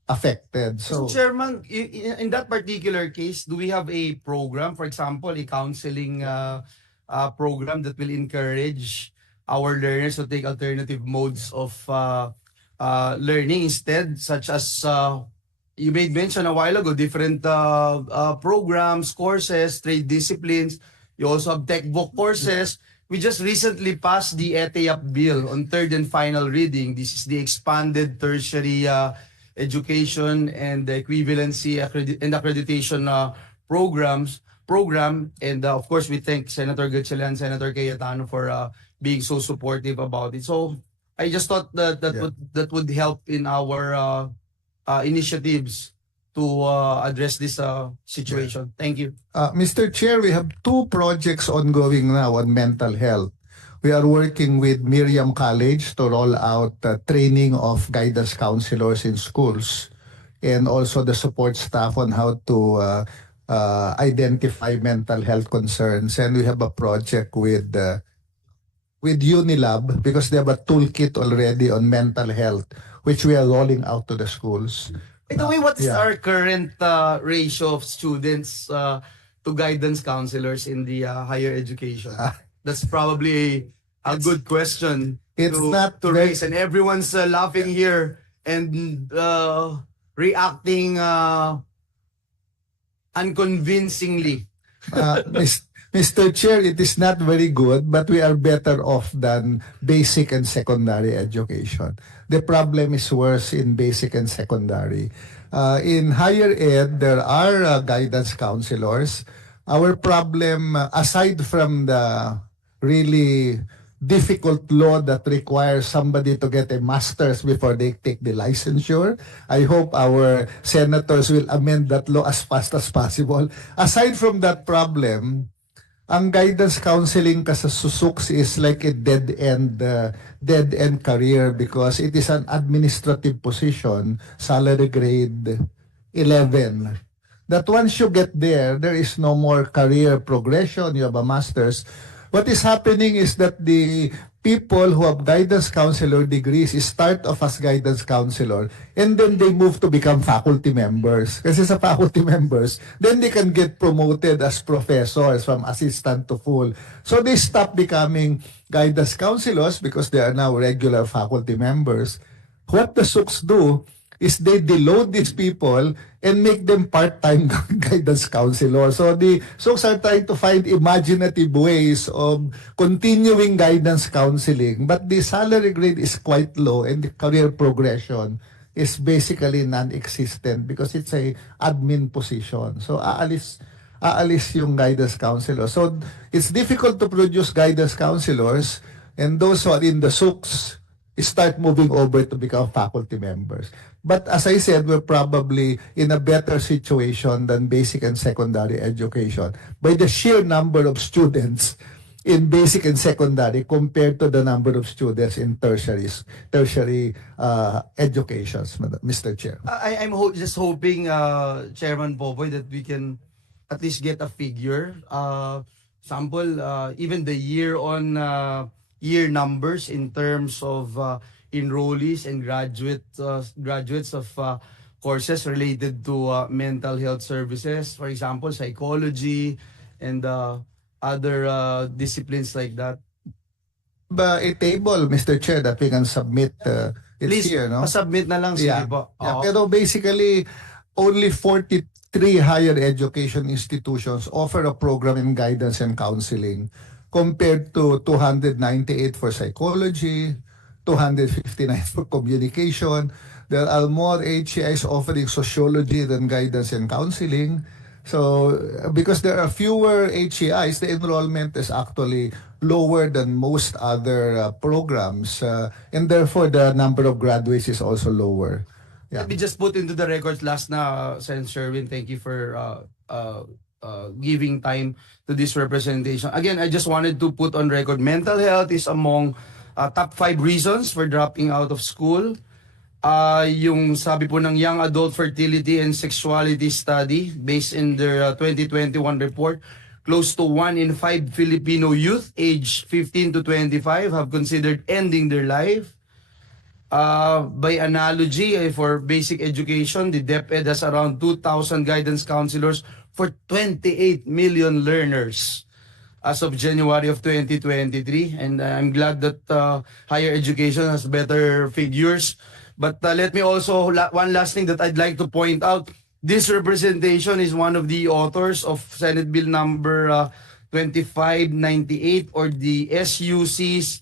affected. So Chairman, in that particular case, do we have a program, for example, a counseling program that will encourage our learners to take alternative modes of learning instead, such as you made mention a while ago, different programs, courses, trade disciplines. You also have textbook courses. We just recently passed the ETIAP bill on third and final reading. This is the expanded tertiary education and the equivalency and accreditation program. And of course, we thank Senator Gatchalian, Senator Cayetano for being so supportive about it. So I just thought that would help in our initiatives to address this situation. Thank you. Mr. Chair, we have two projects ongoing now on mental health. We are working with Miriam College to roll out training of guidance counselors in schools and also the support staff on how to identify mental health concerns. And we have a project with Unilab because they have a toolkit already on mental health, which we are rolling out to the schools. By the way, what's our current ratio of students to guidance counselors in the higher education? That's probably a good question to raise. And everyone's laughing here and reacting unconvincingly. Mr. Chair, it is not very good, but we are better off than basic and secondary education. The problem is worse in basic and secondary. In higher ed, there are guidance counselors. Our problem, aside from the really difficult law that requires somebody to get a master's before they take the licensure, I hope our senators will amend that law as fast as possible. Aside from that problem, ang guidance counseling kasi susuks is like a dead-end career because it is an administrative position, salary grade 11. That once you get there is no more career progression, you have a master's. What is happening is that the people who have guidance counselor degrees start off as guidance counselor and then they move to become faculty members. Kasi sa faculty members, then they can get promoted as professors from assistant to full. So they stop becoming guidance counselors because they are now regular faculty members. What the SUCs do is they deload these people and make them part-time guidance counselors. So the SUCs are trying to find imaginative ways of continuing guidance counseling, but the salary grade is quite low and the career progression is basically non-existent because it's a admin position. So aalis yung guidance counselor. So it's difficult to produce guidance counselors, and those who are in the SUCs start moving over to become faculty members. But as I said, we're probably in a better situation than basic and secondary education by the sheer number of students in basic and secondary compared to the number of students in tertiary educations, Mr. Chair. I'm just hoping, Chairman Boboy, that we can at least get a figure. Sample, even the year numbers in terms of enrollees and graduates of courses related to mental health services, for example, psychology and other disciplines like that. A table, Mr. Chair, that we can submit. It's Please, here, no? submit na lang. Yeah. Sige po. Yeah, Oo. pero basically, only 43 higher education institutions offer a program in guidance and counseling compared to 298 for psychology, 259 for communication. There are more HCIs offering sociology than guidance and counseling. So, because there are fewer HCIs, the enrollment is actually lower than most other programs. And therefore, the number of graduates is also lower. Yeah. Let me just put into the records last na, Sen. Sherwin, thank you for giving time to this representation. Again, I just wanted to put on record, mental health is among top 5 reasons for dropping out of school. Yung sabi po ng Young Adult Fertility and Sexuality Study, based in their 2021 report, close to 1 in 5 Filipino youth aged 15 to 25 have considered ending their life. By analogy, for basic education, the DepEd has around 2,000 guidance counselors for 28 million learners. as of January of 2023. And I'm glad that higher education has better figures. But let me also, one last thing that I'd like to point out. This representation is one of the authors of Senate Bill number 2598, or the SUC's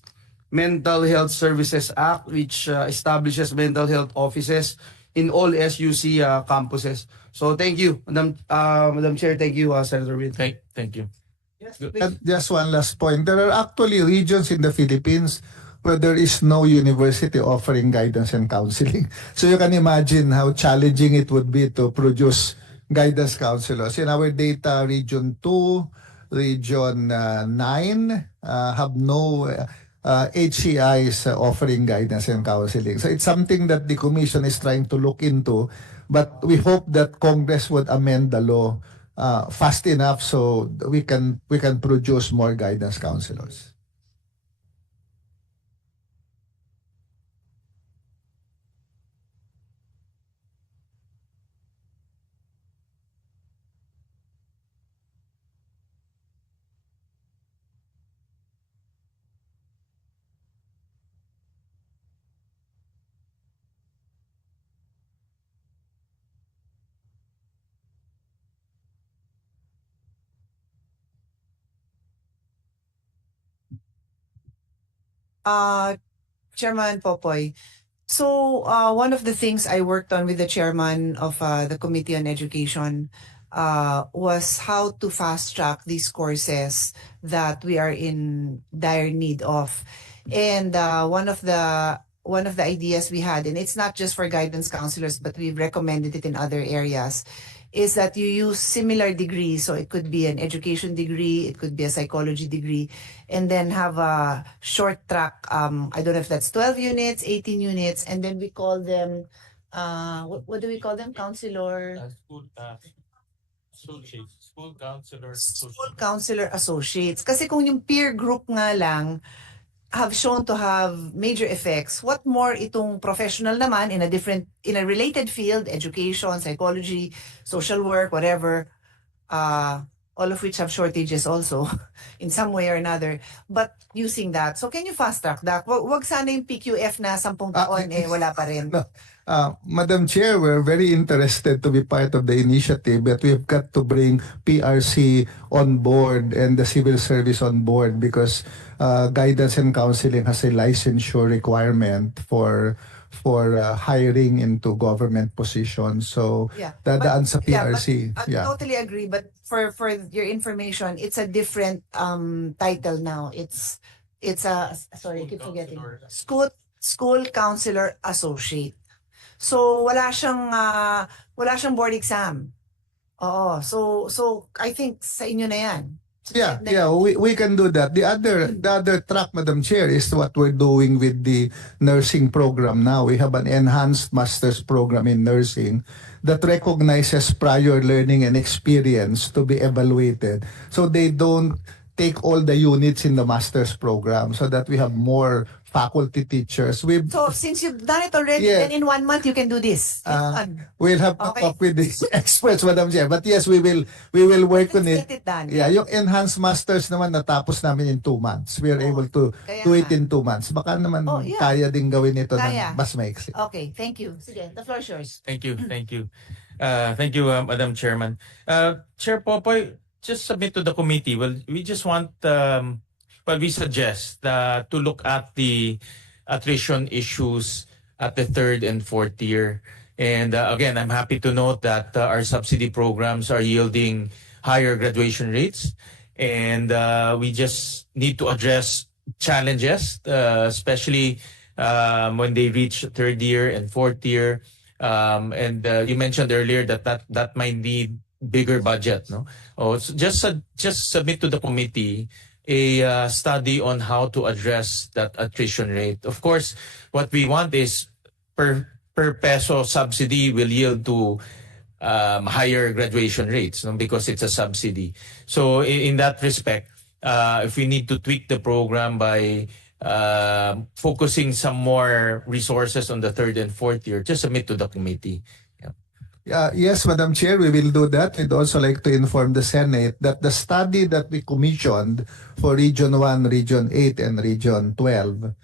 Mental Health Services Act, which establishes mental health offices in all SUC campuses. So thank you, Madam Chair. Thank you, Senator Will. Thank you. And just one last point. There are actually regions in the Philippines where there is no university offering guidance and counseling. So you can imagine how challenging it would be to produce guidance counselors. In our data, Region 2, Region 9 have no HCIs offering guidance and counseling. So it's something that the Commission is trying to look into, but we hope that Congress would amend the law fast enough so we can produce more guidance counselors. Chairman Popoy, so one of the things I worked on with the chairman of the Committee on Education was how to fast track these courses that we are in dire need of. And one of the ideas we had, and it's not just for guidance counselors, but we've recommended it in other areas, is that you use similar degrees. So it could be an education degree, it could be a psychology degree, and then have a short track, I don't know if that's 12 units, 18 units, and then we call them, what do we call them? Counselor? School counselor associates. Kasi kung yung peer group nga lang have shown to have major effects, what more itong professional naman in a related field, education, psychology, social work, whatever, all of which have shortages also in some way or another, but using that. So can you fast track that? Wag sana yung PQF na 10 taon wala pa rin. Madam Chair, we're very interested to be part of the initiative, but we've got to bring PRC on board and the civil service on board because guidance and counseling has a licensure requirement for hiring into government positions. So dadaan sa PRC. I totally agree, but for your information, it's a different title now. It's a, sorry, I keep forgetting. School Counselor Associate. So wala siyang board exam. Oo, so I think sa inyo na yan. Yeah, we can do that. The other track, Madam Chair, is what we're doing with the nursing program now. We have an enhanced master's program in nursing that recognizes prior learning and experience to be evaluated. So they don't take all the units in the master's program so that we have more faculty teachers. So since you've done it already, then in 1 month you can do this. We'll have to talk with the experts, Madam Chair. But yes, we will work on it. Get it done. Yeah, yung enhanced masters naman natapos namin in 2 months. We are able to do it in 2 months. Baka naman kaya din gawin ito ng mas maiksi. Okay, thank you. Sige, the floor is yours. Thank you. Thank you, Madam Chairman. Chair Popoy, just submit to the committee. Well, we just want, we suggest to look at the attrition issues at the 3rd and 4th tier. And again, I'm happy to note that our subsidy programs are yielding higher graduation rates. And we just need to address challenges, especially when they reach 3rd year and 4th year. And you mentioned earlier that might need bigger budget, no? So just submit to the committee a study on how to address that attrition rate. Of course, what we want is per peso subsidy will yield to higher graduation rates, no? Because it's a subsidy. So in that respect, if we need to tweak the program by focusing some more resources on the 3rd and 4th year, just submit to the committee. Yes, Madam Chair, we will do that. We'd also like to inform the Senate that the study that we commissioned for Region 1, Region 8, and Region 12,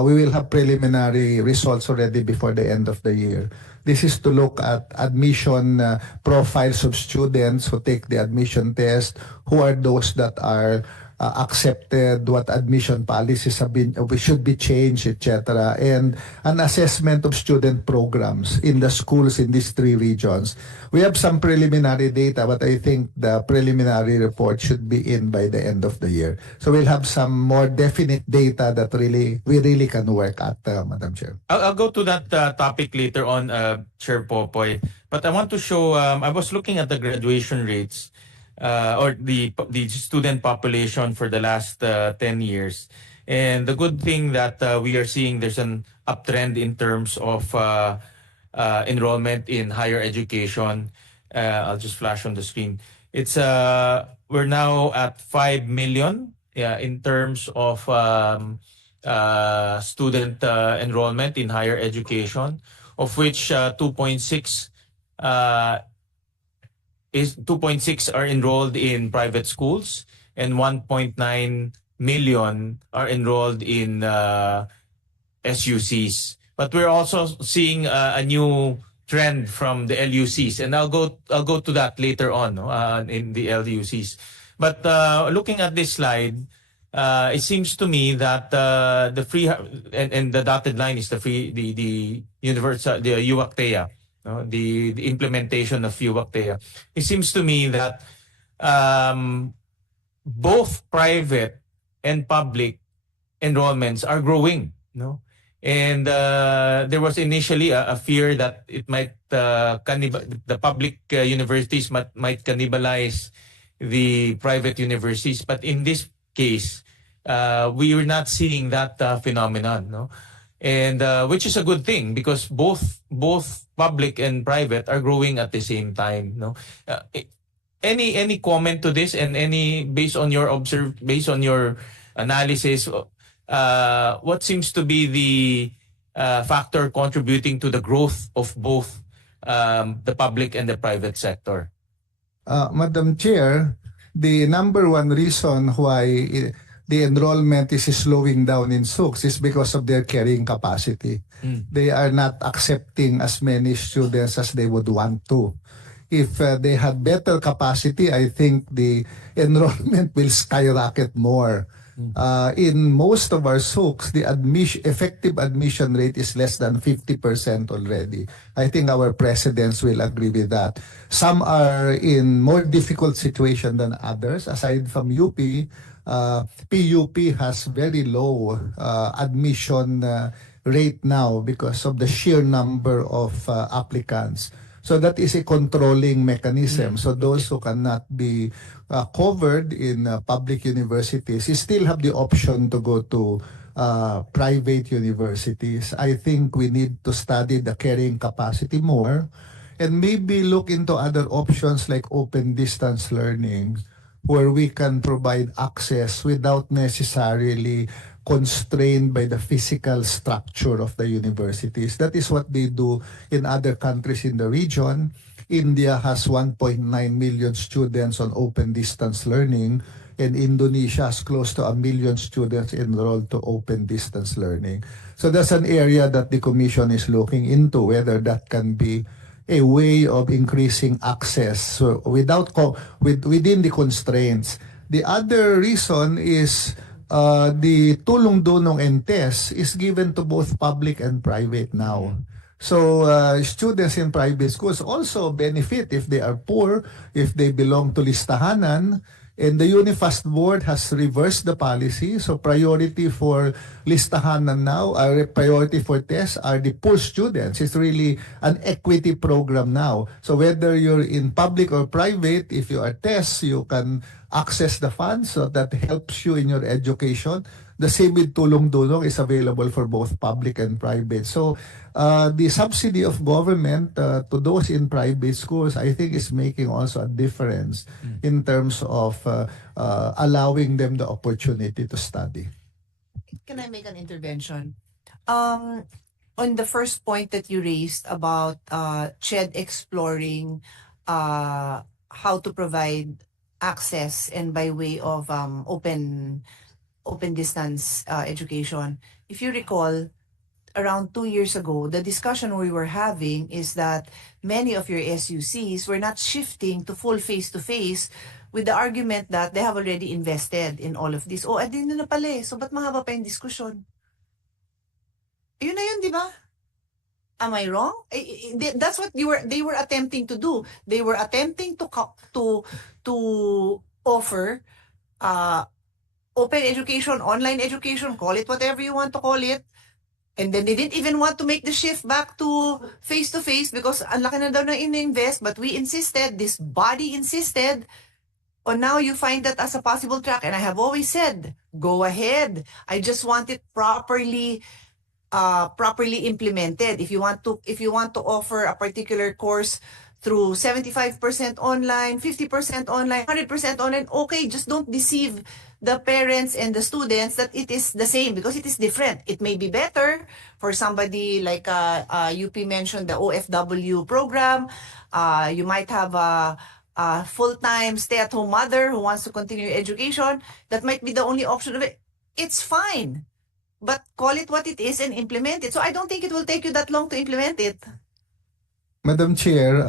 we will have preliminary results already before the end of the year. This is to look at admission profiles of students who take the admission test, who are those that are accepted, what admission policies have been should be changed, etc., and an assessment of student programs in the schools in these three regions. We have some preliminary data, but I think the preliminary report should be in by the end of the year. So we'll have some more definite data that we really can work at, Madam Chair. I'll go to that topic later on, Chair Popoy. But I want to show, I was looking at the graduation rates or the student population for the last 10 years. And the good thing that we are seeing, there's an uptrend in terms of enrollment in higher education. I'll just flash on the screen. It's we're now at 5 million in terms of student enrollment in higher education, of which 2.6 are enrolled in private schools and 1.9 million are enrolled in SUCs. But we're also seeing a new trend from the LUCs, and I'll go to that later on in the LUCs. But looking at this slide, it seems to me that the free and the dotted line is the universal, the UACTEA, the implementation of UACTEA. It seems to me that both private and public enrollments are growing, and there was initially a fear that it might the public universities might cannibalize the private universities, but in this case, we are not seeing that phenomenon, and which is a good thing because both public and private are growing at the same time. Any comment to this, and any based on your analysis, what seems to be the factor contributing to the growth of both the public and the private sector? Madam Chair, the number one reason why the enrollment is slowing down in SUCs is because of their carrying capacity. They are not accepting as many students as they would want to. If they had better capacity, I think the enrollment will skyrocket more. In most of our SUCs, the effective admission rate is less than 50% already. I think our presidents will agree with that. Some are in more difficult situation than others. Aside from UP, PUP has very low admission rate now because of the sheer number of applicants. So that is a controlling mechanism. So those who cannot be covered in public universities, you still have the option to go to private universities. I think we need to study the carrying capacity more and maybe look into other options like open distance learning, where we can provide access without necessarily constrained by the physical structure of the universities. That is what they do in other countries in the region. India has 1.9 million students on open distance learning, and Indonesia has close to 1 million students enrolled to open distance learning. So that's an area that the Commission is looking into, whether that can be a way of increasing access within the constraints. The other reason is the tulong-dunong and test is given to both public and private now. So students in private schools also benefit if they are poor, if they belong to listahanan. And the Unifast Board has reversed the policy. So priority for listahanan now, priority for tests are the poor students. It's really an equity program now. So whether you're in public or private, if you are tests, you can access the funds, so that helps you in your education. The same with tulong-dulong is available for both public and private. So the subsidy of government to those in private schools, I think, is making also a difference in terms of allowing them the opportunity to study. Can I make an intervention? on the first point that you raised about CHED exploring how to provide access and by way of open distance education. If you recall, around 2 years ago, the discussion we were having is that many of your SUCs were not shifting to full face-to-face with the argument that they have already invested in all of this. Oh, adin na pala eh. So, ba't mahaba pa yung diskusyon? Yun na yun, di ba? Am I wrong? That's what they were attempting to do. They were attempting to offer open education, online education, call it whatever you want to call it. And then they didn't even want to make the shift back to face-to-face because ang laki na daw na in-invest, but we insisted, this body insisted, or now you find that as a possible track. And I have always said, go ahead. I just want it properly implemented. If you want to offer a particular course through 75% online, 50% online, 100% online, okay, just don't deceive the parents and the students that it is the same because it is different. It may be better for somebody like UP mentioned the OFW program. You might have a full-time stay-at-home mother who wants to continue education. That might be the only option of it. It's fine. But call it what it is and implement it. So I don't think it will take you that long to implement it. Madam Chair,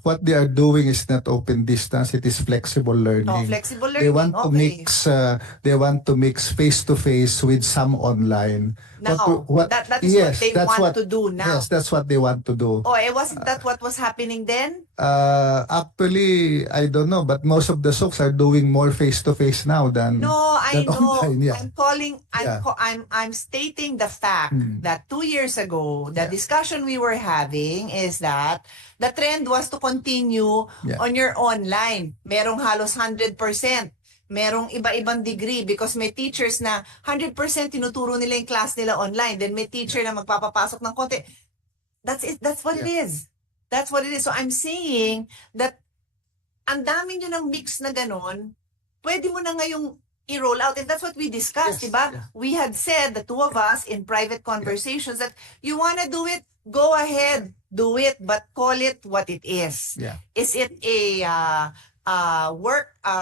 what they are doing is not open distance, it is flexible learning. Oh, flexible They learning. want to mix face-to-face with some online. Now, that is yes, what they that's want to do now. Yes, that's what they want to do. Oh, wasn't that what was happening then? Actually, I don't know, but most of the SOCs are doing more face-to-face now than No, I than know. online. Yeah. I'm stating the fact that 2 years ago, the discussion we were having is that the trend was to continue on your online. Merong halos 100%. Merong iba-ibang degree because may teachers na 100% tinuturo nila yung class nila online. Then may teacher na magpapapasok ng konti. That's it. That's what it is. That's what it is. So I'm saying that ang dami nyo ng mix na ganon, pwede mo na ngayong i-roll out. And that's what we discussed, diba? Yeah. We had said, the two of us in private conversations, that you wanna do it, go ahead, do it, but call it what it is. Yeah. Is it a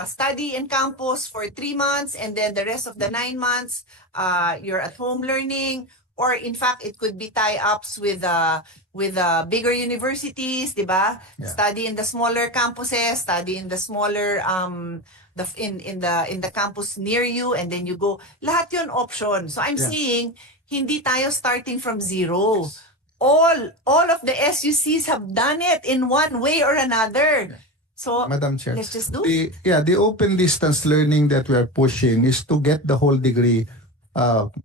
study in campus for 3 months and then the rest of the 9 months you're at home learning, or in fact it could be tie-ups with bigger universities, diba? Yeah. Study in the smaller campuses, study in the smaller in the campus near you, and then you go. Lahat yun option. So I'm seeing hindi tayo starting from zero. All of the SUCs have done it in one way or another. So, Madam Chair, let's just do the open distance learning that we are pushing is to get the whole degree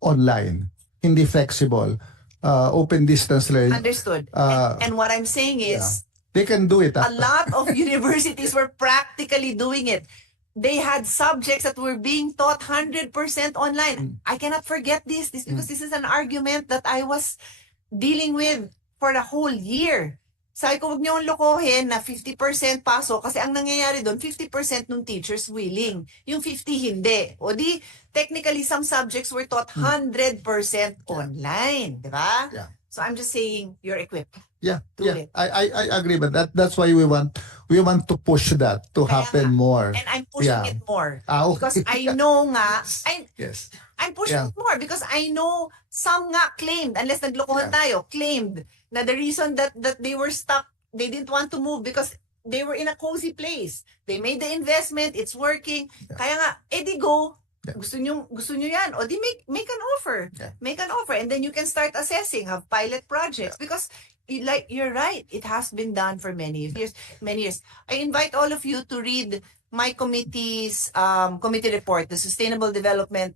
online, hindi flexible. Open distance learning. Understood. And what I'm saying is, they can do it. A lot of universities were practically doing it. They had subjects that were being taught 100% online. I cannot forget this because this is an argument that I was dealing with for the whole year. Sabi ko, huwag niyong lokohin na 50% pasok kasi ang nangyayari doon, 50% ng teachers willing. Yung 50 hindi. O di, technically, some subjects were taught 100% online. Di ba? Yeah. So I'm just saying, you're equipped. Yeah, Do yeah. it. I agree, but that's why we want to push that to happen more. And I'm pushing it more. Okay. Because I know nga, Yes. I'm pushing it more because I know some nga claimed, unless naglokohan tayo, claimed na the reason that they were stuck, they didn't want to move because they were in a cozy place. They made the investment, it's working. Kaya nga, di go. Gusto nyo yan. O di make an offer. Make an offer. And then you can start assessing, have pilot projects. Because you're right, it has been done for many years. I invite all of you to read my committee's committee report, the Sustainable Development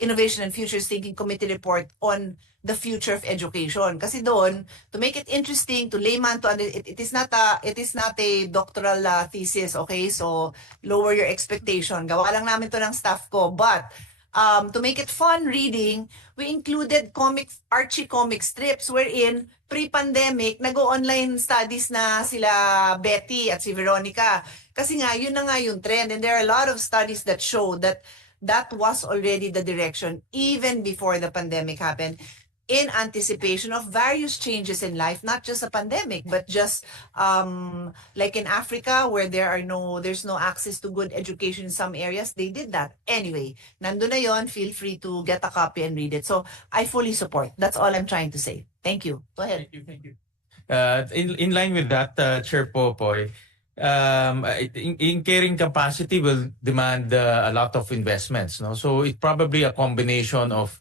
Innovation and Futures Thinking Committee report on the future of education. Kasi doon, to make it interesting to layman to it is not a doctoral thesis, okay? So lower your expectation. Gawa lang namin to ng staff ko, but to make it fun reading, we included Archie comic strips wherein pre-pandemic nag-online studies na sila Betty at si Veronica. Kasi nga yun na nga yung trend, and there are a lot of studies that show that was already the direction even before the pandemic happened. in anticipation of various changes in life, not just a pandemic, but just like in Africa where there's no access to good education in some areas, they did that. Anyway, nandun na yon, feel free to get a copy and read it. So I fully support. That's all I'm trying to say. Thank you. Go ahead. Thank you. In line with that, Chair Popoy, in carrying capacity will demand a lot of investments. No, so it's probably a combination of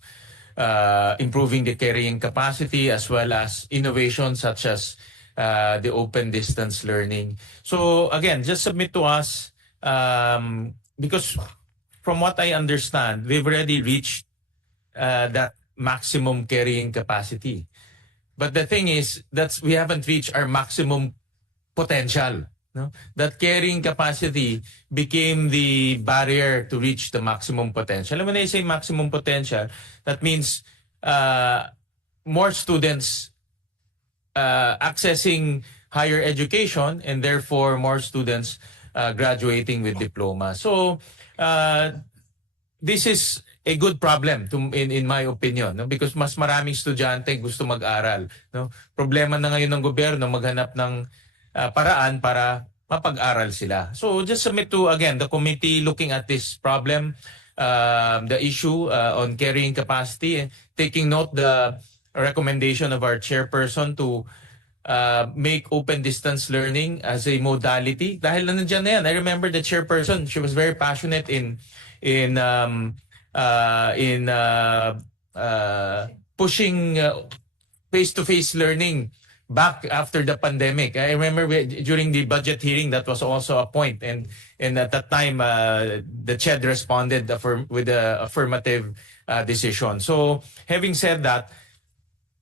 improving the carrying capacity as well as innovation such as the open distance learning. So again, just submit to us because from what I understand, we've already reached that maximum carrying capacity. But the thing is we haven't reached our maximum potential. No? That carrying capacity became the barrier to reach the maximum potential. And when I say maximum potential, that means more students accessing higher education and therefore more students graduating with diploma. So this is a good problem in my opinion, no? Because mas maraming estudyante gusto mag-aral. No? Problema na ngayon ng gobyerno maghanap ng paraan para mapag-aral sila. So just submit to, again, the committee looking at this problem, the issue on carrying capacity, and taking note the recommendation of our chairperson to make open distance learning as a modality. Dahil nandiyan na yan. I remember the chairperson, she was very passionate in pushing face-to-face learning back after the pandemic. I remember during the budget hearing that was also a point, and at that time the CHED responded with the affirmative decision. So having said that,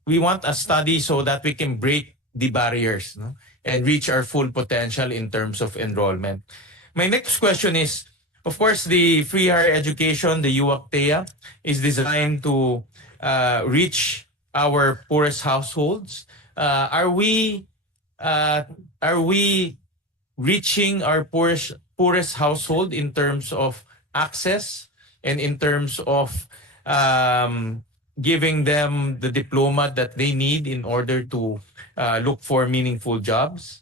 we want a study so that we can break the barriers, no? And reach our full potential in terms of enrollment. My next question is, of course, the free higher education, the UACTEA, is designed to reach our poorest households. Are we reaching our poorest household in terms of access and in terms of giving them the diploma that they need in order to look for meaningful jobs?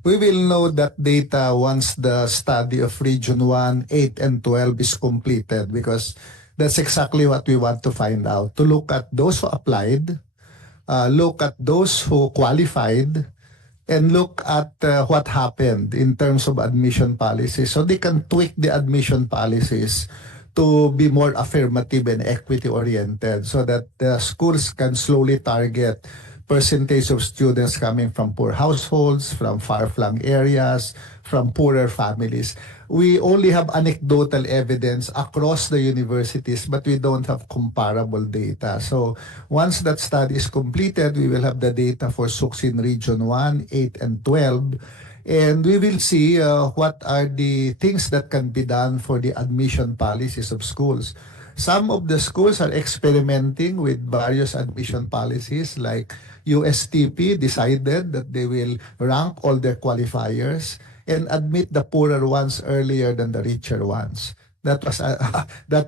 We will know that data once the study of Region 1, 8, and 12 is completed, because that's exactly what we want to find out. To look at those who applied, look at those who qualified, and look at what happened in terms of admission policies, so they can tweak the admission policies to be more affirmative and equity-oriented, so that the schools can slowly target percentage of students coming from poor households, from far-flung areas, from poorer families. We only have anecdotal evidence across the universities, but we don't have comparable data. So once that study is completed, we will have the data for SUCS in Region 1, 8, and 12. And we will see what are the things that can be done for the admission policies of schools. Some of the schools are experimenting with various admission policies, like USTP decided that they will rank all their qualifiers and admit the poorer ones earlier than the richer ones. That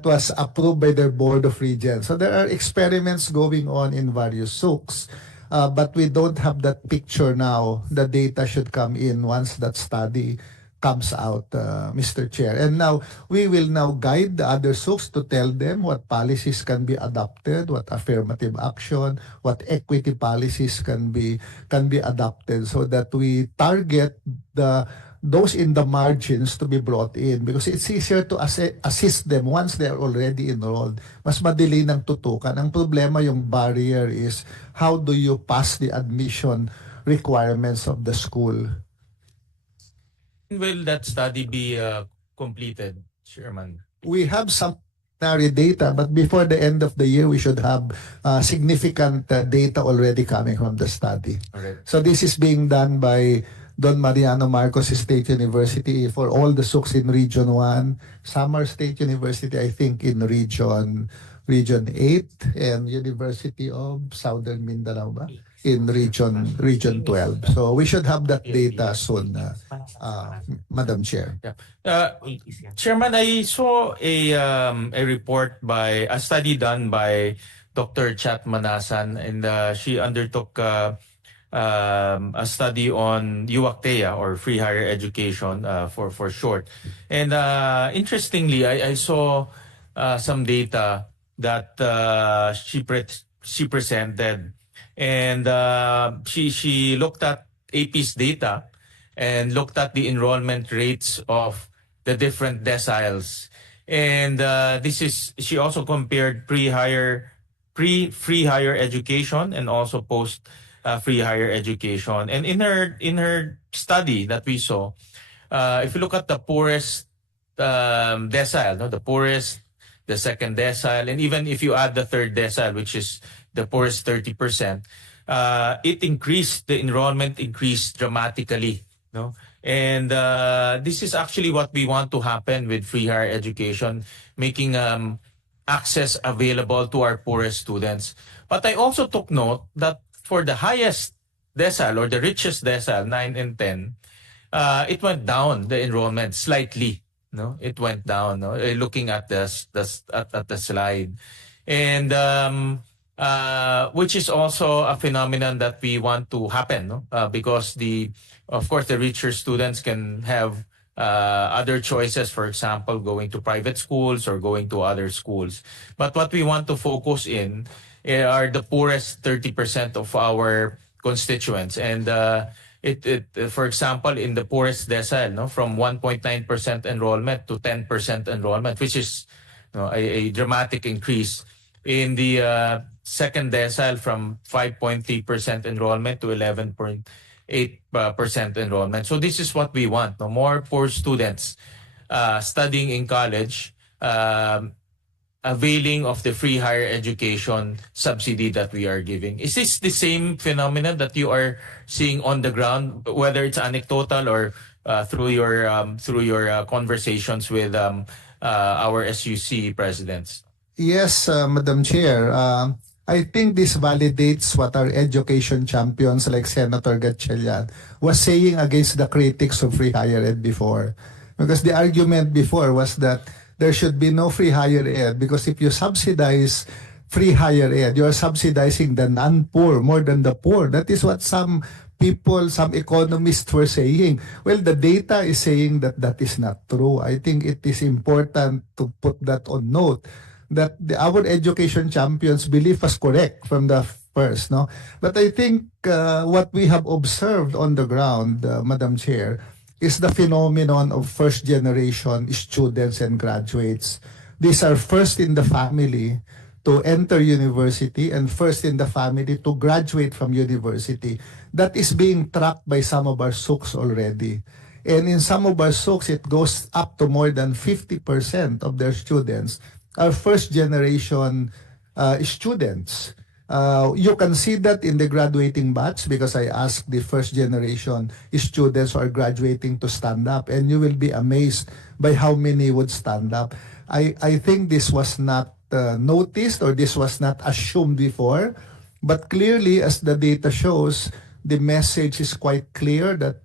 was approved by their Board of Regents. So there are experiments going on in various SUCs. But we don't have that picture now. The data should come in once that study comes out, Mr. Chair. And now, we will now guide the other SUCs to tell them what policies can be adopted, what affirmative action, what equity policies can be adopted, so that we target those in the margins to be brought in, because it's easier to assist them once they are already enrolled. Mas madali nang tutukan. Ang problema, yung barrier is how do you pass the admission requirements of the school? Will that study be completed, Chairman? We have some preliminary data, but before the end of the year, we should have significant data already coming from the study. Okay. So this is being done by Don Mariano Marcos State University for all the SUCs in Region 1, Samar State University, I think, in Region 8, and University of Southern Mindanao ba? In Region 12. So we should have that data soon, Madam Chair. Yeah. Chairman, I saw a report by a study done by Dr. Chat Manasan, and she undertook a study on UACTEA, or free higher education for short. And interestingly, I saw some data that she presented, and she looked at AP's data and looked at the enrollment rates of the different deciles. And she also compared pre-free higher education and also post free higher education. And in her study that we saw, if you look at the poorest decile, no, the poorest, the second decile, and even if you add the third decile, which is the poorest 30%, the enrollment increased dramatically. No? And this is actually what we want to happen with free higher education, making access available to our poorest students. But I also took note that for the highest decile, or the richest decile, 9 and 10, it went down, the enrollment, slightly. No, it went down. No, looking at the slide, and which is also a phenomenon that we want to happen. No, because of course, the richer students can have other choices. For example, going to private schools or going to other schools. But what we want to focus in are the poorest 30% of our constituents, and for example, in the poorest decile, no, from 1.9% enrollment to 10% enrollment, which is a dramatic increase. In the second decile, from 5.3% enrollment to 11.8% enrollment. So this is what we want: no more poor students studying in college, availing of the free higher education subsidy that we are giving. Is this the same phenomenon that you are seeing on the ground, whether it's anecdotal or through your conversations with our SUC presidents? Yes, Madam Chair. I think this validates what our education champions like Senator Gatchalian was saying against the critics of free higher ed before. Because the argument before was that there should be no free higher ed, because if you subsidize free higher ed, you are subsidizing the non-poor more than the poor. That is what some people, some economists were saying. Well, the data is saying that that is not true. I think it is important to put that on note, that our education champions' belief was correct from the first. No? But I think what we have observed on the ground, Madam Chair, is the phenomenon of first-generation students and graduates. These are first in the family to enter university and first in the family to graduate from university. That is being tracked by some of our SUCs already. And in some of our SUCs, it goes up to more than 50% of their students are first-generation students. You can see that in the graduating batch, because I asked the first generation students who are graduating to stand up, and you will be amazed by how many would stand up. I think this was not noticed, or this was not assumed before, but clearly, as the data shows, the message is quite clear that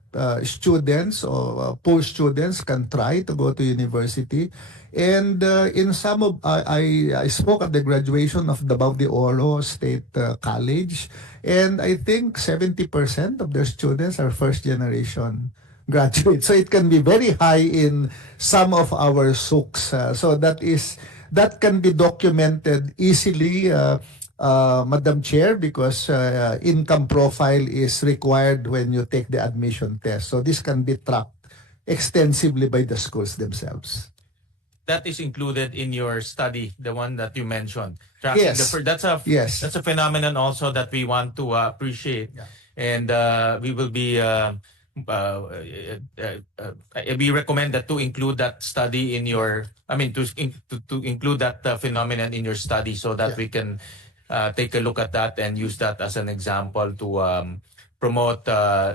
students or poor students can try to go to university. And in some of, I spoke at the graduation of the Oro State College, and I think 70% of their students are first generation graduates. So it can be very high in some of our SUCs. So that can be documented easily, Madam Chair, because income profile is required when you take the admission test. So this can be tracked extensively by the schools themselves. That is included in your study, the one that you mentioned. Yes. That's a phenomenon also that we want to appreciate, and we will be. We recommend that to include that study in your. To include that phenomenon in your study, so that we can take a look at that and use that as an example to promote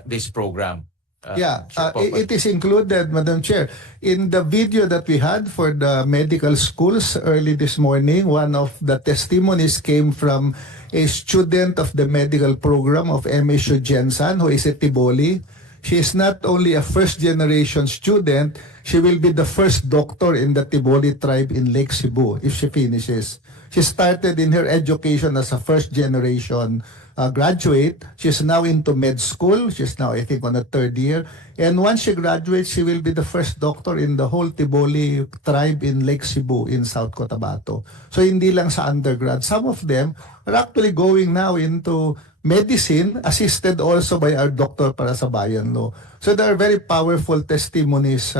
this program. It is included, Madam Chair. In the video that we had for the medical schools early this morning, one of the testimonies came from a student of the medical program of MSU Jensen, who is at Tiboli. She is not only a first-generation student, she will be the first doctor in the Tiboli tribe in Lake Cebu if she finishes. She started in her education as a first generation graduate. She's now into med school. She's now, I think, on the third year. And once she graduates, she will be the first doctor in the whole Tiboli tribe in Lake Cebu in South Cotabato. So hindi lang sa undergrad. Some of them are actually going now into medicine, assisted also by our Doctor para sa Bayan Law. So there are very powerful testimonies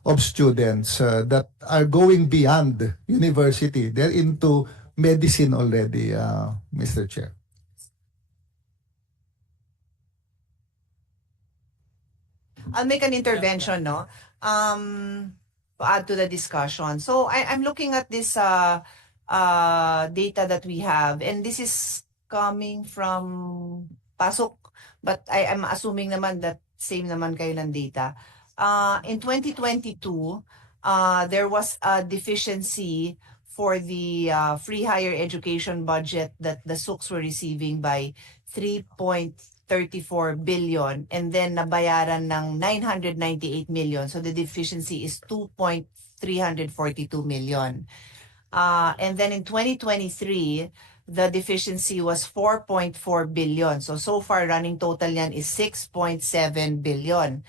of students that are going beyond university. They're into medicine already, Mr. Chair. I'll make an intervention, no? To add to the discussion. So I'm looking at this data that we have, and this is coming from Pasok, but I am assuming naman that same naman kayo ng data. In 2022, there was a deficiency for the free higher education budget that the SUCs were receiving by 3.34 billion, and then nabayaran ng 998 million. So the deficiency is 2.342 million. And then in 2023, the deficiency was 4.4 billion. So far running total yan is 6.7 billion.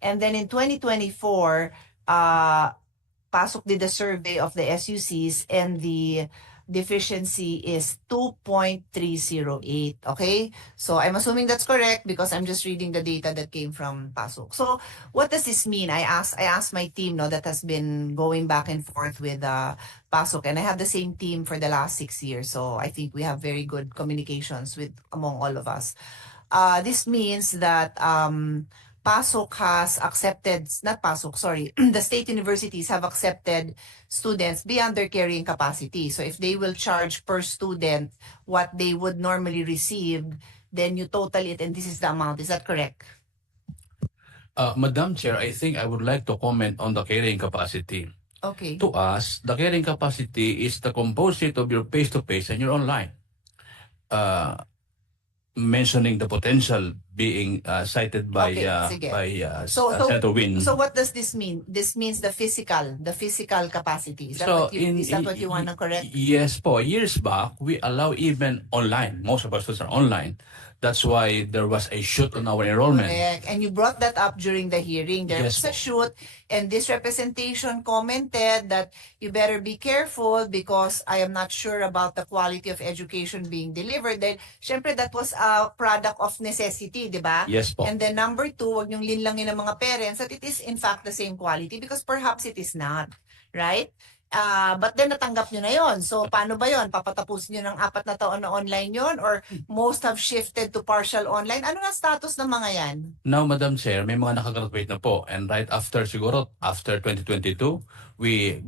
And then in 2024, Pasok did a survey of the SUCs, and the deficiency is 2.308. Okay? So I'm assuming that's correct because I'm just reading the data that came from Pasok. So what does this mean? I asked my team, no, that has been going back and forth with Pasok, and I have the same team for the last 6 years. So I think we have very good communications with among all of us. This means that Pasok has accepted, not Pasok, sorry, the state universities have accepted students beyond their carrying capacity. So if they will charge per student what they would normally receive, then you total it and this is the amount. Is that correct? Madam Chair, I think I would like to comment on the carrying capacity. Okay. To us, the carrying capacity is the composite of your face-to-face and your online. Mentioning the potential being cited by Okay, sige. Senator Win. So what does this mean? This means the physical capacity. Is that what you want to correct? Yes po. Years back, we allow even online. Most of our students are online. That's why there was a shoot on our enrollment. Correct. And you brought that up during the hearing. There Yes, was a po. shoot, and this representation commented that you better be careful because I am not sure about the quality of education being delivered. Then, syempre, that was a product of necessity, di ba? Yes po. And then number two, wag niyong linlangin ng mga parents that it is in fact the same quality because perhaps it is not. Right? But then natanggap nyo na yon. So paano ba yon? Papatapusin nyo ng 4 na taon na online yon? Or most have shifted to partial online? Ano na status ng mga yan? Now, Madam Chair, may mga nakagraduate na po. And right after, siguro, after 2022, we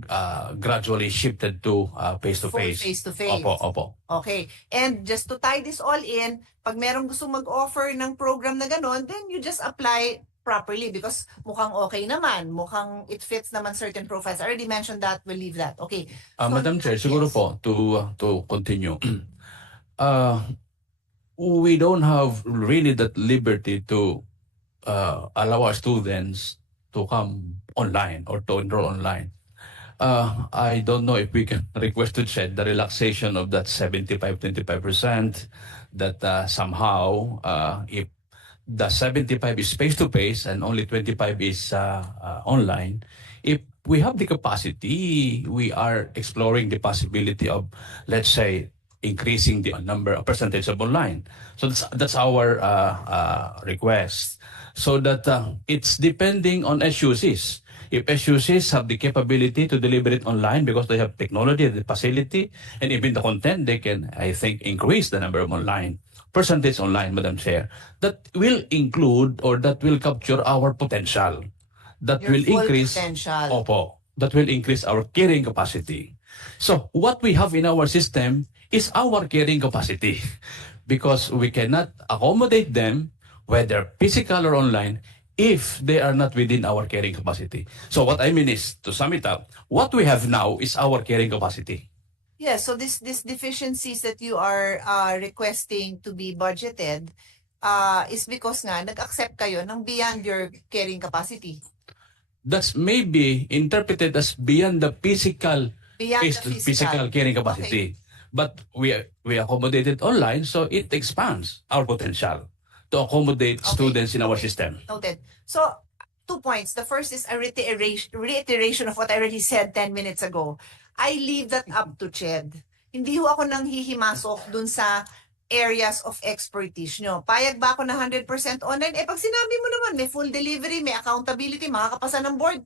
gradually shifted to face-to-face. Full face-to-face. Opo. Okay. And just to tie this all in, pag merong gusto mag-offer ng program na ganon, then you just apply properly because mukhang okay naman. Mukhang it fits naman certain profiles. I already mentioned that. We'll leave that. Okay. So, Madam Chair, siguro yes. po, to continue. We don't have really that liberty to allow our students to come online or to enroll online. I don't know if we can request to check the relaxation of that 75-25% that somehow if the 75 is face-to-face and only 25 is online, if we have the capacity, we are exploring the possibility of, let's say, increasing the number of percentage of online. So that's our request. So that it's depending on SUCs. If SUCs have the capability to deliver it online because they have technology, the facility, and even the content, they can, I think, increase the number of online. Percentage online, Madam Chair. That will include or that will capture our potential. That Your will full increase. potential. Opo. That will increase our carrying capacity. So what we have in our system is our carrying capacity because we cannot accommodate them, whether physical or online, if they are not within our carrying capacity. So what I mean is, to sum it up, what we have now is our carrying capacity. Yeah, so this deficiencies that you are requesting to be budgeted is because nga nag-accept kayo ng beyond your carrying capacity. That's maybe interpreted as beyond the physical Beyond the physical. carrying capacity. But we accommodate it online, so it expands our potential to accommodate students in our system. Noted. So, 2 points. The first is a reiteration of what I already said 10 minutes ago. I leave that up to Ched. Hindi ho ako nang hihimasok dun sa areas of expertise nyo. Payag ba ako na 100% online? Eh, pag sinabi mo naman, may full delivery, may accountability, makakapasa ng board,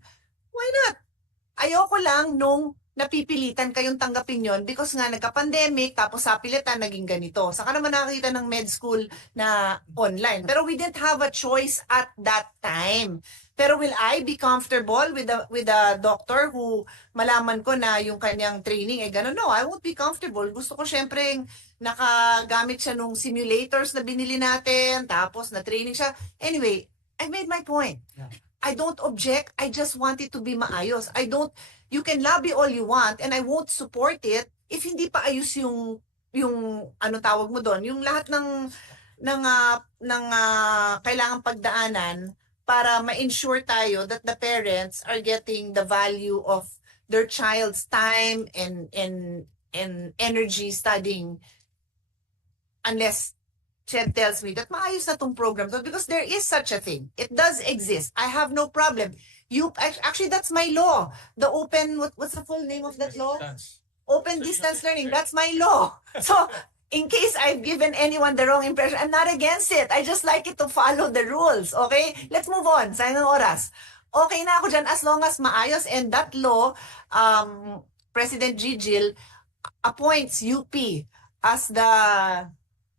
why not? Ayoko lang nung napipilitan kayong tanggapin yon because nga nagka-pandemic, tapos sa pilitan naging ganito. Saka naman nakakita ng med school na online. Pero we didn't have a choice at that time. Pero will I be comfortable with a doctor who malaman ko na yung kanyang training ay gano'n? No, I won't be comfortable. Gusto ko syempre nakagamit siya nung simulators na binili natin, tapos na training siya. Anyway, I made my point. I don't object. I just want it to be maayos. You can lobby all you want and I won't support it if hindi pa ayos yung ano tawag mo doon, yung lahat ng kailangang pagdaanan para ma-ensure tayo that the parents are getting the value of their child's time and energy studying, unless Ched tells me that maayos na tong program to, because there is such a thing. It does exist. I have no problem. Actually, that's my law. The open, what's the full name of that law? Open distance learning. That's my law. So, in case I've given anyone the wrong impression, I'm not against it. I just like it to follow the rules. Okay? Let's move on. Sayang ng oras. Okay na ako dyan as long as maayos, and that law, President Gigil appoints UP as the,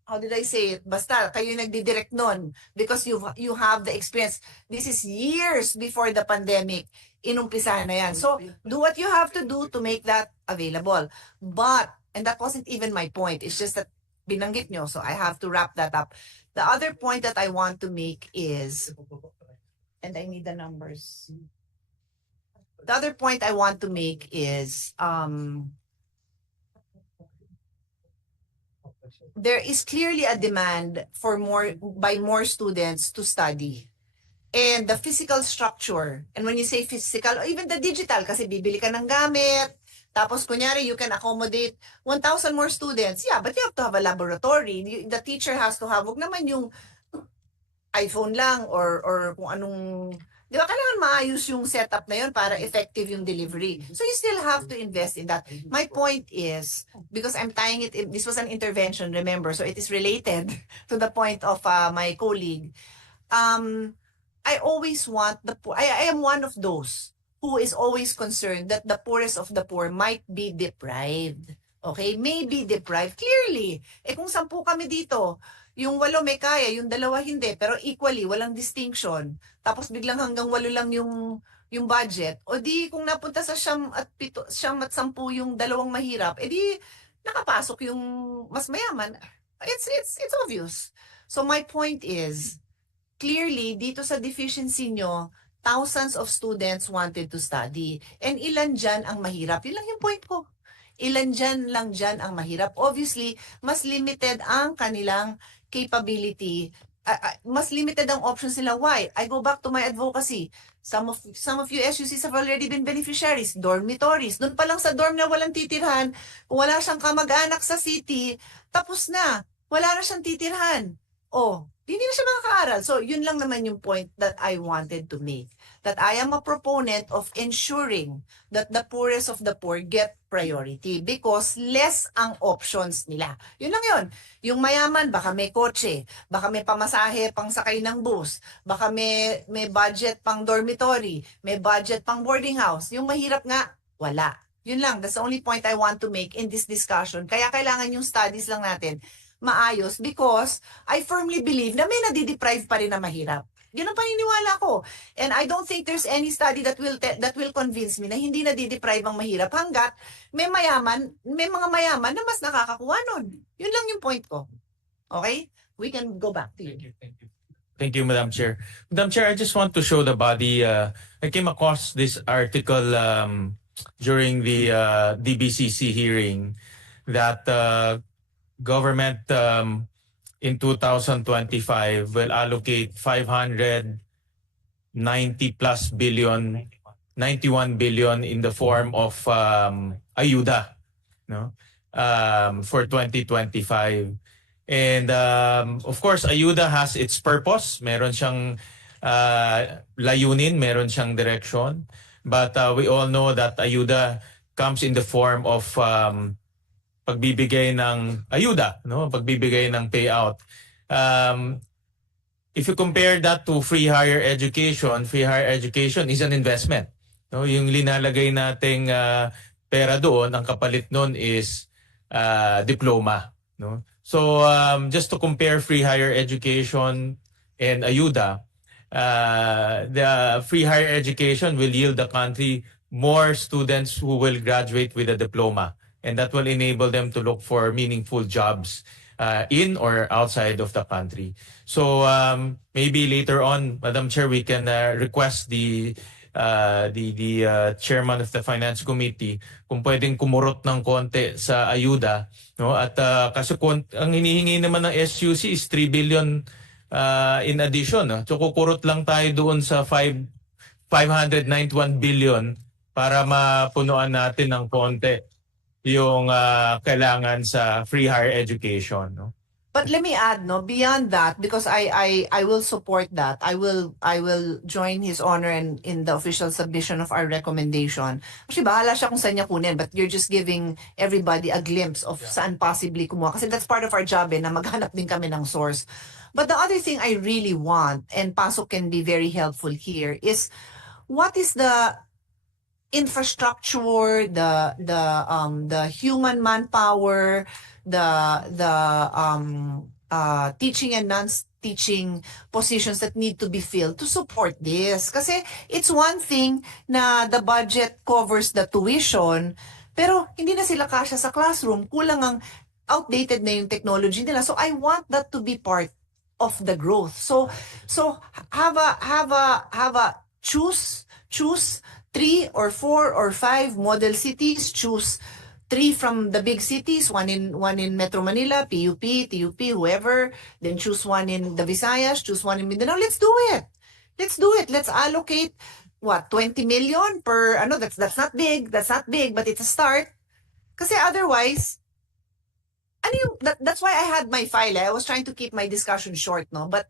how did I say it? Basta, kayo nagdidirect nun because you have the experience. This is years before the pandemic. Inumpisahan na yan. So, do what you have to do to make that available. But, and that wasn't even my point. It's just that binanggit nyo, so I have to wrap that up. The other point that I want to make is, and I need the numbers. The other point I want to make is, there is clearly a demand for by more students to study. And the physical structure, and when you say physical, or even the digital, kasi bibili ka ng gamit, tapos kunyari you can accommodate 1,000 more students. Yeah, but you have to have a laboratory. The teacher has to have, wag naman yung iPhone lang or kung anong, di ba, kailangan maayos yung setup na yun para effective yung delivery. So you still have to invest in that. My point is, because I'm tying it in, this was an intervention, remember, so it is related to the point of my colleague. I always want I am one of those who is always concerned that the poorest of the poor might be deprived. Okay? May be deprived. Clearly. Kung 10 kami dito, yung 8 may kaya, yung 2 hindi, pero equally, walang distinction. Tapos biglang hanggang 8 lang yung budget. O di, kung napunta sa 9 at 10 yung 2 mahirap, di nakapasok yung mas mayaman. It's obvious. So my point is, clearly, dito sa deficiency nyo, thousands of students wanted to study. And ilan dyan ang mahirap? Yun lang yung point ko. Ilan dyan ang mahirap. Obviously, mas limited ang kanilang capability. Mas limited ang options nila. Why? I go back to my advocacy. Some of you SUCs have already been beneficiaries. Dormitories. Doon pa lang sa dorm na walang titirhan, wala siyang kamag-anak sa city, tapos na. Wala na siyang titirhan. Hindi na siya makakaaral. So, yun lang naman yung point that I wanted to make. That I am a proponent of ensuring that the poorest of the poor get priority because less ang options nila. Yun lang yun. Yung mayaman, baka may kotse, baka may pamasahe pang sakay ng bus, baka may budget pang dormitory, may budget pang boarding house. Yung mahirap nga, wala. Yun lang. That's the only point I want to make in this discussion. Kaya kailangan yung studies lang natin maayos because I firmly believe na may nadideprive pa rin na mahirap. Yun ang paniniwala ko. And I don't think there's any study that will convince me na hindi nadideprive ang mahirap hanggat may mga mayaman na mas nakakakuha nun. Yun lang yung point ko. Okay? We can go back to you. Thank you, Madam Chair. Madam Chair, I just want to show the body. I came across this article during the DBCC hearing that government in 2025 will allocate 590 plus billion, 91 billion in the form of ayuda, no? for 2025. And of course, ayuda has its purpose. Meron siyang layunin, meron siyang direction. But we all know that ayuda comes in the form of pagbibigay ng ayuda, no? Pagbibigay ng payout. If you compare that to free higher education is an investment. No, yung linalagay nating pera doon, ang kapalit noon is diploma, no? So just to compare free higher education and ayuda, the free higher education will yield the country more students who will graduate with a diploma, and that will enable them to look for meaningful jobs in or outside of the country. So maybe later on, Madam Chair, we can request the chairman of the Finance Committee kung pwedeng kumurot ng konti sa ayuda, no? At kasi ang hinihingi naman ng SUC is 3 billion in addition, no? So kukurot lang tayo doon sa 591 billion para mapunuan natin ng konti yung kailangan sa free higher education, no? But let me add, no, beyond that, because I will support that. I will join His Honor in the official submission of our recommendation. Actually, bahala siya kung saan niya kunin, but you're just giving everybody a glimpse of saan possibly kumuha. Kasi that's part of our job, na maghanap din kami ng source. But the other thing I really want, and Pasok can be very helpful here, is what is the infrastructure, the human manpower, the teaching and non-teaching positions that need to be filled to support this. Kasi it's one thing na the budget covers the tuition, pero hindi na sila kasya sa classroom. Kulang ang outdated na yung technology nila. So I want that to be part of the growth. So have a choose 3 or 4 or 5 model cities, choose 3 from the big cities, one in Metro Manila, PUP, TUP, whoever, then choose one in the Visayas, choose one in Mindanao. Let's do it. Let's allocate 20 million per that's not big, but it's a start. Kasi otherwise, that's why I had my file. I was trying to keep my discussion short, no? But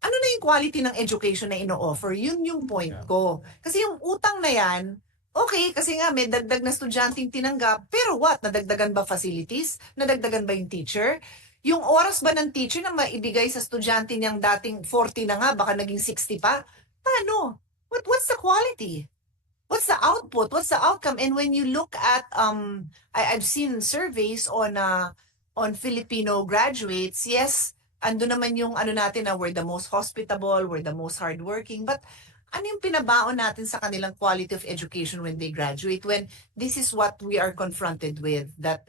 ano na yung quality ng education na ino-offer? Yun yung point ko. Kasi yung utang na yan, okay, kasi nga may dagdag na estudyanteng tinanggap, pero what? Nadagdagan ba facilities? Nadagdagan ba yung teacher? Yung oras ba ng teacher na maibigay sa estudyante niyang dating 40 na nga, baka naging 60 pa? Paano? What's the quality? What's the output? What's the outcome? And when you look at, I've seen surveys on Filipino graduates, yes, ando naman yung natin na we're the most hospitable, we're the most hardworking, but ano yung pinabaon natin sa kanilang quality of education when they graduate, when this is what we are confronted with, that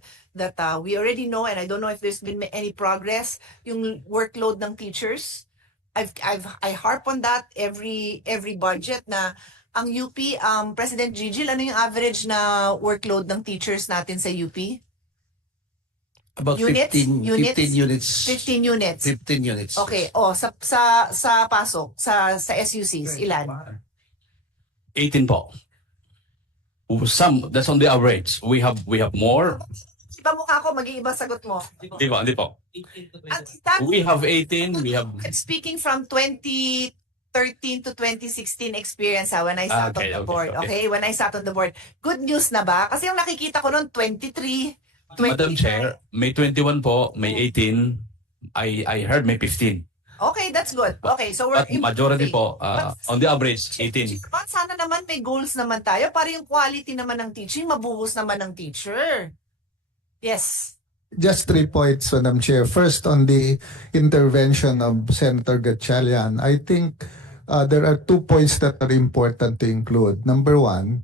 we already know, and I don't know if there's been any progress, yung workload ng teachers. I harp on that every budget na ang UP, President Gigil, ano yung average na workload ng teachers natin sa UP? About Units? 15 units. 15 units. 15 units. Okay. Sa pasok, sa SUCs, ilan? 18 po. That's on the average. We have more. Iba mukha ko, mag-iiba sagot mo. Hindi po. That, We have 18. We have. speaking from 2013 to 2016 experience when I sat on the board. Okay? When I sat on the board. Good news na ba? Kasi yung nakikita ko noon, 23, 20. Madam Chair, may 21 po, may 18. I heard may 15. Okay, that's good. Okay, so we're But majority po, But- on the average, 18. But sana naman may goals naman tayo para yung quality naman ng teaching, mabuhos naman ng teacher. Yes. Just 3 points, Madam Chair. First, on the intervention of Senator Gatchalian, I think there are 2 points that are important to include. Number 1,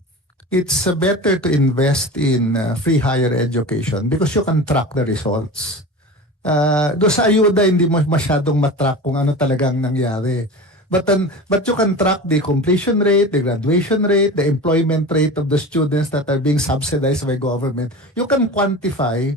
it's better to invest in free higher education because you can track the results. Doon sa ayuda, hindi mo masyadong matrack kung ano talagang nangyari. But you can track the completion rate, the graduation rate, the employment rate of the students that are being subsidized by government. You can quantify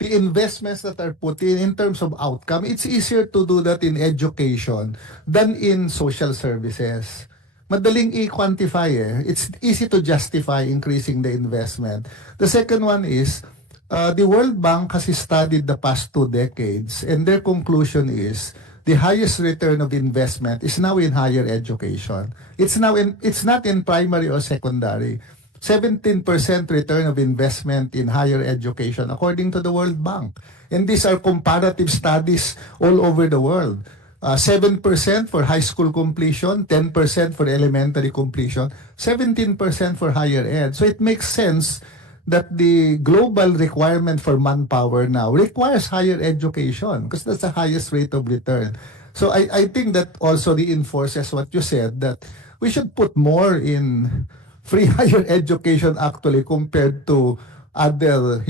the investments that are put in terms of outcome. It's easier to do that in education than in social services. Madaling i-quantify It's easy to justify increasing the investment. The second one is, The World Bank has studied the past 2 decades, and their conclusion is the highest return of investment is now in higher education. It's not in primary or secondary. 17% return of investment in higher education according to the World Bank. And these are comparative studies all over the world. 7% for high school completion, 10% for elementary completion, 17% for higher ed. So it makes sense that the global requirement for manpower now requires higher education because that's the highest rate of return. So I think that also reinforces what you said, that we should put more in free higher education actually compared to other,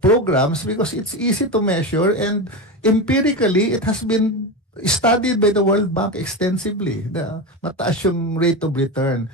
programs, because it's easy to measure, and empirically it has been studied by the World Bank extensively. Mataas yung rate of return.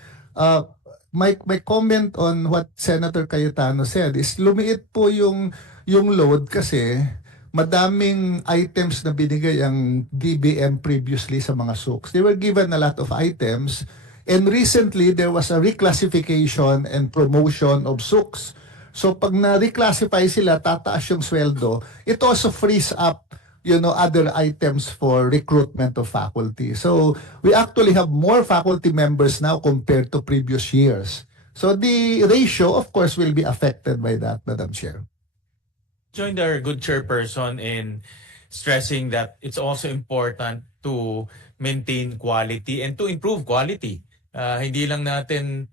My comment on what Senator Cayetano said is lumiit po yung load kasi madaming items na binigay ang DBM previously sa mga SOOCs. They were given a lot of items, and recently there was a reclassification and promotion of SOOCs. So pag na-reclassify sila, tataas yung sweldo. It also frees up other items for recruitment of faculty. So we actually have more faculty members now compared to previous years. So the ratio, of course, will be affected by that, Madam Chair. Joined our good chairperson in stressing that it's also important to maintain quality and to improve quality. Hindi lang natin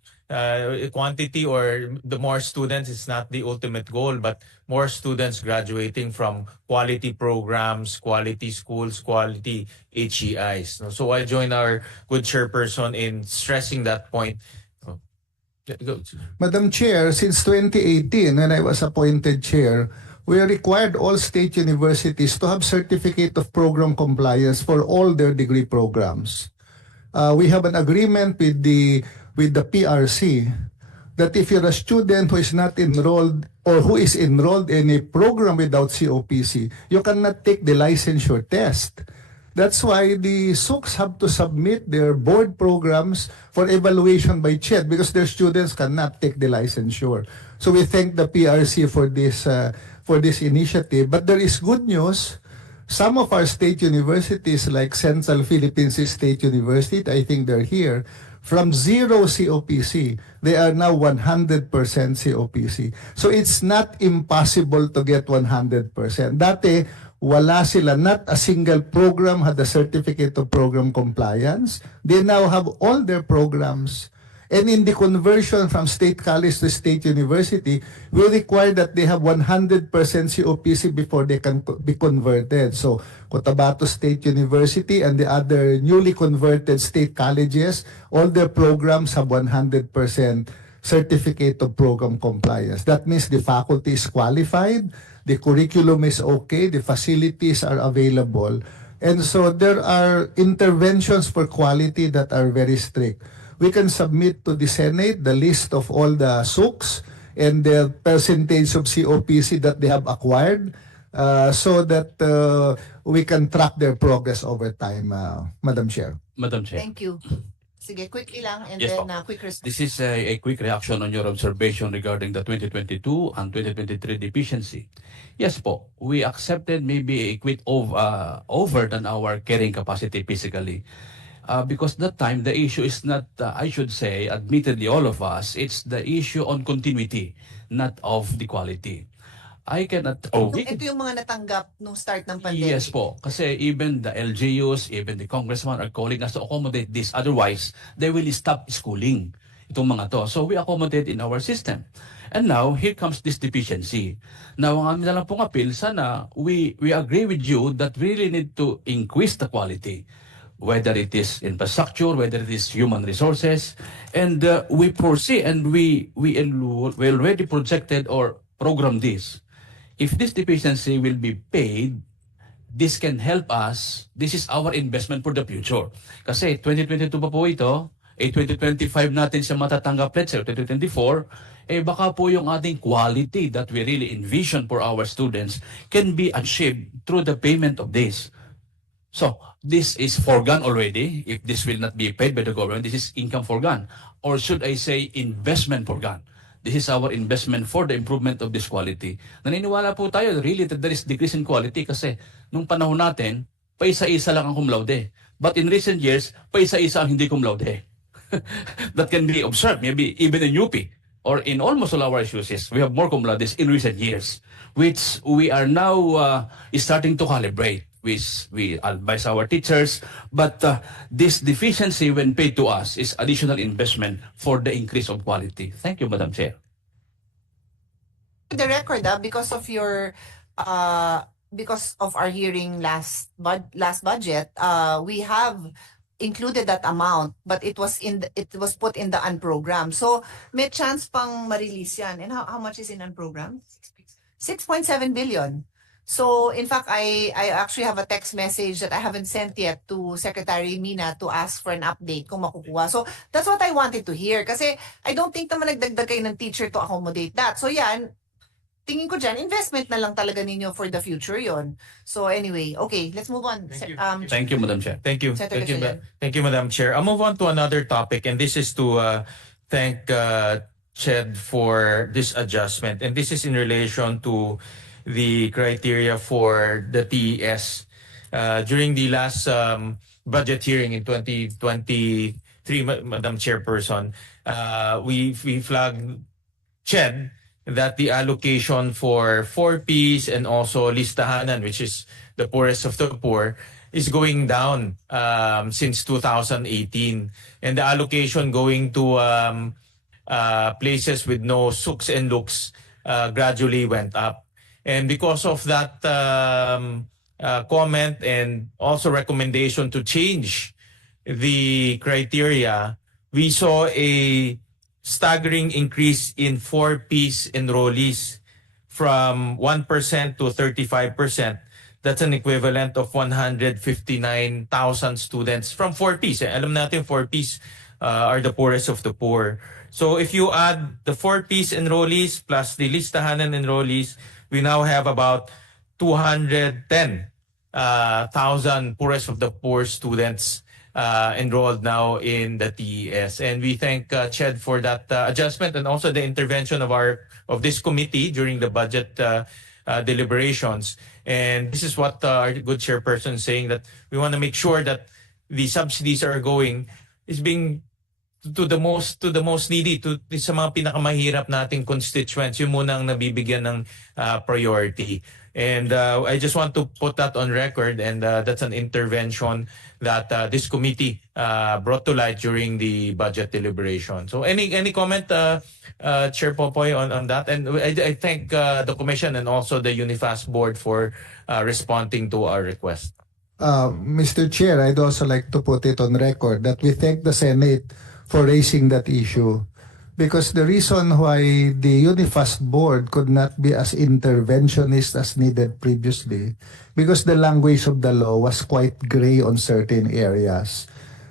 quantity or the more students is not the ultimate goal, but more students graduating from quality programs, quality schools, quality HEIs. So I join our good chairperson in stressing that point. Madam Chair, since 2018, when I was appointed chair, we required all state universities to have certificate of program compliance for all their degree programs. We have an agreement with the PRC that if you're a student who is not enrolled or who is enrolled in a program without COPC, you cannot take the licensure test. That's why the SOOCs have to submit their board programs for evaluation by CHED because their students cannot take the licensure. So we thank the PRC for this initiative. But there is good news. Some of our state universities, like Central Philippines State University, I think they're here, from 0 COPC, they are now 100% COPC. So it's not impossible to get 100%. Dati, wala sila. Not a single program had a certificate of program compliance. They now have all their programs. And in the conversion from state college to state university, we require that they have 100% COPC before they can be converted. So, Cotabato State University and the other newly converted state colleges, all their programs have 100% certificate of program compliance. That means the faculty is qualified, the curriculum is okay, the facilities are available. And so there are interventions for quality that are very strict. We can submit to the Senate the list of all the SOOCs and the percentage of COPC that they have acquired so that we can track their progress over time, Madam Chair. Madam Chair. Thank you. Sige, quickly lang and Yes, then po. quick response. This is a quick reaction on your observation regarding the 2022 and 2023 deficiency. Yes po, we accepted maybe a quit over than our carrying capacity physically. Because that time, the issue is not, I should say, admittedly all of us, it's the issue on continuity, not of the quality. I cannot... Ito yung mga natanggap nung start ng pandemic. Yes po. Kasi even the LGUs, even the congressman are calling us to accommodate this. Otherwise, they will stop schooling. Itong mga to. So we accommodate in our system. And now, here comes this deficiency. Now, ang amin na lang pong appeal, sana we agree with you that we really need to increase the quality. Whether it is infrastructure, whether it is human resources. And we foresee and we already projected or programmed this. If this deficiency will be paid, this can help us. This is our investment for the future. Kasi 2022 pa po ito, 2025 natin siya matatanggap, let's say 2024, baka po yung ating quality that we really envision for our students can be achieved through the payment of this. So, this is foregone already. If this will not be paid by the government, this is income foregone. Or should I say investment foregone? This is our investment for the improvement of this quality. Naniniwala po tayo really that there is decrease in quality kasi nung panahon natin, paisa-isa lang ang cum laude. But in recent years, paisa-isa ang hindi cum laude. That can be observed maybe even in UP or in almost all our issues. We have more cum laudes in recent years, which we are now starting to calibrate. We advise our teachers, but this deficiency when paid to us is additional investment for the increase of quality. Thank you, Madam Chair. The record, because of your because of our hearing last budget, we have included that amount, but it was put in the unprogram. So may chance pang ma-release yan. And how much is in unprogram? 6.7 billion. So in fact, I actually have a text message that I haven't sent yet to Secretary Mina to ask for an update kung makukuha. So that's what I wanted to hear. Kasi I don't think naman nagdagdag kayo ng teacher to accommodate that. So yan, tingin ko dyan, investment na lang talaga ninyo for the future yon. So anyway, okay, let's move on. Thank you, Madam Chair. Thank you. Senator Thank you, Gasolin. thank you, Madam Chair. I'll move on to another topic, and this is to thank Ched for this adjustment. And this is in relation to the criteria for the TES. During the last budget hearing in 2023, Madam Chairperson, we flagged Ched that the allocation for 4Ps and also listahanan, which is the poorest of the poor, is going down since 2018. And the allocation going to places with no suks and looks gradually went up. And because of that comment and also recommendation to change the criteria, we saw a staggering increase in 4Ps enrollees from 1% to 35%. That's an equivalent of 159,000 students from 4Ps. Alam natin 4Ps are the poorest of the poor. So if you add the 4Ps enrollees plus the listahanan enrollees, we now have about 210,000 poorest of the poor students enrolled now in the TES. And we thank Ched for that adjustment and also the intervention of this committee during the budget deliberations. And this is what our good chairperson is saying, that we want to make sure that the subsidies is being to the most needy, to sa mga pinakamahirap nating constituents, yung muna ang nabibigyan ng priority. And I just want to put that on record, and that's an intervention that this committee brought to light during the budget deliberation. So any comment, Chair Popoy, on that? And I thank the Commission and also the UNIFAS Board for responding to our request. Mr. Chair, I'd also like to put it on record that we thank the Senate for raising that issue, because the reason why the UNIFAS board could not be as interventionist as needed previously, because the language of the law was quite gray on certain areas.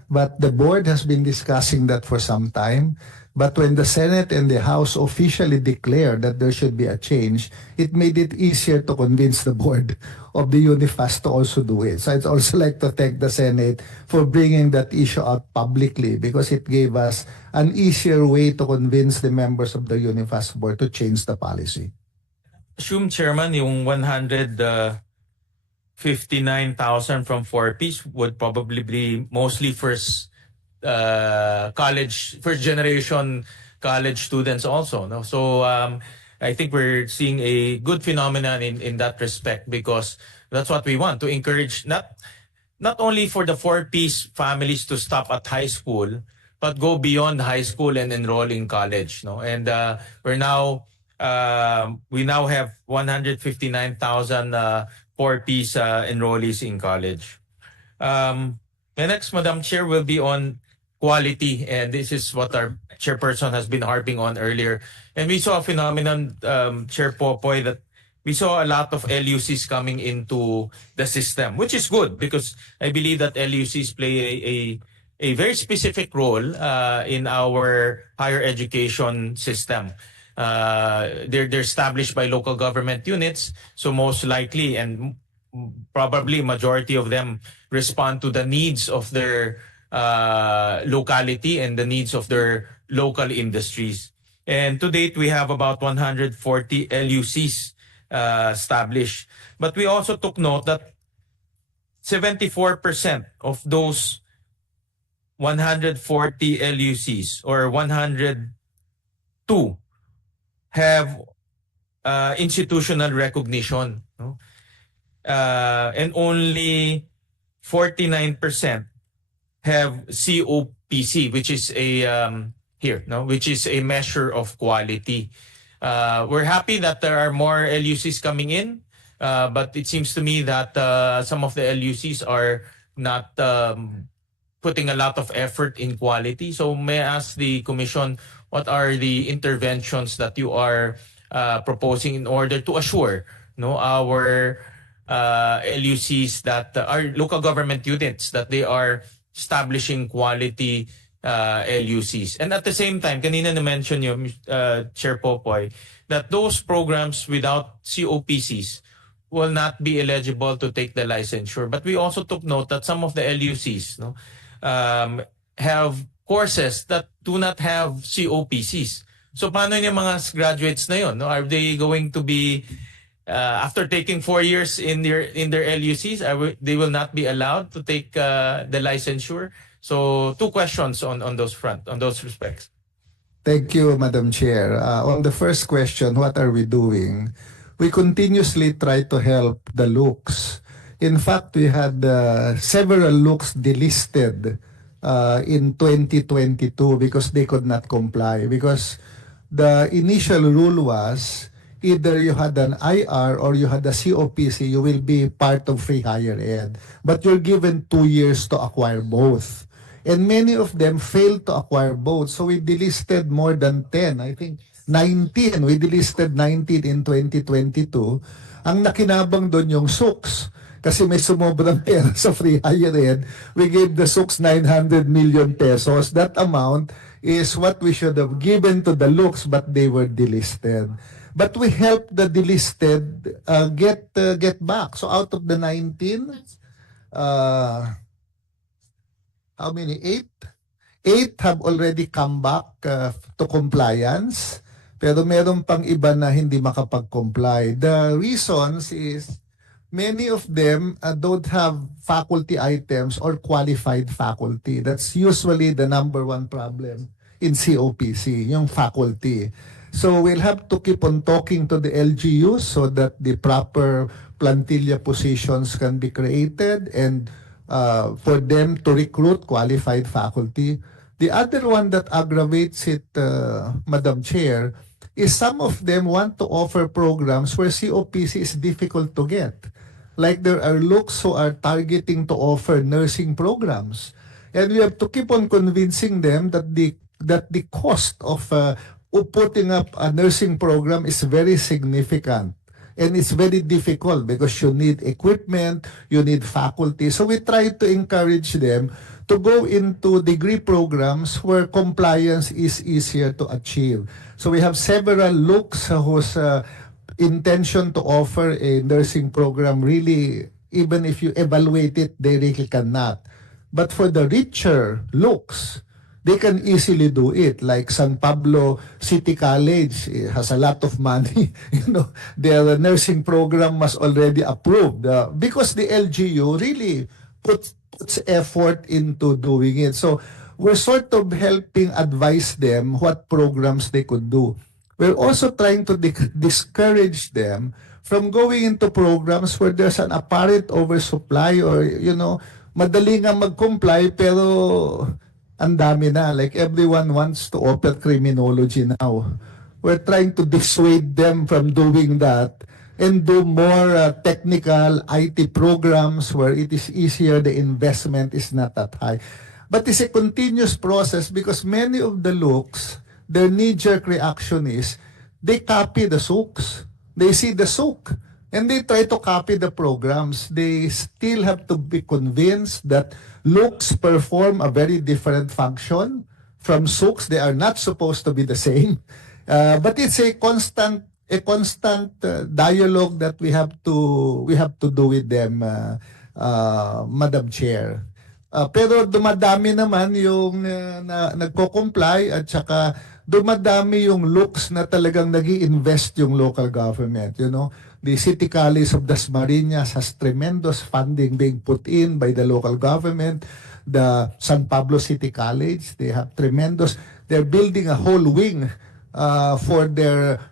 But the board has been discussing that for some time. But when the Senate and the House officially declared that there should be a change, it made it easier to convince the board of the UNIFAS to also do it. So I'd also like to thank the Senate for bringing that issue out publicly, because it gave us an easier way to convince the members of the UNIFAS board to change the policy. Assume, Chairman, yung 159,000 from 4Ps would probably be mostly first generation college students also, no? So I think we're seeing a good phenomenon in that respect, because that's what we want, to encourage not only for the 4Ps families to stop at high school, but go beyond high school and enroll in college, no? And we now have 159,000 4Ps enrollees in college. The next, Madam Chair, will be on quality, and this is what our chairperson has been harping on earlier. And we saw a phenomenon, Chair Popoy, that we saw a lot of LUCs coming into the system, which is good, because I believe that LUCs play a very specific role in our higher education system. They're established by local government units, so most likely and probably majority of them respond to the needs of their locality and the needs of their local industries. And to date, we have about 140 LUCs established. But we also took note that 74% of those 140 LUCs or 102 have institutional recognition. No? And only 49% have COPC, which is which is a measure of quality. We're happy that there are more LUCs coming in, but it seems to me that some of the LUCs are not putting a lot of effort in quality. So may I ask the Commission, what are the interventions that you are proposing in order to assure our LUCs that are local government units, that they are establishing quality LUCs. And at the same time, kanina na-mention nyo, Chair Popoy, that those programs without COPCs will not be eligible to take the licensure. But we also took note that some of the LUCs have courses that do not have COPCs. So paano yung mga graduates na yun? No? Are they going to be, after taking 4 years in their LUCs, they will not be allowed to take the licensure? So two questions on those respects. Thank you, Madam Chair. On the first question, what are we doing? We continuously try to help the LUCs. In fact, we had several LUCs delisted in 2022 because they could not comply. Because the initial rule was either you had an IR or you had a COPC, you will be part of free higher ed. But you're given 2 years to acquire both. And many of them failed to acquire both. So we delisted more than 10. I think 19. We delisted 19 in 2022. Ang nakinabang doon yung SUCs. Kasi may sumobrang pera sa free higher ed. We gave the SUCs 900 million pesos. That amount is what we should have given to the LUCs, but they were delisted. But we helped the delisted get back. So out of the 19, how many? 8 have already come back to compliance. Pero meron pang iba na hindi makapag-comply. The reasons is many of them don't have faculty items or qualified faculty. That's usually the number one problem in COPC, yung faculty. So we'll have to keep on talking to the LGUs so that the proper plantilla positions can be created and for them to recruit qualified faculty. The other one that aggravates it, Madam Chair, is some of them want to offer programs where COPC is difficult to get. Like there are LUCs who are targeting to offer nursing programs. And we have to keep on convincing them that the cost of putting up a nursing program is very significant. And it's very difficult because you need equipment, you need faculty. So we try to encourage them to go into degree programs where compliance is easier to achieve. So we have several LUCs whose intention to offer a nursing program really, even if you evaluate it, they really cannot. But for the richer LUCs, they can easily do it. Like San Pablo City College has a lot of money. Their nursing program was already approved because the LGU really puts effort into doing it. So we're sort of helping advise them what programs they could do. We're also trying to discourage them from going into programs where there's an apparent oversupply or, madali nga mag-comply pero ang dami na. Like everyone wants to offer criminology now. We're trying to dissuade them from doing that and do more technical IT programs where it is easier, the investment is not that high. But it's a continuous process because many of the LUCs, their knee-jerk reaction is they copy the SUCs. They see the SUC and they try to copy the programs. They still have to be convinced that LUCs perform a very different function from SUCs. They are not supposed to be the same. But it's a constant dialogue that we have to do with them, Madam Chair. Pero dumadami naman yung nagko-comply at saka dumadami yung looks na talagang nag-i-invest yung local government. You know, the City College of Dasmariñas has tremendous funding being put in by the local government. The San Pablo City College, they have tremendous, they're building a whole wing for their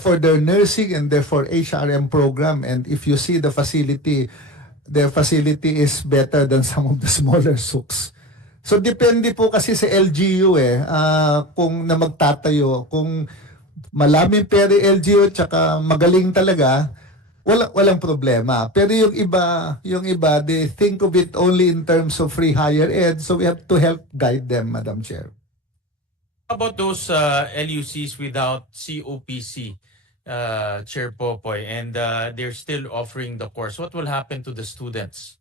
for their nursing and therefore HRM program. And if you see the facility, their facility is better than some of the smaller SUCs. So depende po kasi sa LGU kung na magtatayo, kung malaming pera LGU tsaka magaling talaga, walang problema. Pero yung iba, they think of it only in terms of free higher ed, so we have to help guide them, Madam Chair. How about those LUCs without COPC, Chair Popoy, and they're still offering the course? What will happen to the students?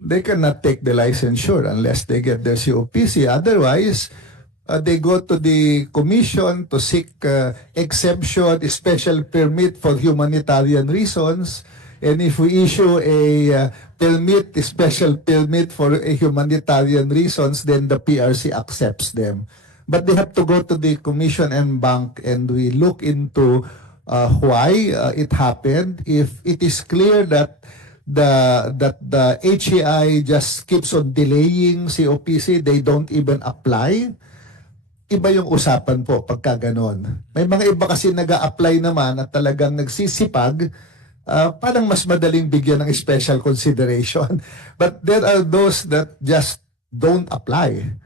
They cannot take the licensure unless they get their COPC. Otherwise, they go to the commission to seek exemption, special permit for humanitarian reasons. And if we issue a permit, a special permit for a humanitarian reasons, then the PRC accepts them. But they have to go to the commission and bank, and we look into why it happened. If it is clear that the HEI just keeps on delaying COPC, they don't even apply, iba yung usapan po pagka ganon. May mga iba kasi nag-a-apply naman at talagang nagsisipag, parang mas madaling bigyan ng special consideration. But there are those that just don't apply.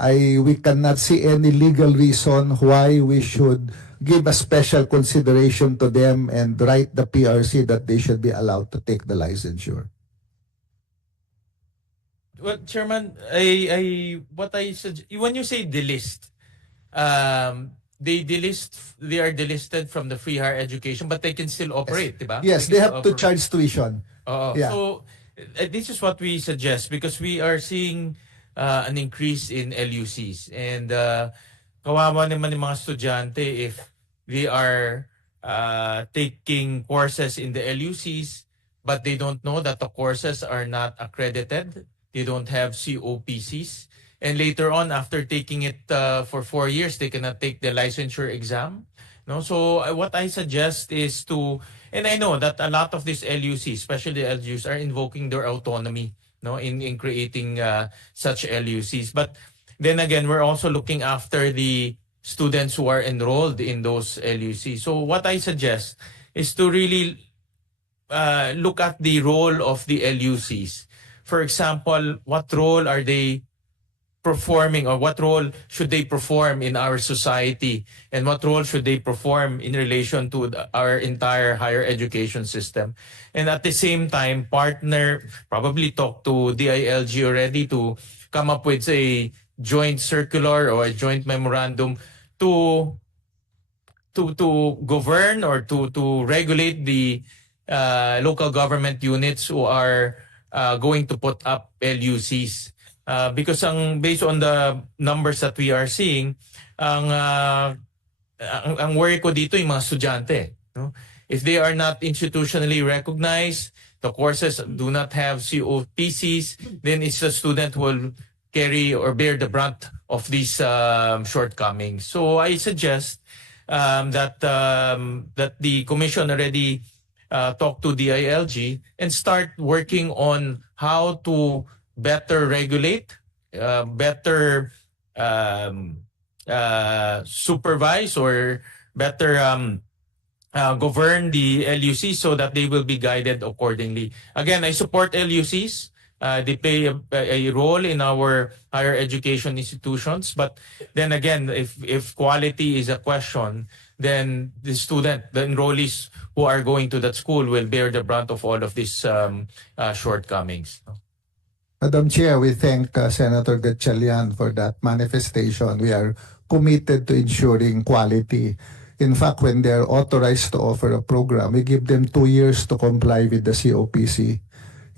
We cannot see any legal reason why we should give a special consideration to them and write the PRC that they should be allowed to take the licensure. Well, Chairman, when you say delist, they are delisted from the free higher education, but they can still operate, diba? Yes, they have to charge tuition. Yeah. So this is what we suggest, because we are seeing an increase in LUCs, and kawawa naman yung mga estudyante if they are taking courses in the LUCs, but they don't know that the courses are not accredited. They don't have COPCs. And later on, after taking it for 4 years, they cannot take the licensure exam. No, so what I suggest is and I know that a lot of these LUCs, especially the LGUs, are invoking their autonomy, no, in creating such LUCs. But then again, we're also looking after the students who are enrolled in those LUCs. So what I suggest is to really look at the role of the LUCs. For example, what role are they performing, or what role should they perform in our society, and what role should they perform in relation to our entire higher education system? And at the same time, probably talk to DILG already to come up with a joint circular or a joint memorandum to govern or to regulate the local government units who are going to put up LUCs. Because based on the numbers that we are seeing, ang worry ko dito yung mga estudyante. No? If they are not institutionally recognized, the courses do not have COPCs, then it's the student who will carry or bear the brunt of these shortcomings. So I suggest that the commission already talk to DILG and start working on how to better regulate, better supervise, or better govern the LUCs so that they will be guided accordingly. Again, I support LUCs. They play a role in our higher education institutions. But then again, if quality is a question, then the enrollees who are going to that school will bear the brunt of all of these shortcomings. Madam Chair, we thank Senator Gatchalian for that manifestation. We are committed to ensuring quality. In fact, when they are authorized to offer a program, we give them 2 years to comply with the COPC.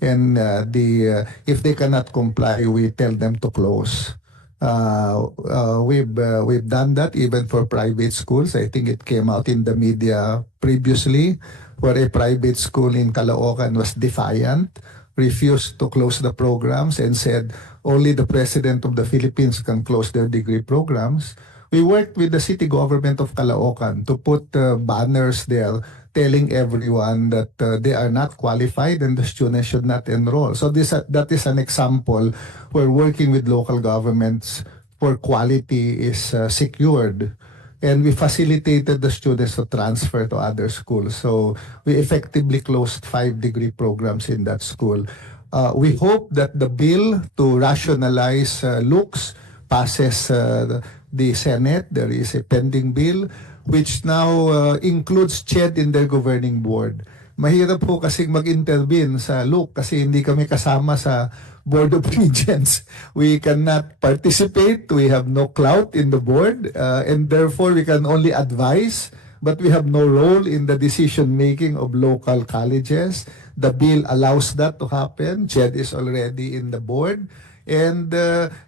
And if they cannot comply, we tell them to close. We've done that even for private schools. I think it came out in the media previously, where a private school in Caloocan was defiant, refused to close the programs, and said only the President of the Philippines can close their degree programs. We worked with the city government of Caloocan to put banners there telling everyone that they are not qualified and the students should not enroll. So that is an example where working with local governments for quality is secured. And we facilitated the students to transfer to other schools. So we effectively closed 5-degree programs in that school. We hope that the bill to rationalize looks passes the Senate. There is a pending bill which now includes CHED in their governing board. Mahirap po kasing mag-intervene sa LUC kasi hindi kami kasama sa Board of Regents. We cannot participate. We have no clout in the board and therefore we can only advise, but we have no role in the decision-making of local colleges. The bill allows that to happen. CHED is already in the board. And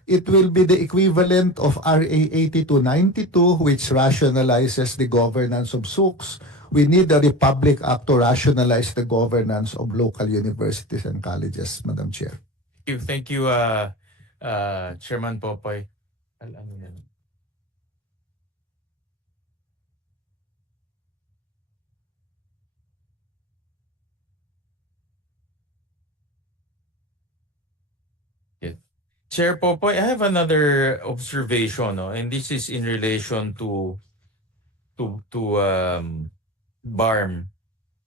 it will be the equivalent of RA 8292, which rationalizes the governance of SUCs. We need a Republic Act to rationalize the governance of local universities and colleges, Madam Chair. Thank you, Chairman Popoy. Chair Popoy, I have another observation, no? And this is in relation to BARM.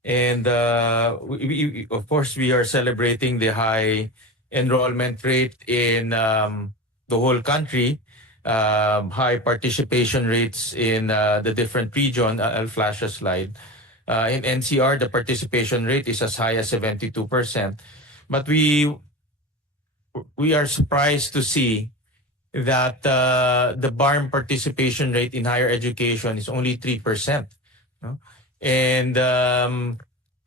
And of course, we are celebrating the high enrollment rate in the whole country, high participation rates in the different region. I'll flash a slide. In NCR, the participation rate is as high as 72%. But we are surprised to see that the BARM participation rate in higher education is only 3%. No? And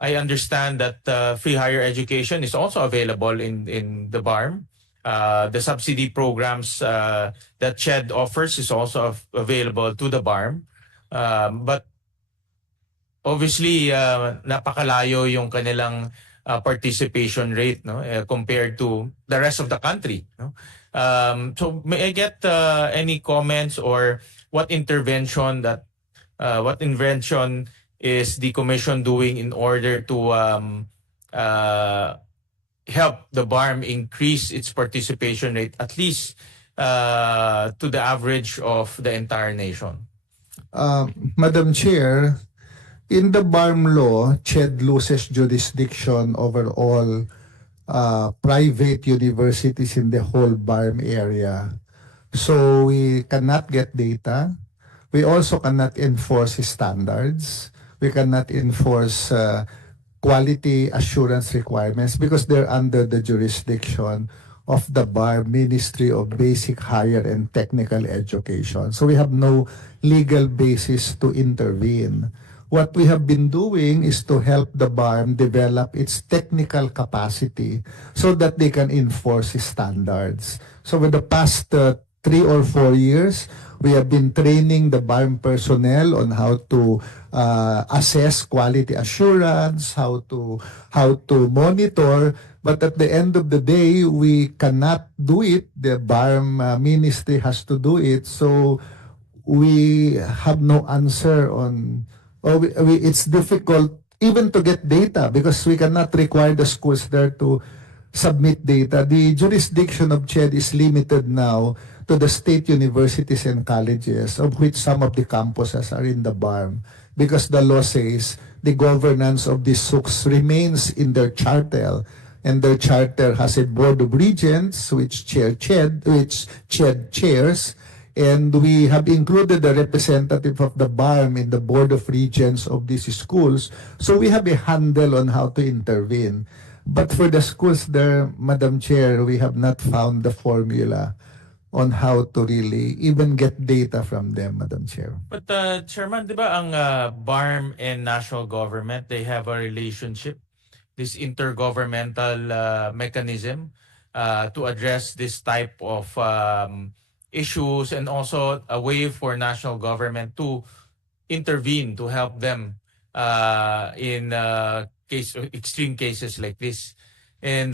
I understand that free higher education is also available in the BARM. The subsidy programs that CHED offers is also available to the BARM. But obviously, napakalayo yung kanilang participation rate, no, compared to the rest of the country. No? So may I get any comments or what intervention is the Commission doing in order to help the BARM increase its participation rate at least to the average of the entire nation? Madam Chair, in the BARM law, CHED loses jurisdiction over all private universities in the whole BARM area. So we cannot get data. We also cannot enforce standards. We cannot enforce quality assurance requirements because they're under the jurisdiction of the BARM Ministry of Basic, Higher, and Technical Education. So we have no legal basis to intervene. What we have been doing is to help the BARM develop its technical capacity so that they can enforce standards. So with the past 3 or 4 years, we have been training the BARM personnel on how to assess quality assurance, how to monitor. But at the end of the day, we cannot do it. The BARM ministry has to do it. So we have no answer on. It's difficult even to get data because we cannot require the schools there to submit data. The jurisdiction of CHED is limited now to the state universities and colleges, of which some of the campuses are in the BARM, because the law says the governance of these SUCs remains in their charter, and their charter has a board of regents which CHED chairs. And we have included the representative of the BARM in the Board of Regents of these schools. So we have a handle on how to intervene. But for the schools there, Madam Chair, we have not found the formula on how to really even get data from them, Madam Chair. But Chairman, di ba ang BARM and national government, they have a relationship, this intergovernmental mechanism to address this type of issues, and also a way for national government to intervene to help them in extreme cases like this. And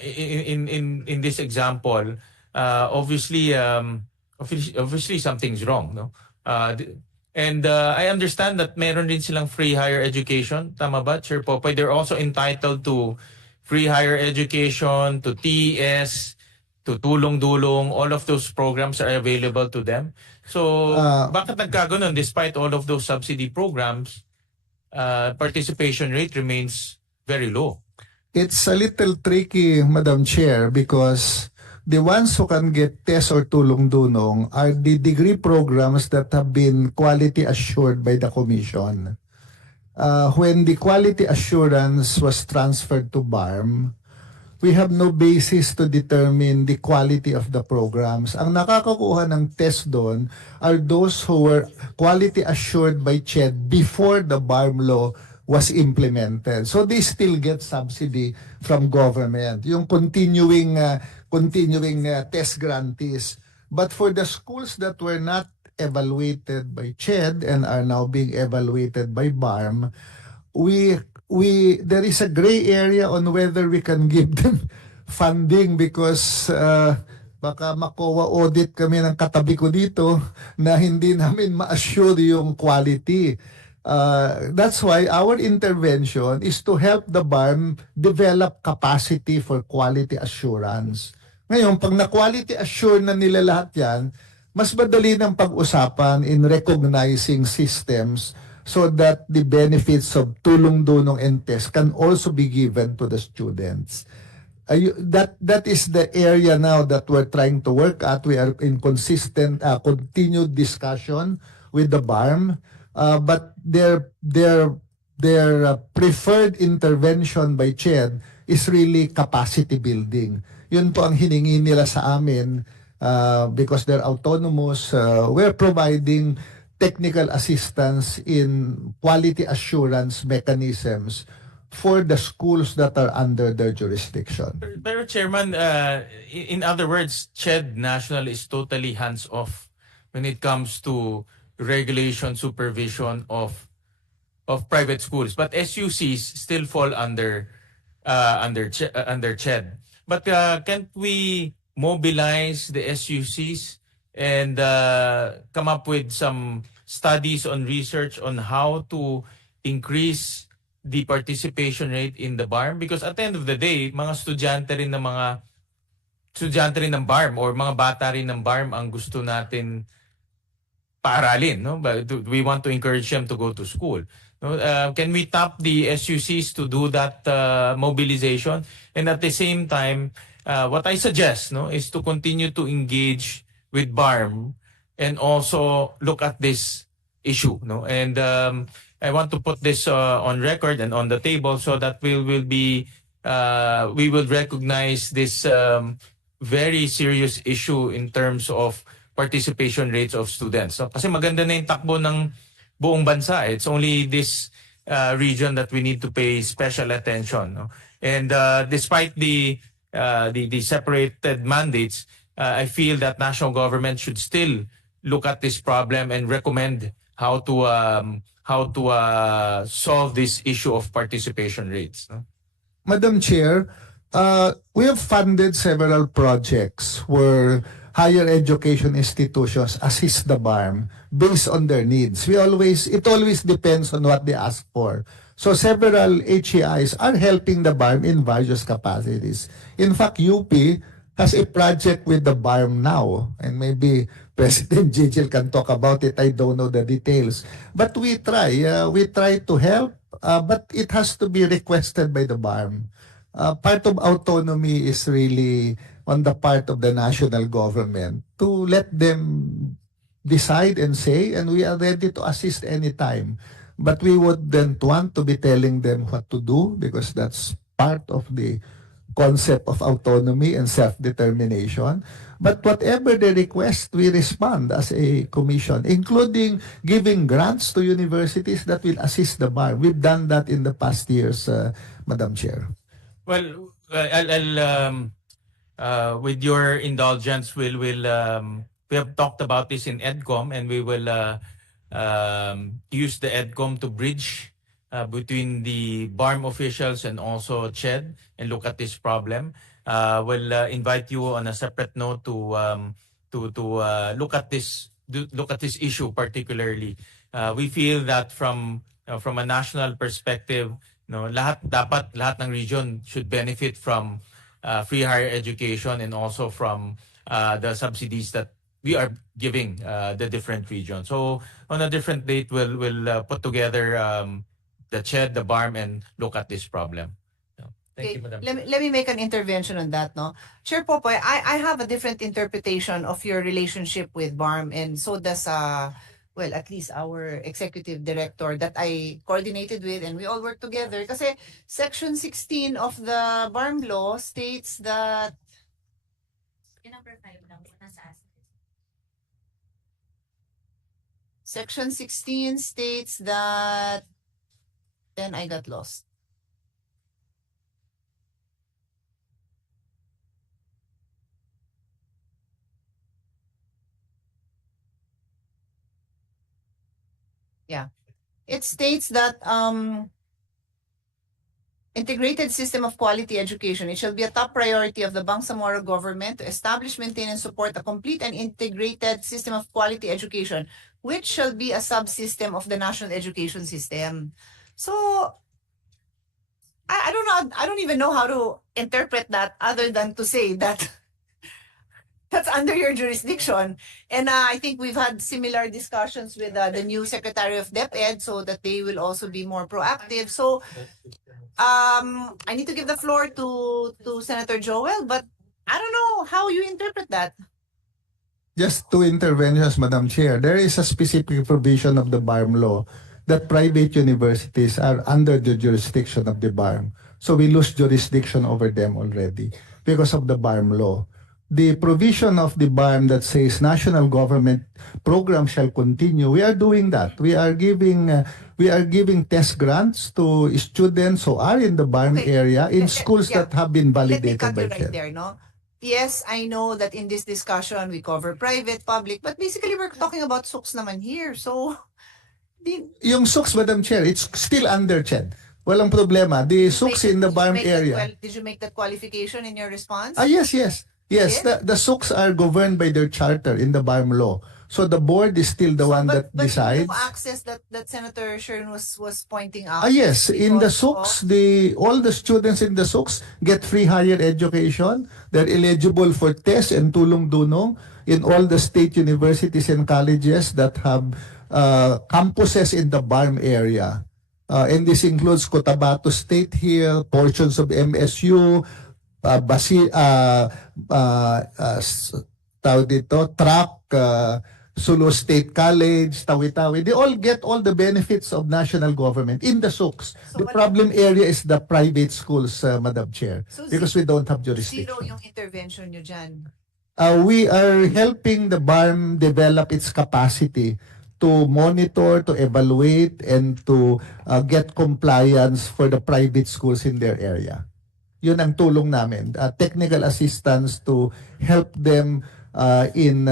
in this example, obviously obviously something's wrong, no? I understand that meron din silang free higher education. Tama ba, Chair Popoy? They're also entitled to free higher education, to TES, to tulong-dulong. All of those programs are available to them. So, bakit nagkaganon despite all of those subsidy programs, participation rate remains very low? It's a little tricky, Madam Chair, because the ones who can get TES or tulong-dunong are the degree programs that have been quality assured by the Commission. When the quality assurance was transferred to BARM, we have no basis to determine the quality of the programs. Ang nakakakuha ng test doon are those who were quality assured by CHED before the BARM law was implemented. So they still get subsidy from government, yung continuing test grantees. But for the schools that were not evaluated by CHED and are now being evaluated by BARM, there is a gray area on whether we can give them funding because baka makowa audit kami ng katabi ko dito na hindi namin ma-assure yung quality. That's why our intervention is to help the BARM develop capacity for quality assurance. Ngayon, pag na-quality assure na nila lahat yan, mas madali ng pag-usapan in recognizing systems so that the benefits of tulong-dunong and test can also be given to the students. That is the area now that we're trying to work at. We are in continued discussion with the BARM. But their preferred intervention by CHED is really capacity building. Yun po ang hiningi nila sa amin because they're autonomous. We're providing technical assistance in quality assurance mechanisms for the schools that are under their jurisdiction. Pero Chairman, in other words, CHED National is totally hands-off when it comes to regulation, supervision of private schools, but SUCs still fall under CHED. But can't we mobilize the SUCs and come up with some studies on research on how to increase the participation rate in the BARM? Because at the end of the day, mga estudyante rin ng BARM or mga bata rin ng BARM ang gusto natin paaralin, no? But we want to encourage them to go to school. No? Can we tap the SUCs to do that mobilization? And at the same time, what I suggest, no, is to continue to engage with BARM and also look at this issue, no? And I want to put this on record and on the table so that we will recognize this very serious issue in terms of participation rates of students. So, kasi maganda na yung takbo ng buong bansa. It's only this region that we need to pay special attention. No? And despite the separated mandates, I feel that national government should still look at this problem and recommend how to solve this issue of participation rates. No? Madam Chair, we have funded several projects where higher education institutions assist the BARM based on their needs. It always depends on what they ask for. So several HEIs are helping the BARM in various capacities. In fact, UP has a project with the BARM now, and maybe President Gigil can talk about it. I don't know the details. But we try to help, but it has to be requested by the BARM. Part of autonomy is really on the part of the national government to let them decide and say, and we are ready to assist anytime. But we wouldn't want to be telling them what to do because that's part of the concept of autonomy and self-determination. But whatever they request, we respond as a commission, including giving grants to universities that will assist the BARM. We've done that in the past years, Madam Chair. Well, with your indulgence, we have talked about this in EDCOM, and we will use the EDCOM to bridge between the BARM officials and also CHED and look at this problem. We'll invite you on a separate note to look at this issue particularly. We feel that from a national perspective, lahat ng region should benefit from free higher education and also from the subsidies that we are giving the different regions. So on a different date, we'll put together the CHED, the BARM, and look at this problem. Thank you, Madam. Let me make an intervention on that, no? Chair Popoy, I have a different interpretation of your relationship with BARM, and so does well, at least our executive director that I coordinated with, and we all work together. Kasi Section 16 of the BARM law states that Section 16 states that, then I got lost. Yeah. It states that integrated system of quality education. It shall be a top priority of the Bangsamoro government to establish, maintain, and support a complete and integrated system of quality education, which shall be a subsystem of the national education system. So I don't know. I don't even know how to interpret that other than to say that that's under your jurisdiction. And I think we've had similar discussions with the new Secretary of DepEd so that they will also be more proactive. So I need to give the floor to Senator Joel, but I don't know how you interpret that. Just two interventions, Madam Chair. There is a specific provision of the BARM law that private universities are under the jurisdiction of the BARM. So we lose jurisdiction over them already because of the BARM law. The provision of the BARM that says national government program shall continue, we are doing that. We are giving test grants to students who are in the BARM area in schools that have been validated Let me by cut you right them. there, no? Yes, I know that in this discussion we cover private, public, but basically we're talking about SUKS naman here. So, Yung SUKS, Madam Chair, it's still under CHED. Walang problema. The SUKS in the BARM area. Did you make that qualification in your response? Yes. The SUKS are governed by their charter in the BARM law. So the board is still the one that decides. But access that Senator Sherman was pointing out. Yes, in the because SUKS, all the students in the SUKS get free higher education. They're eligible for TES and tulong-dunong in all the state universities and colleges that have campuses in the BARM area. And this includes Cotabato State here, portions of MSU, TRAC, Sulu State College, Tawi-Tawi. They all get all the benefits of national government in the SUKS. So the problem area is the private schools, Madam Chair, So because we don't have jurisdiction. Zero yung intervention nyo dyan. We are helping the BARM develop its capacity to monitor, to evaluate, and to get compliance for the private schools in their area. Yun ang tulong namin. Technical assistance to help them in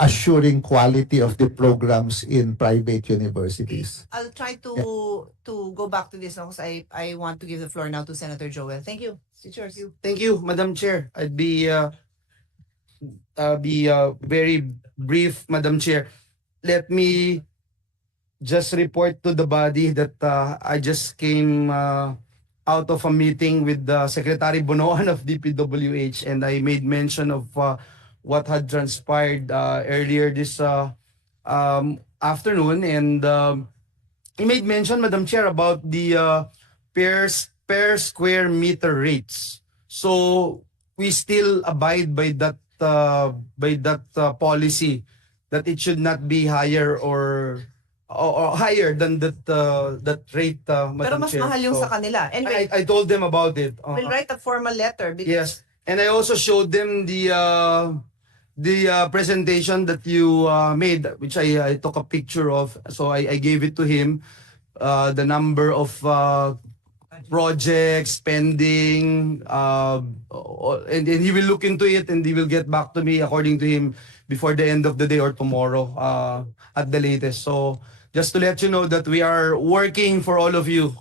assuring quality of the programs in private universities. I'll try to go back to this because I want to give the floor now to Senator Joel. Thank you. It's yours. Thank you, Madam Chair. I'd be very brief, Madam Chair. Let me just report to the body that I just came out of a meeting with Secretary Bonoan of DPWH, and I made mention of what had transpired earlier this afternoon, and he made mention, Madam Chair, about the per square meter rates. So we still abide by that policy that it should not be higher or higher than that rate, Madam Pero mas Chair. mahal yung So, sa kanila. Anyway, I told them about it. we'll write a formal letter because Yes, and I also showed them the presentation that you made, which I took a picture of. So I gave it to him, the number of projects, spending, and he will look into it and he will get back to me according to him before the end of the day or tomorrow at the latest. So just to let you know that we are working for all of you,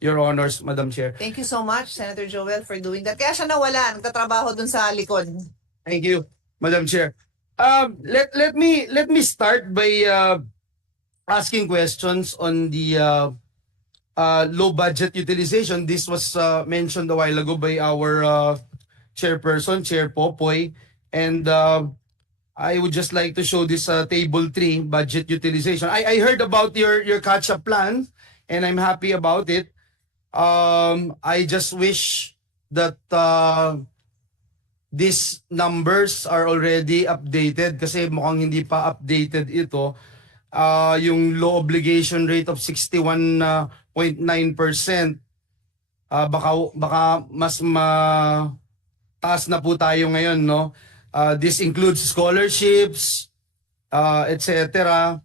Your Honors, Madam Chair. thank you so much, Senator Joel, for doing that. Kaya siya nawala, nagtatrabaho dun sa likod. Thank you, Madam Chair. Let me start by asking questions on the low budget utilization. This was mentioned a while ago by our chairperson, Chair Popoy, and I would just like to show this table 3 budget utilization. I heard about your catch-up plan, and I'm happy about it. I just wish that these numbers are already updated kasi mukhang hindi pa updated ito. Yung low obligation rate of 61.9%. Baka mas taas na po tayo ngayon, no? This includes scholarships, etc.,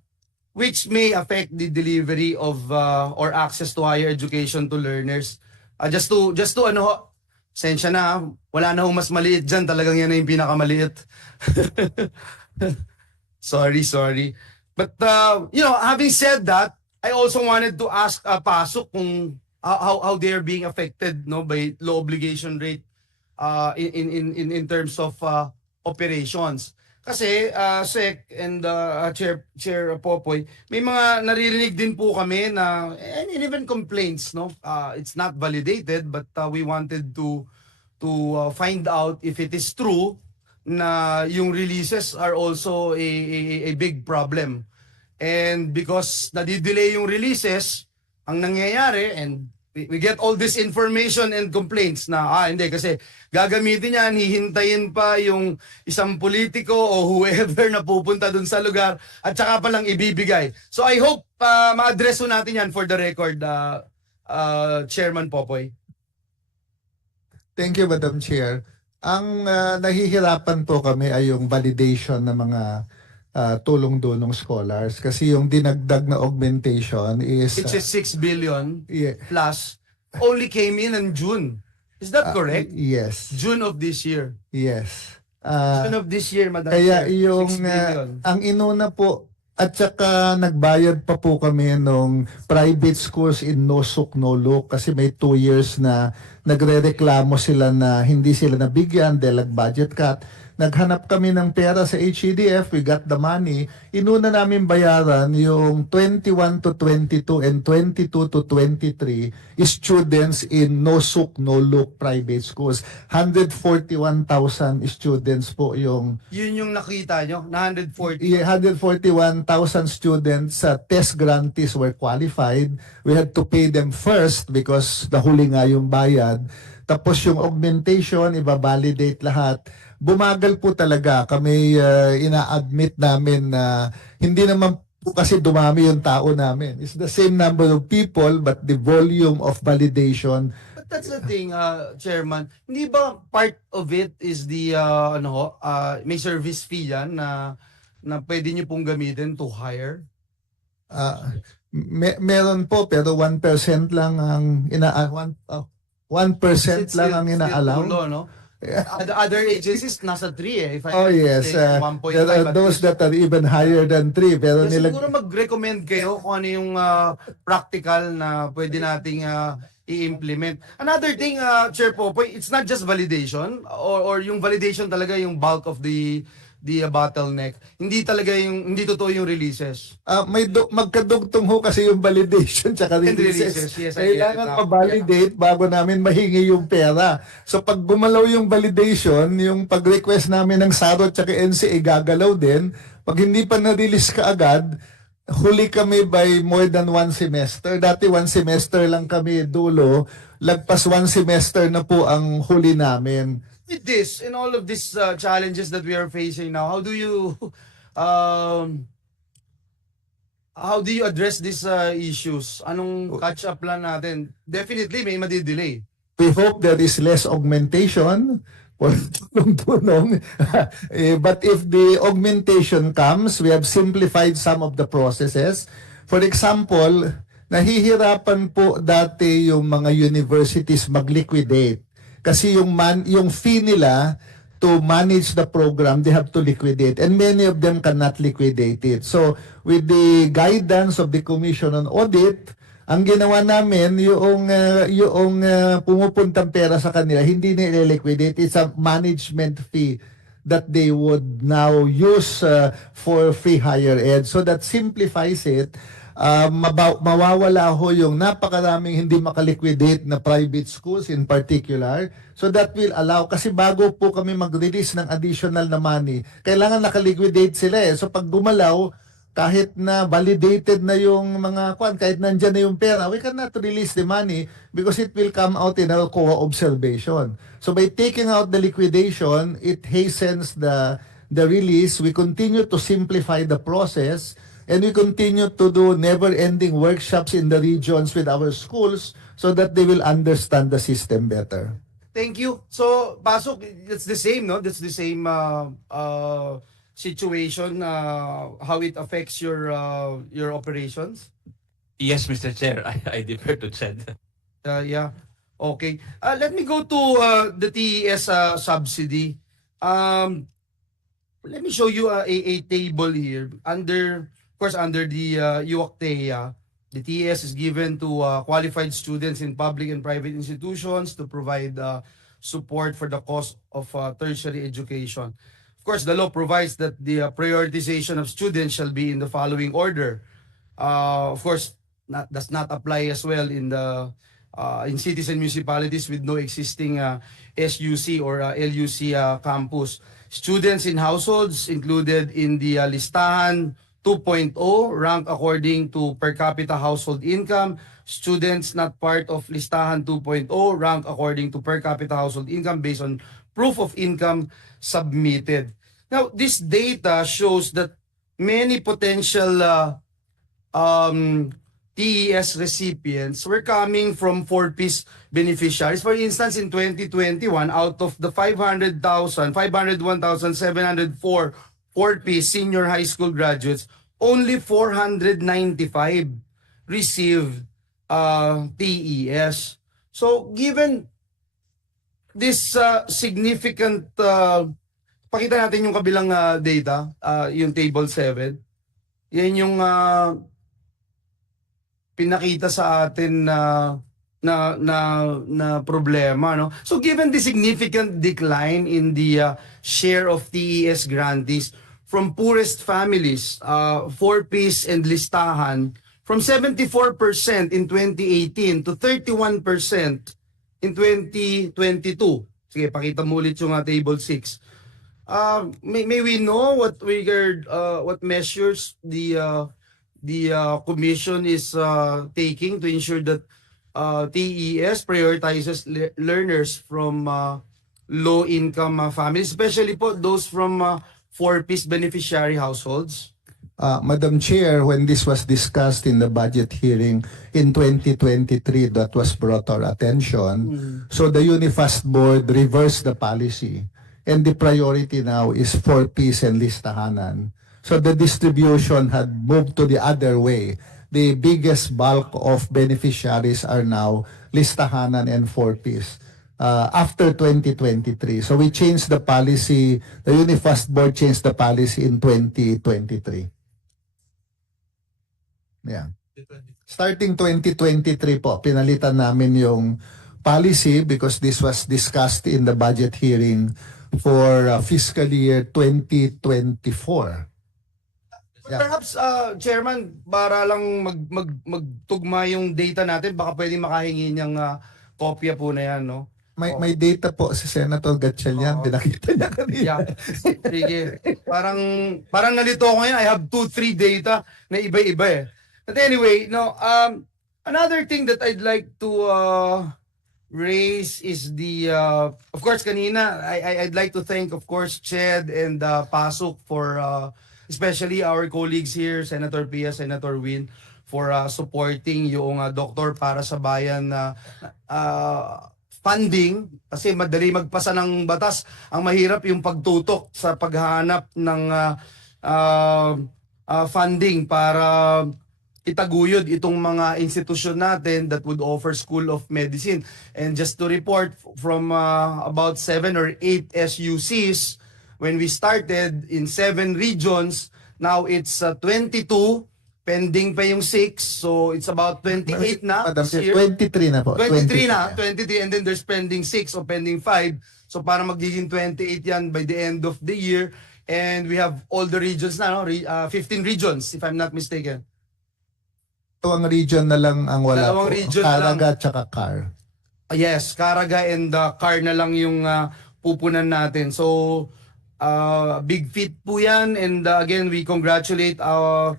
which may affect the delivery of or access to higher education to learners. Just to ano ho, sensya na, wala na hong mas maliit dyan. Talagang yan na yung pinakamaliit. Sorry. But, having said that, I also wanted to ask Pasok kung how they are being affected, no, by low obligation rate in terms of operations. Kasi, Sec and Chair Popoy, may mga naririnig din po kami na, and even complaints, no? It's not validated, but we wanted to find out if it is true na yung releases are also a big problem. And because nadidelay yung releases, ang nangyayari, and we get all this information and complaints na, hindi, kasi gagamitin yan, hihintayin pa yung isang politiko o whoever na pupunta dun sa lugar at saka palang ibibigay. So I hope ma-address natin yan for the record, Chairman Popoy. Thank you, Madam Chair. Ang nahihirapan po kami ay yung validation ng mga tulong-dunong scholars kasi yung dinagdag na augmentation is... Which is 6 billion yeah, plus only came in June. Is that correct? yes. June of this year. Yes. June of this year, Madam Kaya Chair, yung 6 billion. ang inuna po at saka nagbayad pa po kami nung private schools in no suk no look kasi may 2 years na nagrereklamo sila na hindi sila nabigyan dahil budget cut. Naghanap kami ng pera sa HEDF, we got the money. Inuna namin bayaran yung 21 to 22 and 22 to 23 students in no suk no look private schools. 141,000 students po yung... Yun yung nakita nyo, na 140. 141,000 students sa test grantees were qualified. We had to pay them first because huli nga yung bayad. Tapos yung augmentation, iba-validate lahat. Bumagal po talaga. Kami ina-admit namin na hindi naman po kasi dumami yung tao namin. It's the same number of people but the volume of validation. But that's the thing, Chairman. Hindi ba part of it is the, may service fee yan na pwede nyo pong gamitin to hire? Meron po pero 1% lang ang 1% lang ang ina-allow. No? The other agencies, nasa 3 if Oh yes, there are those that are even higher than 3. Pero siguro mag-recommend kayo kung ano yung practical na pwede nating i-implement. Another thing, Chair Popoy, it's not just validation or yung validation talaga yung bulk of the bottleneck. Hindi totoo yung releases. Magkadugtong ho kasi yung validation tsaka releases. Yes, Kailangan ma-validate bago namin mahingi yung pera. So pag gumalaw yung validation, yung pag-request namin ng SARO tsaka NCA gagalaw din. Pag hindi pa na-release ka agad, huli kami by more than 1 semester. Dati 1 semester lang kami dulo. Lagpas 1 semester na po ang huli namin. With this, in all of these challenges that we are facing now, how do you address these issues? Anong catch-up plan natin? Definitely, may madidelay. We hope there is less augmentation for tulong-tulong. But if the augmentation comes, we have simplified some of the processes. For example, nahihirapan po dati yung mga universities mag-liquidate. Kasi yung fee nila to manage the program, they have to liquidate. And many of them cannot liquidate it. So, with the guidance of the Commission on Audit, ang ginawa namin, yung pumupuntang pera sa kanila, hindi nila liquidate. It's a management fee that they would now use for free higher ed. So that simplifies it. Mawawala ho yung napakaraming hindi makaliquidate na private schools in particular. So that will allow, kasi bago po kami mag-release ng additional na money, kailangan nakaliquidate sila eh. So pag gumalaw, kahit na validated na yung mga kwan, kahit nandyan na yung pera, we cannot release the money because it will come out in our COA observation. So by taking out the liquidation, it hastens the release. We continue to simplify the process, and we continue to do never-ending workshops in the regions with our schools so that they will understand the system better. Thank you. So, Pasok, it's the same, no? That's the same situation, how it affects your operations? Yes, Mr. Chair, I defer to Ched. Yeah. Okay. Let me go to the TES subsidy. Let me show you a table here. Under the UOCTEA, the TES is given to qualified students in public and private institutions to provide support for the cost of tertiary education. Of course, the law provides that the prioritization of students shall be in the following order. Of course, does not apply as well in cities and municipalities with no existing SUC or LUC campus. Students in households included in the listahan 2.0 rank according to per capita household income. Students not part of listahan 2.0 rank according to per capita household income based on proof of income submitted. Now, this data shows that many potential TES recipients were coming from 4-piece beneficiaries. For instance, in 2021, out of the 501,704 4-piece senior high school graduates, only 495 received TES. So, given this significant, pakita natin yung kabilang data, yung table 7. Yan yung pinakita sa atin na problema, no? So given the significant decline in the share of TES grantees from poorest families, 4-piece and listahan, from 74% in 2018 to 31% in 2022. Sige, pakita mo ulit yung table 6. May we know what measures the commission is taking to ensure that TES prioritizes learners from low-income families, especially po those from 4-piece beneficiary households? Madam Chair, when this was discussed in the budget hearing in 2023, that was brought our attention. So the Unifast Board reversed the policy, and the priority now is 4-piece and listahanan. So the distribution had moved to the other way. The biggest bulk of beneficiaries are now listahanan and 4-piece. After 2023. So we changed the policy, the Unifast Board changed the policy in 2023. Yeah. Starting 2023 po, pinalitan namin yung policy because this was discussed in the budget hearing for fiscal year 2024. Yeah. Perhaps, Chairman, para lang magtugma yung data natin, baka pwedeng makahingi niyang kopya po na yan, no? May data po si Senator Gatchalian, pinakita niya kanina. Yeah. Sige. Parang nalito ako ngayon. I have 2-3 data na iba-iba eh. But anyway, no, another thing that I'd like to raise is the, of course, kanina, I'd like to thank, of course, Ched and Pasok for, especially our colleagues here, Senator Pia, Senator Win, for supporting yung Doktor para sa Bayan funding, kasi madali magpasa ng batas. Ang mahirap yung pagtutok sa paghahanap ng funding para itaguyod itong mga institusyon natin that would offer School of Medicine. And just to report, from about 7 or 8 SUCs, when we started in 7 regions, now it's 22 pending pa yung 6, so it's about 28 na Madam this Chair, year. 23 na po. 23 na, yeah. 23, and then there's pending 6 o pending 5. So para magiging 28 yan by the end of the year. And we have all the regions na, no? 15 regions, if I'm not mistaken. Dalawang region na lang ang wala Dalawang po. region na lang. Caraga tsaka CAR. Yes, Caraga and CAR na lang yung pupunan natin. So, big feat po yan. And again, we congratulate all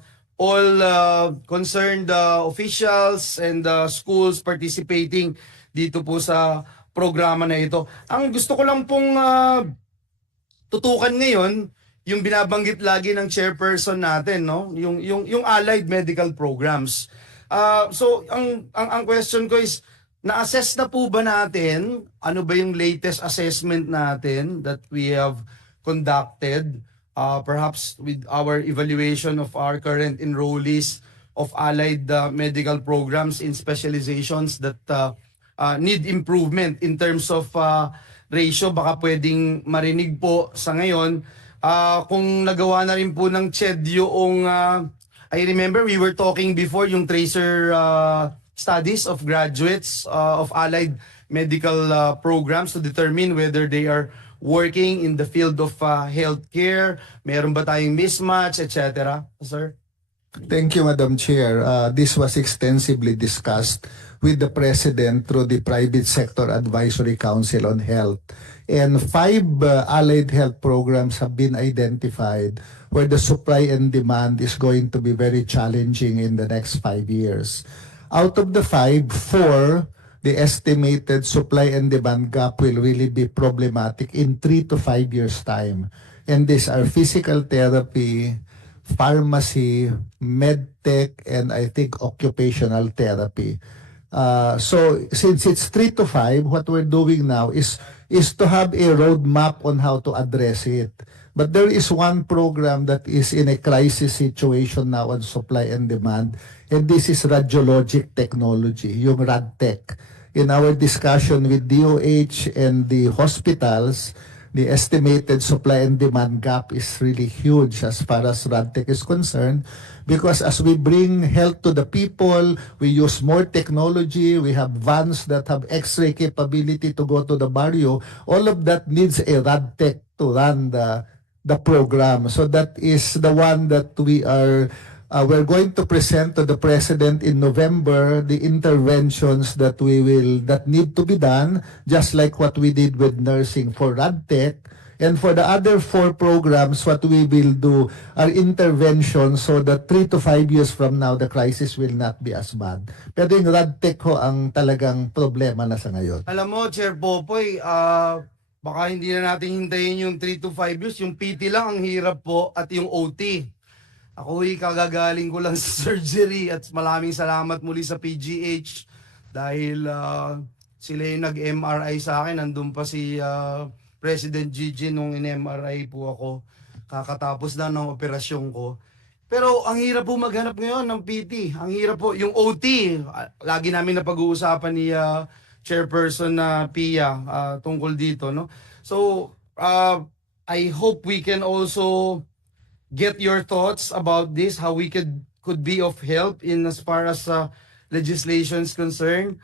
concerned officials and schools participating dito po sa programa na ito. Ang gusto ko lang pong tutukan ngayon, yung binabanggit lagi ng chairperson natin, no? Yung allied medical programs. So ang question ko is, na-assess na po ba natin, ano ba yung latest assessment natin that we have conducted, perhaps with our evaluation of our current enrollees of allied medical programs in specializations that need improvement in terms of ratio? Baka pwedeng marinig po sa ngayon kung nagawa na rin po ng CHED yung I remember we were talking before yung tracer studies of graduates of allied medical programs to determine whether they are working in the field of healthcare, meron ba tayong mismatch, etc. Sir? Thank you, Madam Chair. This was extensively discussed with the President through the Private Sector Advisory Council on Health. And 5 allied health programs have been identified where the supply and demand is going to be very challenging in the next 5 years. Out of the 5, 4, the estimated supply and demand gap will really be problematic in 3 to 5 years' time. And these are physical therapy, pharmacy, medtech, and I think occupational therapy. So since it's 3 to 5, what we're doing now is to have a roadmap on how to address it. But there is one program that is in a crisis situation now on supply and demand, and this is radiologic technology, yung RadTech. In our discussion with DOH and the hospitals, the estimated supply and demand gap is really huge as far as RadTech is concerned, because as we bring health to the people, we use more technology, we have vans that have X-ray capability to go to the barrio, all of that needs a RadTech to run the program. So that is the one that we're going to present to the President in November, the interventions that need to be done, just like what we did with nursing for RadTech. And for the other 4 programs, what we will do are interventions so that 3 to 5 years from now, the crisis will not be as bad. Pero yung RadTech ho ang talagang problema na sa ngayon. Alam mo, Chair Popoy, baka hindi na natin hintayin yung 3 to 5 years. Yung PT lang ang hirap po at yung OT. Ako'y kagagaling ko lang sa surgery at maraming salamat muli sa PGH dahil sila yung nag-MRI sa akin. Nandun pa si President Gigi nung in-MRI po ako. Kakatapos na ng operasyon ko. Pero ang hirap po maghanap ngayon ng PT. Ang hirap po. Yung OT, lagi namin napag-uusapan ni Chairperson Pia tungkol dito. No? So, I hope we can also get your thoughts about this, how we could be of help in as far as legislation is concerned.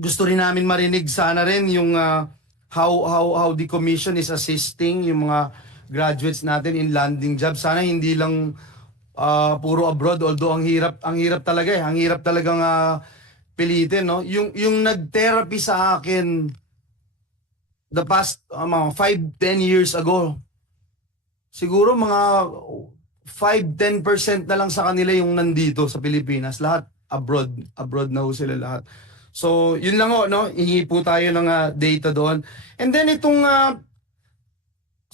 Gusto rin namin marinig sana rin yung how the commission is assisting yung mga graduates natin in landing jobs. Sana hindi lang puro abroad, although ang hirap talaga ang hirap talagang pilitin, no? Yung nag-therapy sa akin the past 5-10 years ago, siguro mga 5-10% na lang sa kanila yung nandito sa Pilipinas. Lahat abroad na ho sila lahat. So, yun lang ho, no? Hingi po tayo ng data doon. And then itong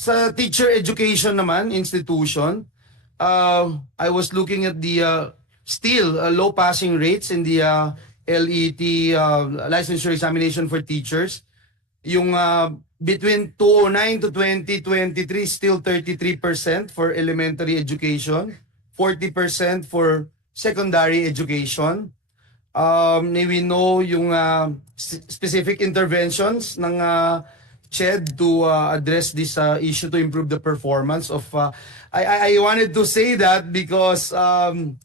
sa teacher education naman, institution, I was looking at the still low passing rates in the LET licensure examination for teachers. Yung between 2009 to 2023, still 33% for elementary education, 40% for secondary education. We know yung specific interventions ng CHED to address this issue to improve the performance of. I wanted to say that because I'm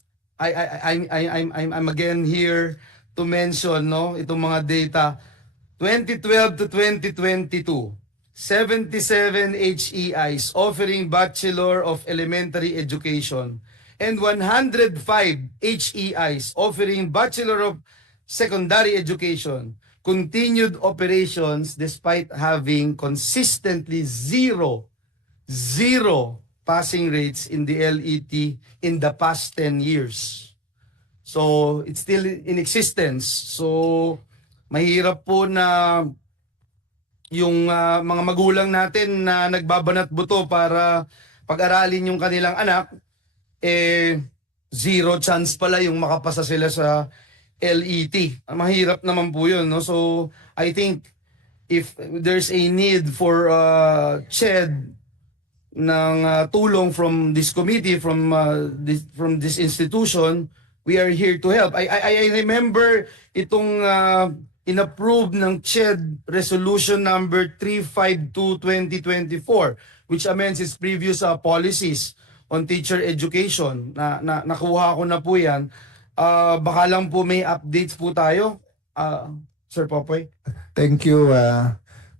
again here to mention itong mga data 2012 to 2022. 77 HEIs offering Bachelor of Elementary Education and 105 HEIs offering Bachelor of Secondary Education continued operations despite having consistently zero passing rates in the LET in the past 10 years. So, it's still in existence. So, mahirap po na yung mga magulang natin na nagbabanat buto para pag-aralin yung kanilang anak, zero chance pala yung makapasa sila sa LET. Mahirap naman po yun, no? So, I think if there's a need for CHED ng tulong from this committee, from this institution, we are here to help. I remember itong inapprove ng CHED Resolution number 352/2024 which amends its previous policies on teacher education. Nakuha ko na po yan. Baka lang po may updates po tayo. Sir Popoy. Thank you,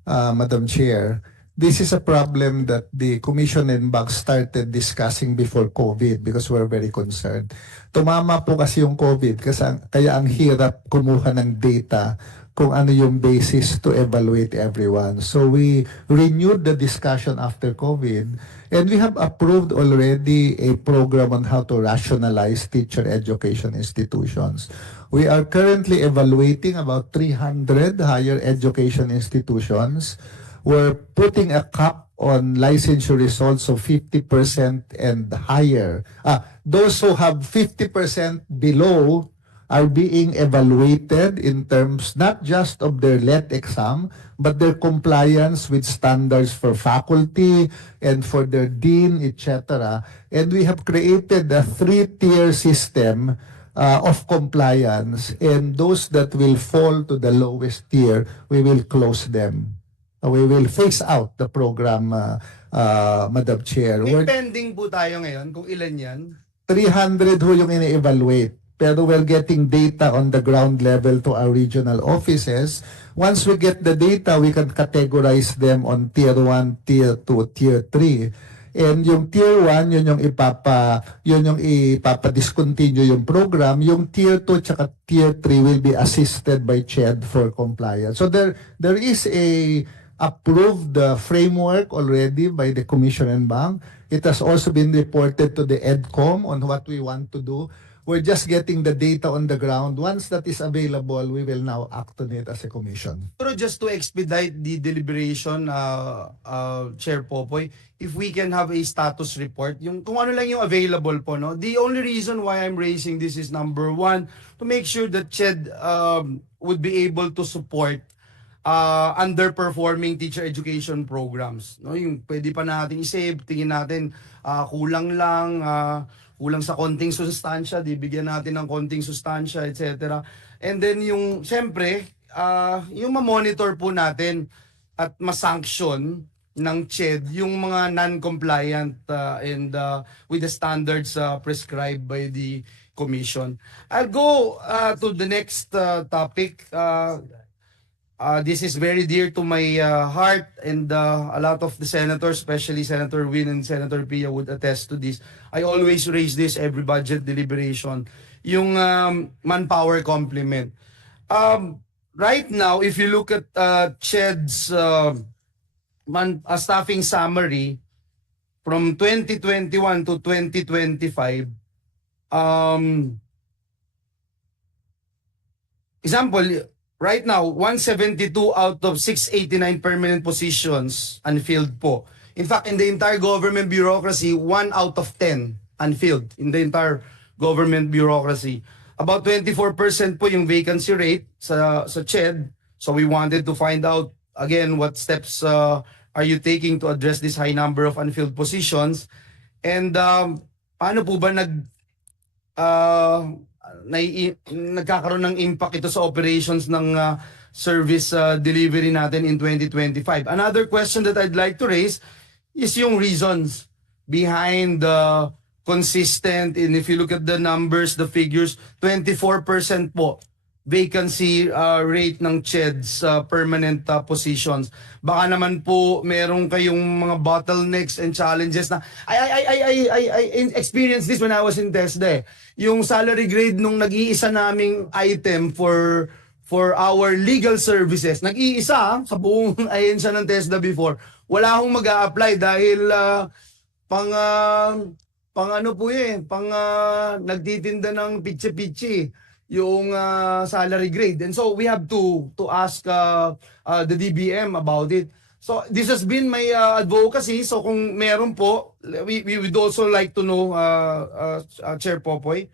Madam Chair. This is a problem that the Commission and Bank started discussing before COVID because we're very concerned. Tumama po kasi yung COVID kaya ang hirap kumuha ng data kung ano yung basis to evaluate everyone. So we renewed the discussion after COVID and we have approved already a program on how to rationalize teacher education institutions. We are currently evaluating about 300 higher education institutions. We're putting a cap on licensure results of 50% and higher. Those who have 50% below are being evaluated in terms not just of their LET exam, but their compliance with standards for faculty and for their dean, etc. And we have created a 3-tier system of compliance, and those that will fall to the lowest tier, we will close them. We will phase out the program, Madam Chair. May pending po tayo ngayon kung ilan yan. 300 ho yung ini-evaluate. Pero we're getting data on the ground level to our regional offices. Once we get the data, we can categorize them on Tier 1, Tier 2, Tier 3. And yung Tier 1, yun yung ipapa-discontinue yung program. Yung Tier 2 tsaka Tier 3 will be assisted by CHED for compliance. So there is a approved framework already by the Commission and Bank. It has also been reported to the EDCOM on what we want to do. We're just getting the data on the ground. Once that is available, we will now act on it as a commission. Pero just to expedite the deliberation, Chair Popoy, if we can have a status report, yung kung ano lang yung available po, no? The only reason why I'm raising this is number one, to make sure that CHED would be able to support underperforming teacher education programs. No, yung pwede pa natin i-save, tingin natin kulang lang, kulang sa konting sustansya, bigyan natin ng konting sustansya, etc. And then yung, siyempre, yung ma-monitor po natin at ma-sanction ng CHED yung mga non-compliant and with the standards prescribed by the Commission. I'll go to the next topic. This is very dear to my heart, and a lot of the senators, especially Senator Win and Senator Pia, would attest to this. I always raise this every budget deliberation. Yung manpower complement. Right now, if you look at CHED's staffing summary from 2021 to 2025, example, right now, 172 out of 689 permanent positions unfilled po. In fact, in the entire government bureaucracy, 1 out of 10 unfilled in the entire government bureaucracy. About 24% po yung vacancy rate sa CHED. So we wanted to find out, again, what steps are you taking to address this high number of unfilled positions? And paano po ba nagkakaroon ng impact ito sa operations ng service delivery natin in 2025. Another question that I'd like to raise is yung reasons behind the consistent, and if you look at the numbers, the figures, 24% po vacancy rate ng CHED's permanent positions. Baka naman po merong kayong mga bottlenecks and challenges na I experienced this when I was in TESDA. Yung salary grade nung nag-iisa naming item for our legal services, nag-iisa sa buong ahensya ng TESDA before, wala akong mag-a-apply dahil pang nagtitinda ng pitche-pitche yung salary grade. And so we have to ask the DBM about it. So this has been my advocacy. So kung meron po, we would also like to know, Chair Popoy.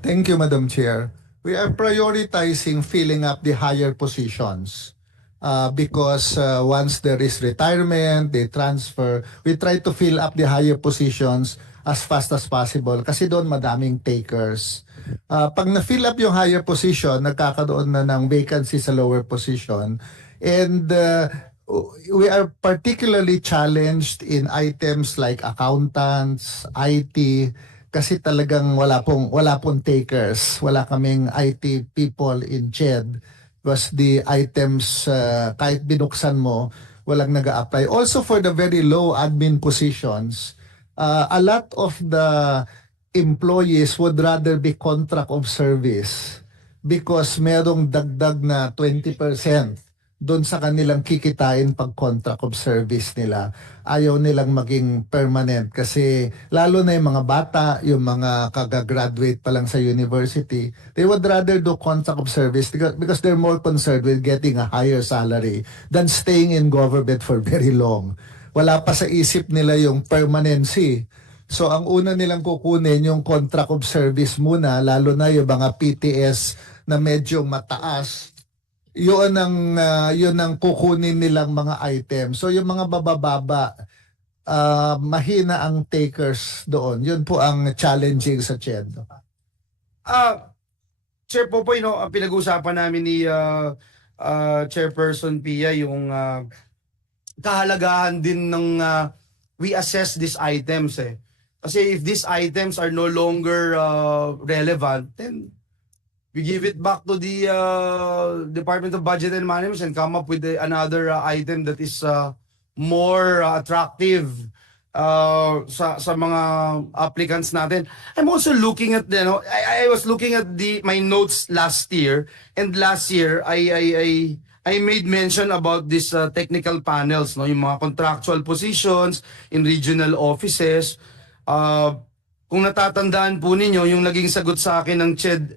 Thank you, Madam Chair. We are prioritizing filling up the higher positions because once there is retirement, they transfer, we try to fill up the higher positions as fast as possible kasi doon madaming takers. Pag na-fill up yung higher position, nagkakaroon na ng vacancy sa lower position. And we are particularly challenged in items like accountants, IT, kasi talagang wala pong takers. Wala kaming IT people in CHED because the items, kahit binuksan mo, walang nag-a-apply. Also for the very low admin positions, a lot of the employees would rather be contract of service because merong dagdag na 20% doon sa kanilang kikitain pag contract of service nila. Ayaw nilang maging permanent kasi lalo na yung mga bata, yung mga kagagraduate pa lang sa university, they would rather do contract of service because they're more concerned with getting a higher salary than staying in government for very long. Wala pa sa isip nila yung permanency. So ang una nilang kukunin yung contract of service muna, lalo na yung mga PTS na medyo mataas. Yun ang kukunin nilang mga item. So yung mga babababa, mahina ang takers doon. Yun po ang challenging sa CHED. Chair Popoy, pinag-usapan namin ni Chairperson Pia yung kahalagahan din ng we assess these items Kasi if these items are no longer relevant, then we give it back to the Department of Budget and Management and come up with another item that is more attractive sa mga applicants natin. I'm also looking at I was looking at my notes last year, and last year I made mention about these technical panels, yung mga contractual positions in regional offices. Kung natatandaan po ninyo, yung naging sagot sa akin ng CHED,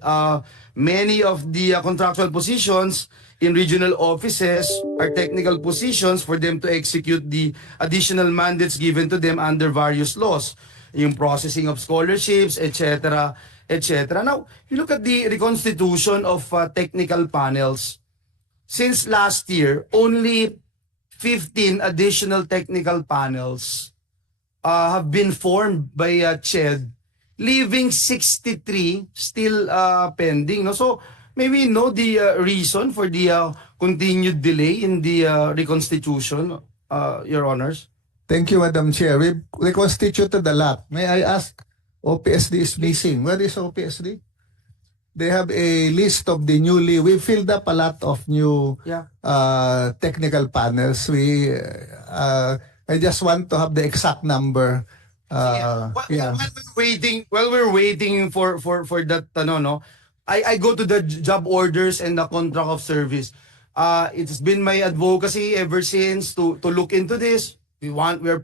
many of the contractual positions in regional offices are technical positions for them to execute the additional mandates given to them under various laws, yung processing of scholarships, etc., etc. Now, you look at the reconstitution of technical panels. Since last year, only 15 additional technical panels have been formed by CHED, leaving 63 still pending. So maybe know the reason for the continued delay in the reconstitution, Your Honors. Thank you, Madam Chair. We've reconstituted a lot. May I ask, OPSD is missing. Where is OPSD? They have a list of the we filled up a lot of new technical panels. I just want to have the exact number. While we're waiting for that, I go to the job orders and the contract of service. It's been my advocacy ever since to look into this. We're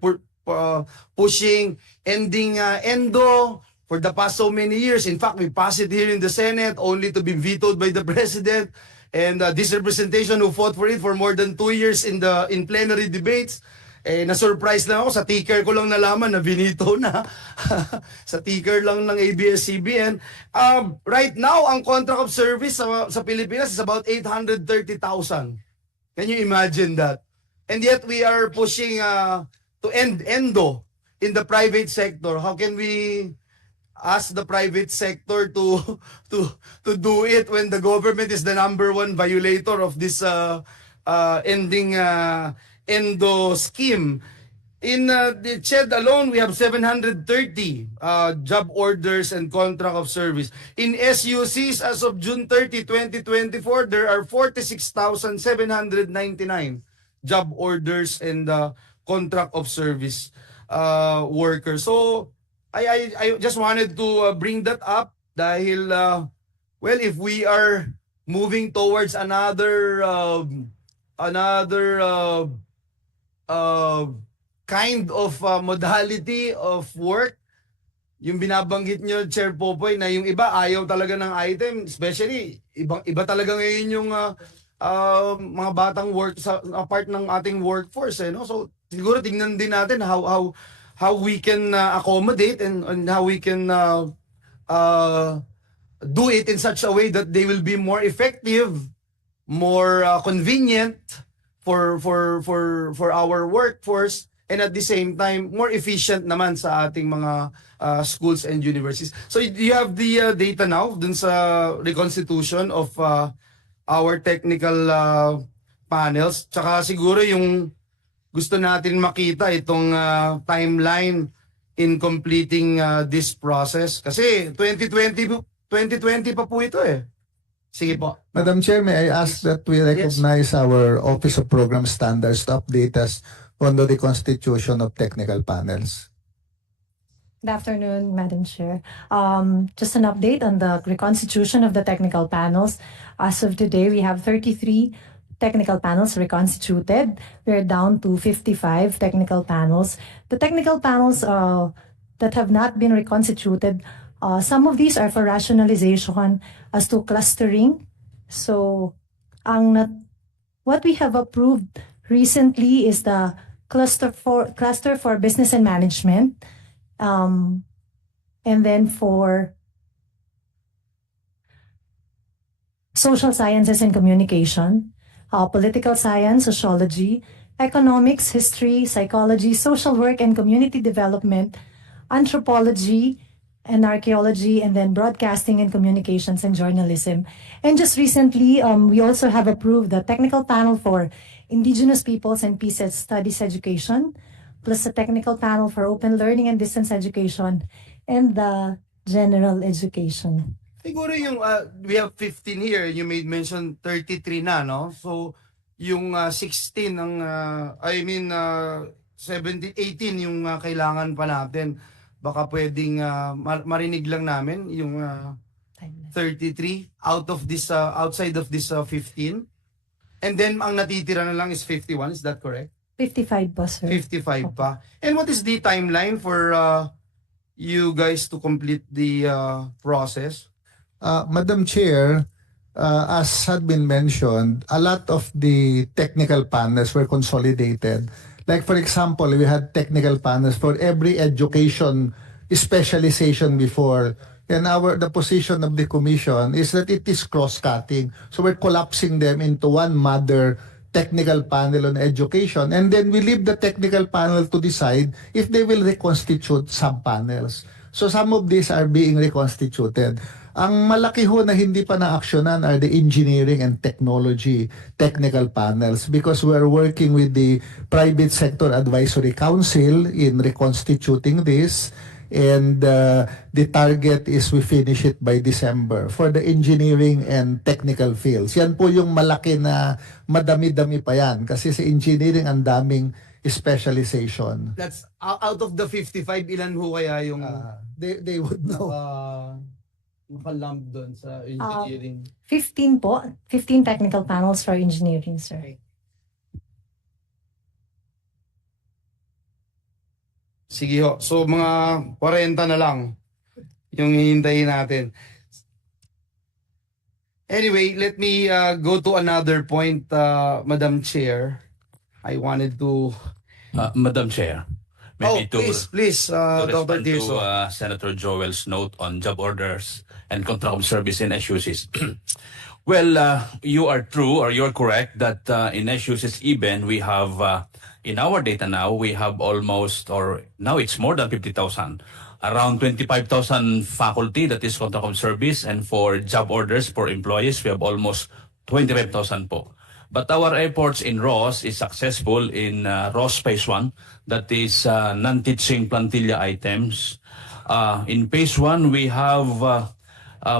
pushing ending ENDO for the past so many years. In fact, we passed it here in the Senate only to be vetoed by the President. And this representation who fought for it for more than 2 years in plenary debates. Na-surprise lang ako, sa ticker ko lang nalaman na binito na. Sa ticker lang ng ABS-CBN. Right now, ang contract of service sa Pilipinas is about 830,000. Can you imagine that? And yet, we are pushing to end ENDO in the private sector. How can we ask the private sector to to do it when the government is the number one violator of this endo scheme. In the CHED alone, we have 730 job orders and contract of service. In SUCs, as of June 30, 2024, there are 46,799 job orders and contract of service workers. So, I just wanted to bring that up dahil, well, if we are moving towards another kind of modality of work, yung binabanggit nyo, Chair Popoy, na yung iba ayaw talaga ng item, especially, iba talaga ngayon yung mga batang work sa part ng ating workforce, no? So, siguro tingnan din natin how we can accommodate and how we can do it in such a way that they will be more effective, more convenient for our workforce, and at the same time more efficient naman sa ating mga schools and universities. So you have the data now dun sa reconstitution of our technical panels. Tsaka siguro yung gusto natin makita itong timeline in completing this process kasi 2020 pa po ito eh. Sige po. Madam Chair, may I ask that we recognize our Office of Program Standards to update us on the reconstitution of technical panels. Good afternoon, Madam Chair. Just an update on the reconstitution of the technical panels. As of today, we have 33 technical panels reconstituted. We're down to 55 technical panels. The technical panels that have not been reconstituted, some of these are for rationalization as to clustering. So, what we have approved recently is the cluster for business and management, and then for social sciences and communication, political science, sociology, economics, history, psychology, social work and community development, anthropology and archaeology, and then broadcasting and communications and journalism. And just recently, we also have approved the technical panel for Indigenous Peoples and Peace Studies Education, plus the technical panel for open learning and distance education, and the general education. Siguro yung we have 15 here, you made mention 33 na, no? So yung 16 ang 17, 18 yung kailangan pa natin. Baka pwedeng marinig lang namin yung 33 outside of this 15. And then ang natitira na lang is 51, is that correct? 55 po, sir. 55 pa. And what is the timeline for you guys to complete the process? Madam Chair, as had been mentioned, a lot of the technical panels were consolidated. Like for example, we had technical panels for every education specialization before. And the position of the commission is that it is cross-cutting. So we're collapsing them into one mother technical panel on education. And then we leave the technical panel to decide if they will reconstitute sub-panels. So some of these are being reconstituted. Ang malaki ho na hindi pa na-aksyonan are the engineering and technology technical panels because we're working with the Private Sector Advisory Council in reconstituting this. And the target is we finish it by December for the engineering and technical fields. Yan po yung malaki na madami-dami pa yan kasi sa engineering ang daming specialization. That's out of the 55, ilan ho kaya yung They would know. Nakalamp doon sa engineering? 15 po. 15 technical panels for engineering, sir. Sige ho. So mga 40 na lang yung hihintayin natin. Anyway, let me go to another point, Madam Chair. I wanted to... Madam Chair, maybe please, to Dr. respond Tirso. to Senator Joel's note on job orders and contract of service in SUCs. Well, you are true or you're correct that in SUCs even we have, in our data now, we have almost, or now it's more than 50,000 around 25,000 faculty, that is contract of service, and for job orders for employees, we have almost 25,000 po. But our efforts in ROS is successful in ROS Phase 1, that is non-teaching plantilla items. In Phase 1, we have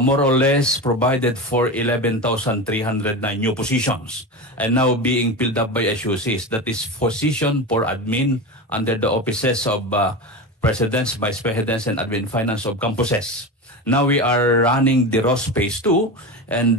more or less provided for 11,309 new positions and now being filled up by SUCs. That is position for admin under the offices of presidents, vice presidents, and admin finance of campuses. Now we are running the ROS Phase 2, and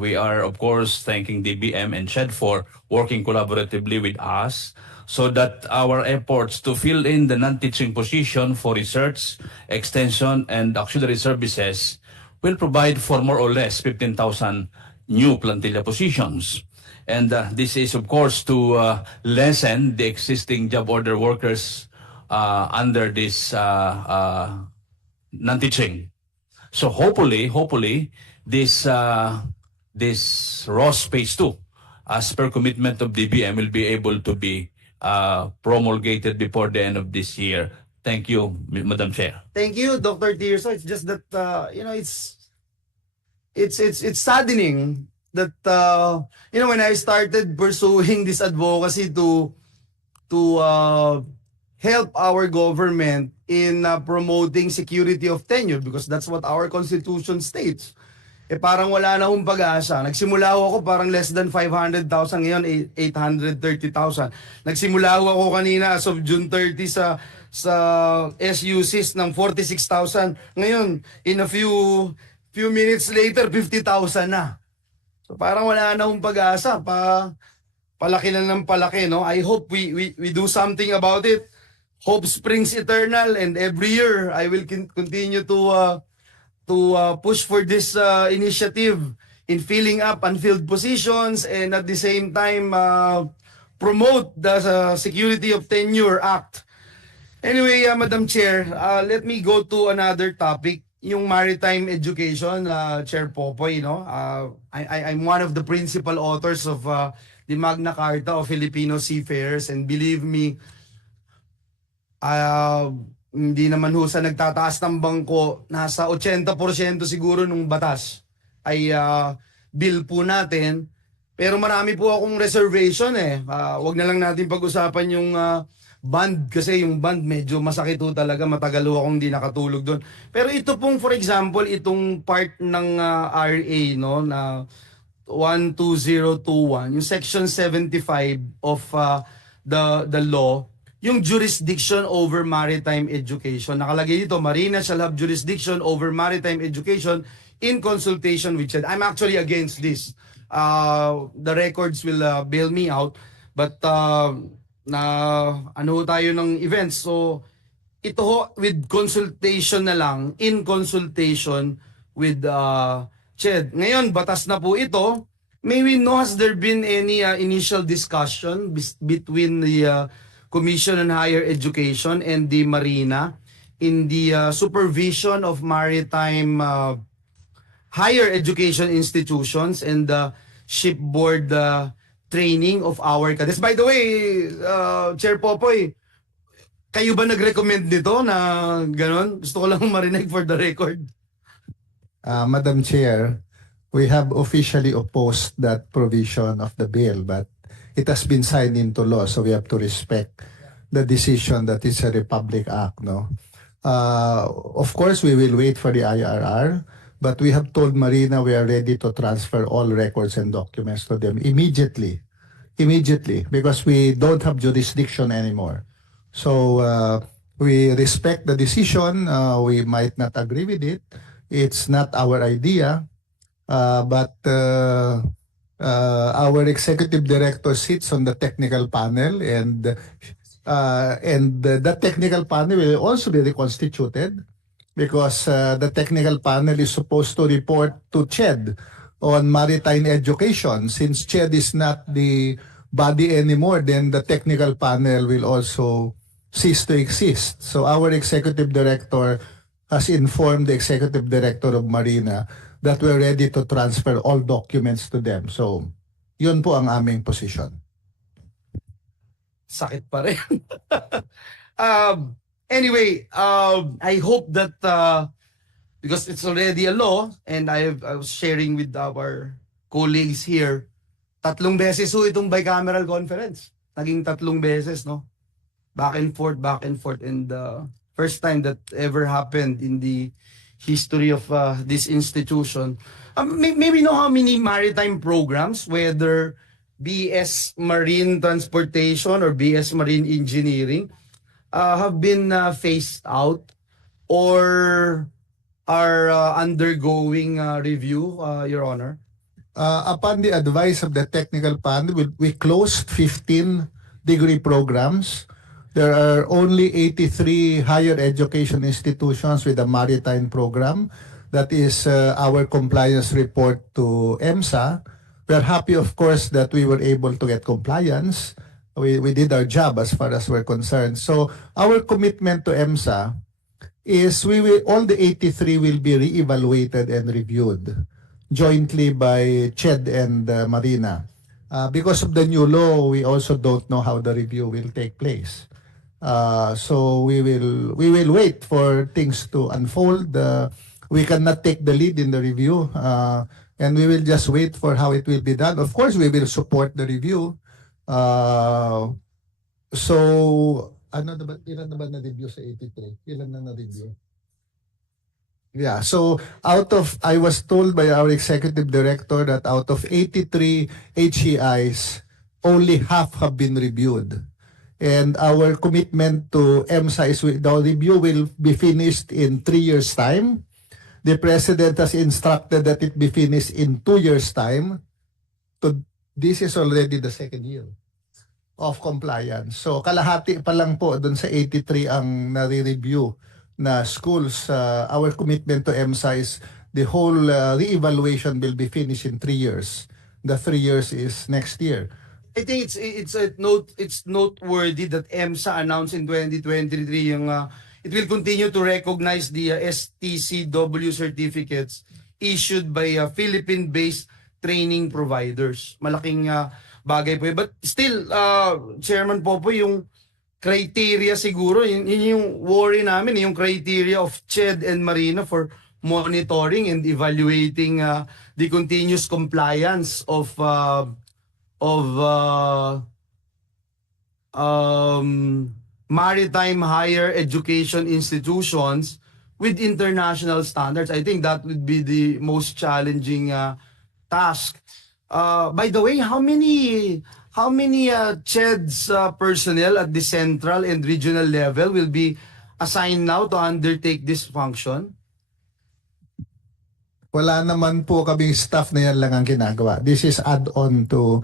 we are, of course, thanking DBM and SHED for working collaboratively with us so that our efforts to fill in the non-teaching position for research, extension, and auxiliary services will provide for more or less 15,000 new plantilla positions. And this is, of course, to lessen the existing job order workers under this non-teaching. So hopefully, this ROS Phase 2, as per commitment of DBM, will be able to be promulgated before the end of this year. Thank you, Madam Chair. Thank you, Dr. Tirso. It's just that it's saddening that when I started pursuing this advocacy to help our government in promoting security of tenure, because that's what our constitution states. Parang wala na akong pag-asa. Nagsimula ako parang less than 500,000, ngayon 830,000. Nagsimula ako kanina as of June 30 sa SUCs ng 46,000. Ngayon, in a few minutes later, 50,000 na. So parang wala na akong pag-asa. Palaki na ng palaki, no? I hope we do something about it. Hope springs eternal, and every year I will continue to push for this initiative in filling up unfilled positions, and at the same time promote the Security of Tenure Act. Anyway, Madam Chair, let me go to another topic, yung maritime education, Chair Popoy. I'm one of the principal authors of the Magna Carta of Filipino Seafarers, and believe me, hindi naman ho sa nagtataas ng bangko, nasa 80% siguro nung batas ay bill po natin. Pero marami po akong reservation wag na lang natin pag-usapan yung bond, kasi yung bond medyo masakit ho talaga, matagal ho akong hindi nakatulog doon. Pero ito pong, for example, itong part ng RA, no, na 12021, yung section 75 of the law, yung jurisdiction over maritime education. Nakalagay dito, Marina shall have jurisdiction over maritime education in consultation with SHED. I'm actually against this. The records will bail me out. But tayo ng events. So ito ho, with consultation na lang, in consultation with SHED. Ngayon, batas na po ito. May we know, has there been any initial discussion between the Commission on Higher Education and the Marina in the supervision of maritime higher education institutions and the shipboard training of our cadets? By the way, Chair Popoy, kayo ba nag-recommend nito na gano'n? Gusto ko lang marinig for the record. Madam Chair, we have officially opposed that provision of the bill, but it has been signed into law, so we have to respect the decision that it's a Republic Act, no? Of course, we will wait for the IRR, but we have told Marina we are ready to transfer all records and documents to them immediately, because we don't have jurisdiction anymore. So we respect the decision. We might not agree with it. It's not our idea, but our executive director sits on the technical panel, and that technical panel will also be reconstituted, because the technical panel is supposed to report to SHED on maritime education. Since SHED is not the body anymore, then the technical panel will also cease to exist. So our executive director has informed the executive director of Marina that we're ready to transfer all documents to them. So yun po ang aming position. Sakit pa rin. Anyway, I hope that because it's already a law, and I was sharing with our colleagues here, 3 beses ho itong bicameral conference. Naging 3 beses, no? Back and forth, and first time that ever happened in the history of this institution. Maybe know how many maritime programs, whether BS Marine Transportation or BS Marine Engineering, have been phased out or are undergoing review, Your Honor? Upon the advice of the technical panel, we closed 15 degree programs. There are only 83 higher education institutions with a maritime program. That is our compliance report to EMSA. We are happy, of course, that we were able to get compliance. We did our job as far as we're concerned. So our commitment to EMSA is all the 83 will be reevaluated and reviewed jointly by CHED and Marina. Because of the new law, we also don't know how the review will take place. So we will wait for things to unfold. We cannot take the lead in the review, and we will just wait for how it will be done. Of course, we will support the review. So ilan na ba na-review sa 83? Ilan na na-review? Yeah, so I was told by our executive director that out of 83 HEIs, only half have been reviewed. And our commitment to EMSA is the review will be finished in 3 years' time. The President has instructed that it be finished in 2 years' time. So this is already the 2nd year of compliance. So kalahati pa lang po dun sa 83 ang nare-review na schools. Our commitment to EMSA is the whole re-evaluation will be finished in 3 years. The 3 years is next year. I think it's noteworthy that EMSA announced in 2023 yung it will continue to recognize the STCW certificates issued by Philippine-based training providers. Malaking bagay po yun. But still, Chairman Popo, yung criteria siguro, yun yung worry namin, yung criteria of CHED and Marina for monitoring and evaluating the continuous compliance of maritime higher education institutions with international standards. I think that would be the most challenging task. By the way, how many CHED's personnel at the central and regional level will be assigned now to undertake this function? Wala naman po kaming staff na yan lang ang ginagawa. This is add-on to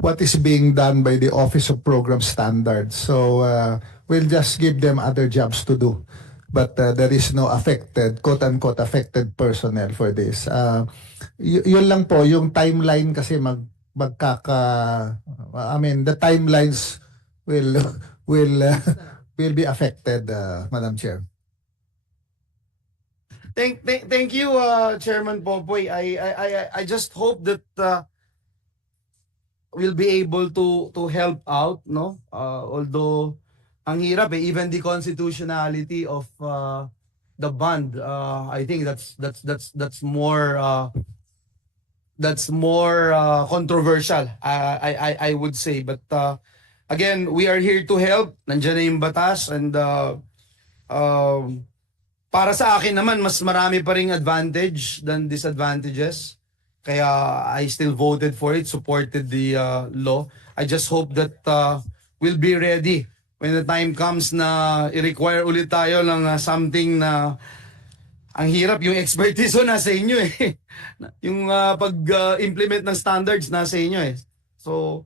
what is being done by the Office of Program Standards. So we'll just give them other jobs to do. But there is no affected, quote-unquote, affected personnel for this. Yun lang po, yung timeline kasi the timelines will be affected, Madam Chair. Thank you, Chairman Popoy. I just hope that we'll be able to help out, no? Although ang hirap even the constitutionality of the bond, I think that's more controversial, I would say. But again, we are here to help. Nandiyan na yung batas, and para sa akin naman, mas marami pa ring advantage than disadvantages. Kaya I still voted for it, supported the law. I just hope that we'll be ready when the time comes na i-require ulit tayo ng something na ang hirap. Yung expertise nasa inyo eh. Yung pag-implement ng standards nasa inyo eh. So,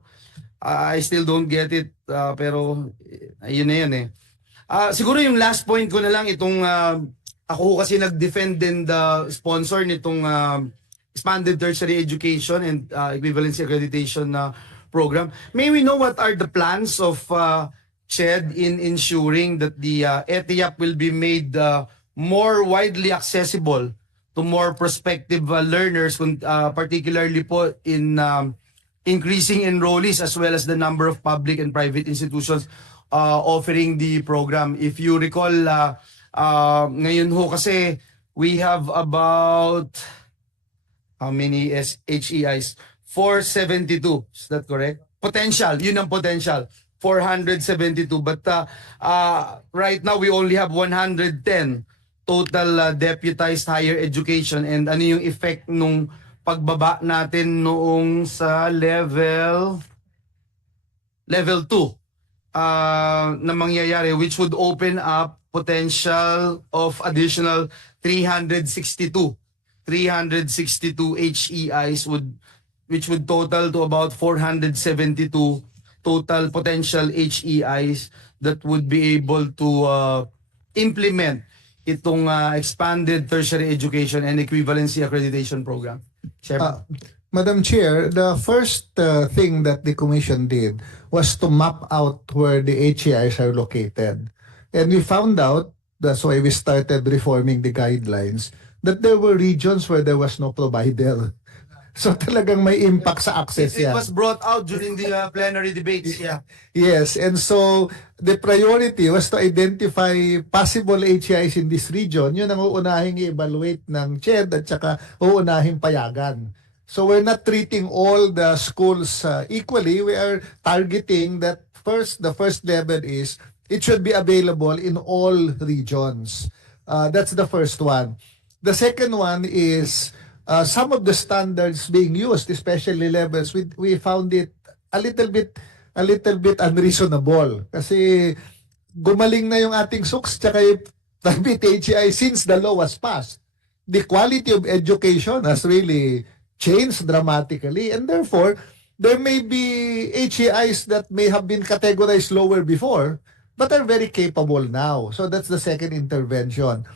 I still don't get it. Pero, ayun na yun eh. Siguro yung last point ko na lang, itong ako kasi nag-defend din the sponsor nitong expanded tertiary education and equivalency accreditation program. May we know what are the plans of CHED in ensuring that the ETIAP will be made more widely accessible to more prospective learners, particularly po in increasing enrollees as well as the number of public and private institutions offering the program. If you recall, ngayon ho kasi we have about how many HEIs? 472. Is that correct? Potential. Yun ang potential. 472. But right now, we only have 110 total deputized higher education. And ano yung effect nung pagbaba natin noong sa level 2 na mangyayari, which would open up potential of additional 362 HEIs which would total to about 472 total potential HEIs that would be able to implement itong expanded tertiary education and equivalency accreditation program. Chairman. Madam Chair, the first thing that the Commission did was to map out where the HEIs are located. And we found out, that's why we started reforming the guidelines, that there were regions where there was no provider. So talagang may impact sa access It yan. was brought out during the plenary debates. Yeah. Yes, and so the priority was to identify possible HEIs in this region. Yun ang uunahing i-evaluate ng CHED at saka uunahing payagan. So we're not treating all the schools equally. We are targeting that the first level is it should be available in all regions. That's the first one. The second one is some of the standards being used, especially levels, we found it a little bit unreasonable. Kasi gumaling na yung ating SUKS tsaka yung private HEI since the law was passed. The quality of education has really changed dramatically, and therefore there may be HEIs that may have been categorized lower before but are very capable now. So that's the second intervention.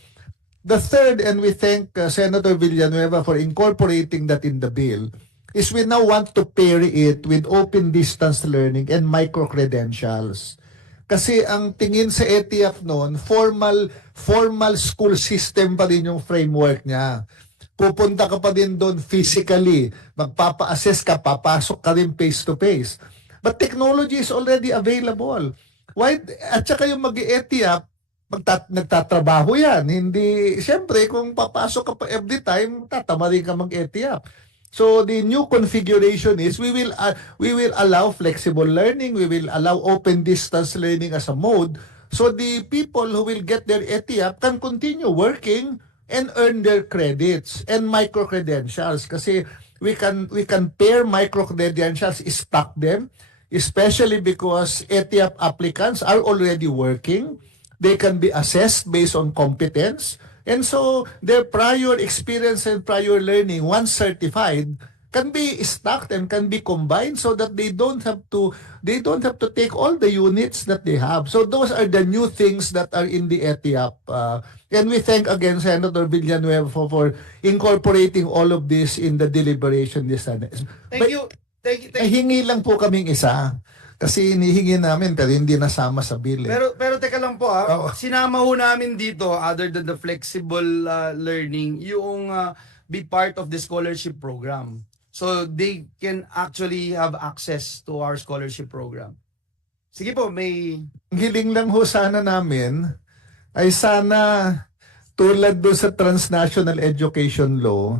The third, and we thank Senator Villanueva for incorporating that in the bill, is we now want to pair it with open distance learning and micro-credentials. Kasi ang tingin sa ETIAP noon, formal school system pa din yung framework niya. Pupunta ka pa din doon physically, magpapa-assess ka, papasok ka rin face-to-face. But technology is already available. Why? At saka yung mag-ETIAP, nagtatrabaho yan. Hindi, siyempre, kung papasok ka pa every time, tatama rin ka mag-ETIAP. So the new configuration is we will allow flexible learning, we will allow open distance learning as a mode, so the people who will get their ETIAP can continue working and earn their credits and micro-credentials. Kasi we can pair micro-credentials, stack them, especially because ETIAP applicants are already working. They can be assessed based on competence. And so their prior experience and prior learning, once certified, can be stacked and can be combined so that they don't have to take all the units that they have. So those are the new things that are in the ETIAP. And we thank again Senator Villanueva for incorporating all of this in the deliberation this Sunday. Thank you. Hingi lang po kaming isa. Kasi inihingi namin pero hindi nasama sa bill. Pero teka lang po sinama ho namin dito, other than the flexible learning, yung be part of the scholarship program. So they can actually have access to our scholarship program. Sige po, may... Hiling lang ho sana namin ay sana tulad doon sa transnational education law,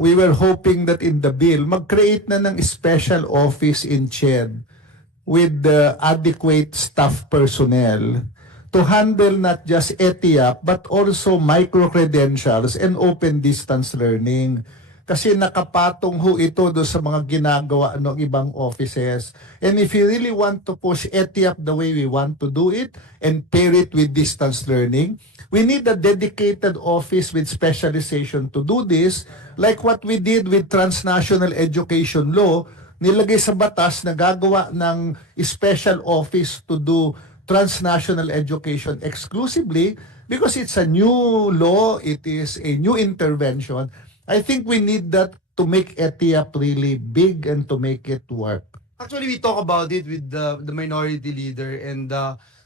we were hoping that in the bill, mag-create na ng special office in CHED with the adequate staff personnel to handle not just ETIAP but also micro-credentials and open distance learning. Kasi nakapatong ho ito do sa mga ginagawa ng ibang offices. And if you really want to push ETIAP the way we want to do it and pair it with distance learning, we need a dedicated office with specialization to do this, like what we did with transnational education law. Nilagay sa batas na gagawa ng special office to do transnational education exclusively because it's a new law, it is a new intervention. I think we need that to make ETIAP really big and to make it work. Actually, we talk about it with the minority leader, and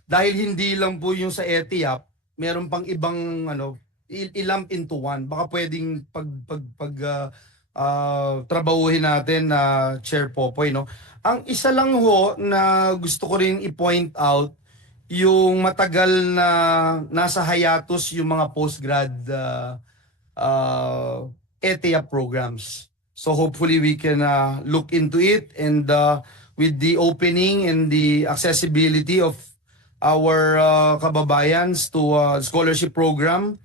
dahil hindi lang po yung sa ETIAP, meron pang ibang i-lump into one. Baka pwedeng trabahuhin natin na Chair Popoy, no? Ang isa lang ho na gusto ko rin i-point out yung matagal na nasa hiatus yung mga postgrad ETIA programs. So hopefully we can look into it, and with the opening and the accessibility of our kababayans to scholarship programs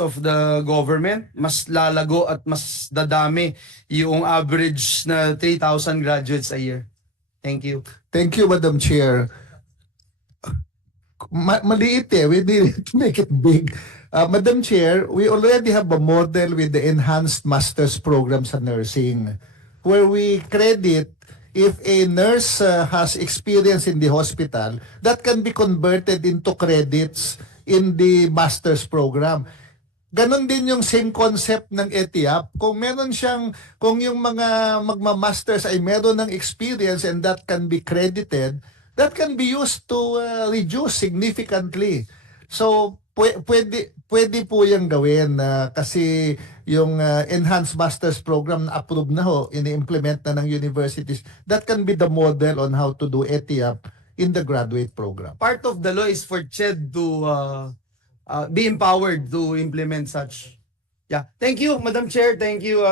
of the government, mas lalago at mas dadami yung average na 3,000 graduates a year. Thank you. Thank you, Madam Chair. Maliit eh. We need to make it big. Madam Chair, we already have a model with the enhanced master's program sa nursing, where we credit if a nurse has experience in the hospital, that can be converted into credits in the master's program. Ganon din yung same concept ng ETIAP. Kung yung mga magma-masters ay meron ng experience and that can be credited, that can be used to reduce significantly. So, pwede po yung gawin kasi yung enhanced master's program na approved na ho, ini-implement na ng universities. That can be the model on how to do ETIAP in the graduate program. Part of the law is for CHED to be empowered to implement such. Yeah. Thank you, Madam Chair. Thank you,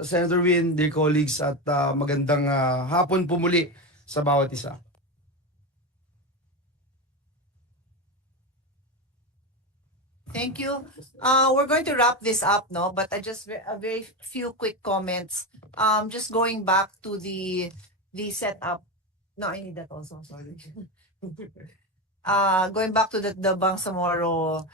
Senator Win, dear colleagues, at magandang hapon po muli sa bawat isa. Thank you. We're going to wrap this up, no? But I just a very few quick comments. Just going back to the setup. No, I need that also. Sorry. Going back to the Bangsamoro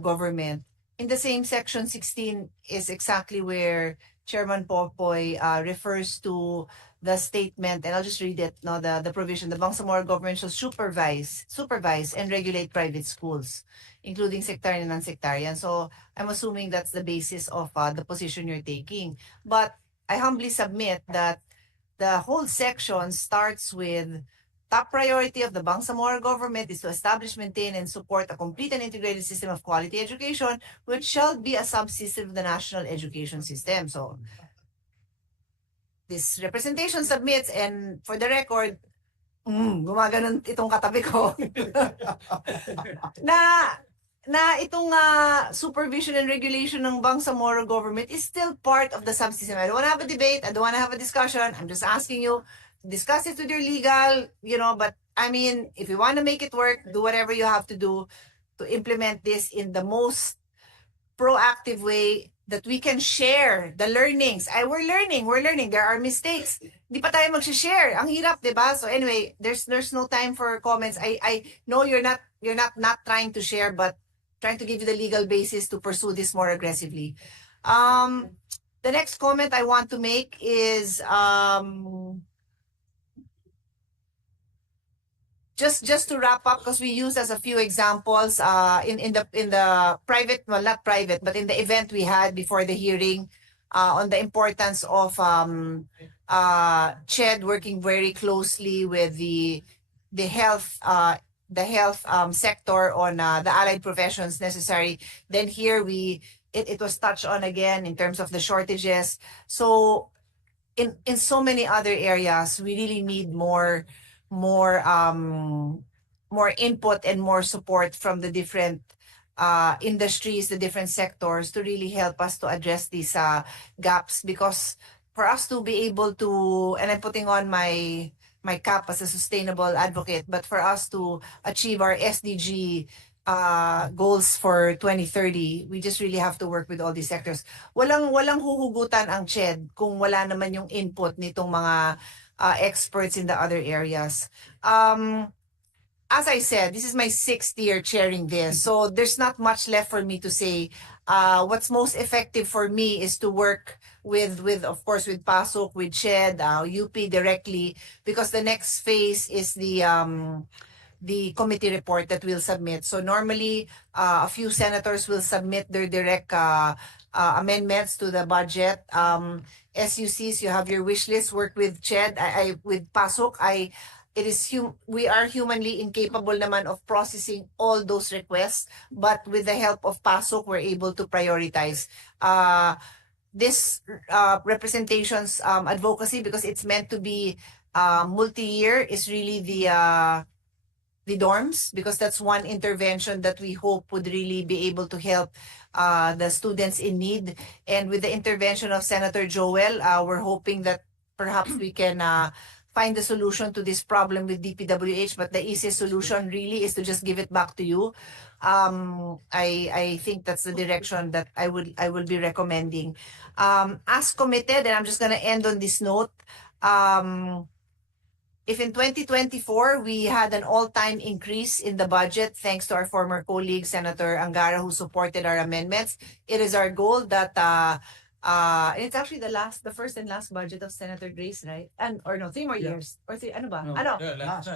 government. In the same section 16 is exactly where Chairman Popoy refers to the statement, and I'll just read it. No, the provision: the Bangsamoro government shall supervise and regulate private schools, including sectarian and non-sectarian. So I'm assuming that's the basis of the position you're taking. But I humbly submit that the whole section starts with top priority of the Bangsamoro government is to establish, maintain, and support a complete and integrated system of quality education, which shall be a subsystem of the national education system. So this representation submits, and for the record, gumaganon itong katabi ko, na itong supervision and regulation ng Bangsamoro government is still part of the subsystem. I don't want to have a debate. I don't want to have a discussion. I'm just asking you to discuss it with your legal, but I mean, if you want to make it work, do whatever you have to do to implement this in the most proactive way that we can share the learnings. We're learning. There are mistakes. Di pa tayo mag-share. Ang hirap, di ba? So anyway, there's no time for comments. I know you're not trying to share, but trying to give you the legal basis to pursue this more aggressively. The next comment I want to make is just to wrap up, because we used as a few examples in the private, well, not private, but in the event we had before the hearing on the importance of CHED working very closely with the health sector on the allied professions necessary. Then here it was touched on again in terms of the shortages. So in so many other areas, we really need more input and more support from the different industries, the different sectors, to really help us to address these gaps. Because for us to be able to, and I'm putting on my cap as a sustainable advocate, but for us to achieve our SDG goals for 2030, we just really have to work with all these sectors. Walang huhugutan ang CHED kung wala naman yung input nitong mga experts in the other areas. As I said, this is my 6th year chairing this, so there's not much left for me to say. What's most effective for me is to work with of course, with PASOK, with CHED, UP directly, because the next phase is the committee report that we'll submit. So normally, a few senators will submit their direct amendments to the budget. SUCs, you have your wish list. Work with CHED. With PASOK, we are humanly incapable naman of processing all those requests, but with the help of PASOK, we're able to prioritize this representations advocacy, because it's meant to be multi-year, is really the the dorms, because that's one intervention that we hope would really be able to help the students in need. And with the intervention of Senator Joel, we're hoping that perhaps we can find a solution to this problem with DPWH, but the easiest solution really is to just give it back to you. I think that's the direction that I will be recommending. As committed, and I'm just gonna end on this note, if in 2024 we had an all-time increase in the budget, thanks to our former colleague, Senator Angara, who supported our amendments, it is our goal that it's actually the first and last budget of Senator Grace, right? And or no, 3 more years. Or three, ano ba? Ano? Last.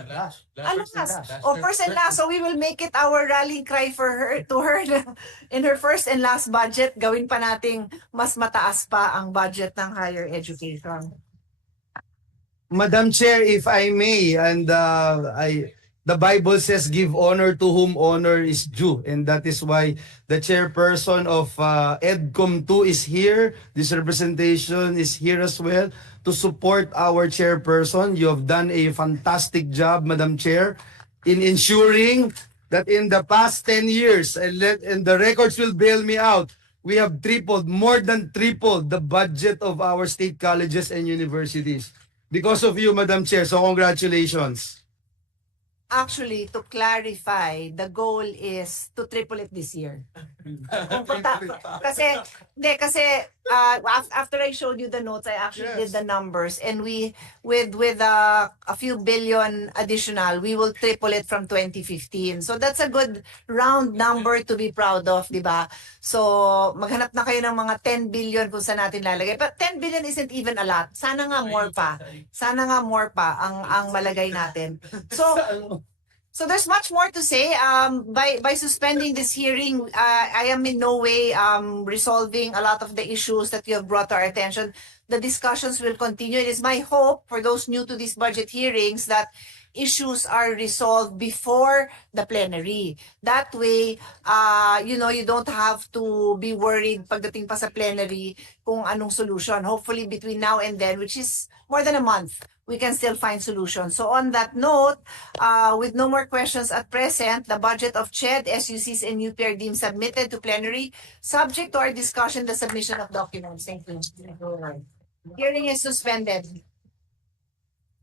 Last. Oh, first and last. So we will make it our rallying cry for her, to her in her first and last budget. Gawin pa nating mas mataas pa ang budget ng higher education. Madam Chair, if I may, and the Bible says, give honor to whom honor is due. And that is why the chairperson of EDCOM 2 is here. This representation is here as well to support our chairperson. You have done a fantastic job, Madam Chair, in ensuring that in the past 10 years, and the records will bail me out, we have more than tripled the budget of our state colleges and universities. Because of you, Madam Chair. So congratulations. Actually, to clarify, the goal is to triple it this year. kasi after I showed you the notes, I actually did the numbers, and we with a few billion additional, we will triple it from 2015. So that's a good round number to be proud of, di ba? So maghanap na kayo ng mga 10 billion kung saan natin lalagay. But 10 billion isn't even a lot. Sana nga more pa. Sana nga more pa ang malagay natin. So there's much more to say. By suspending this hearing, I am in no way resolving a lot of the issues that you have brought to our attention. The discussions will continue. It is my hope for those new to these budget hearings that issues are resolved before the plenary. That way, you don't have to be worried pagdating pa sa plenary kung anong solution. Hopefully between now and then, which is more than a month, we can still find solutions. So on that note, with no more questions at present, the budget of CHED, SUCs, and UP are deemed submitted to plenary, subject to our discussion, the submission of documents. Thank you. Hearing is suspended.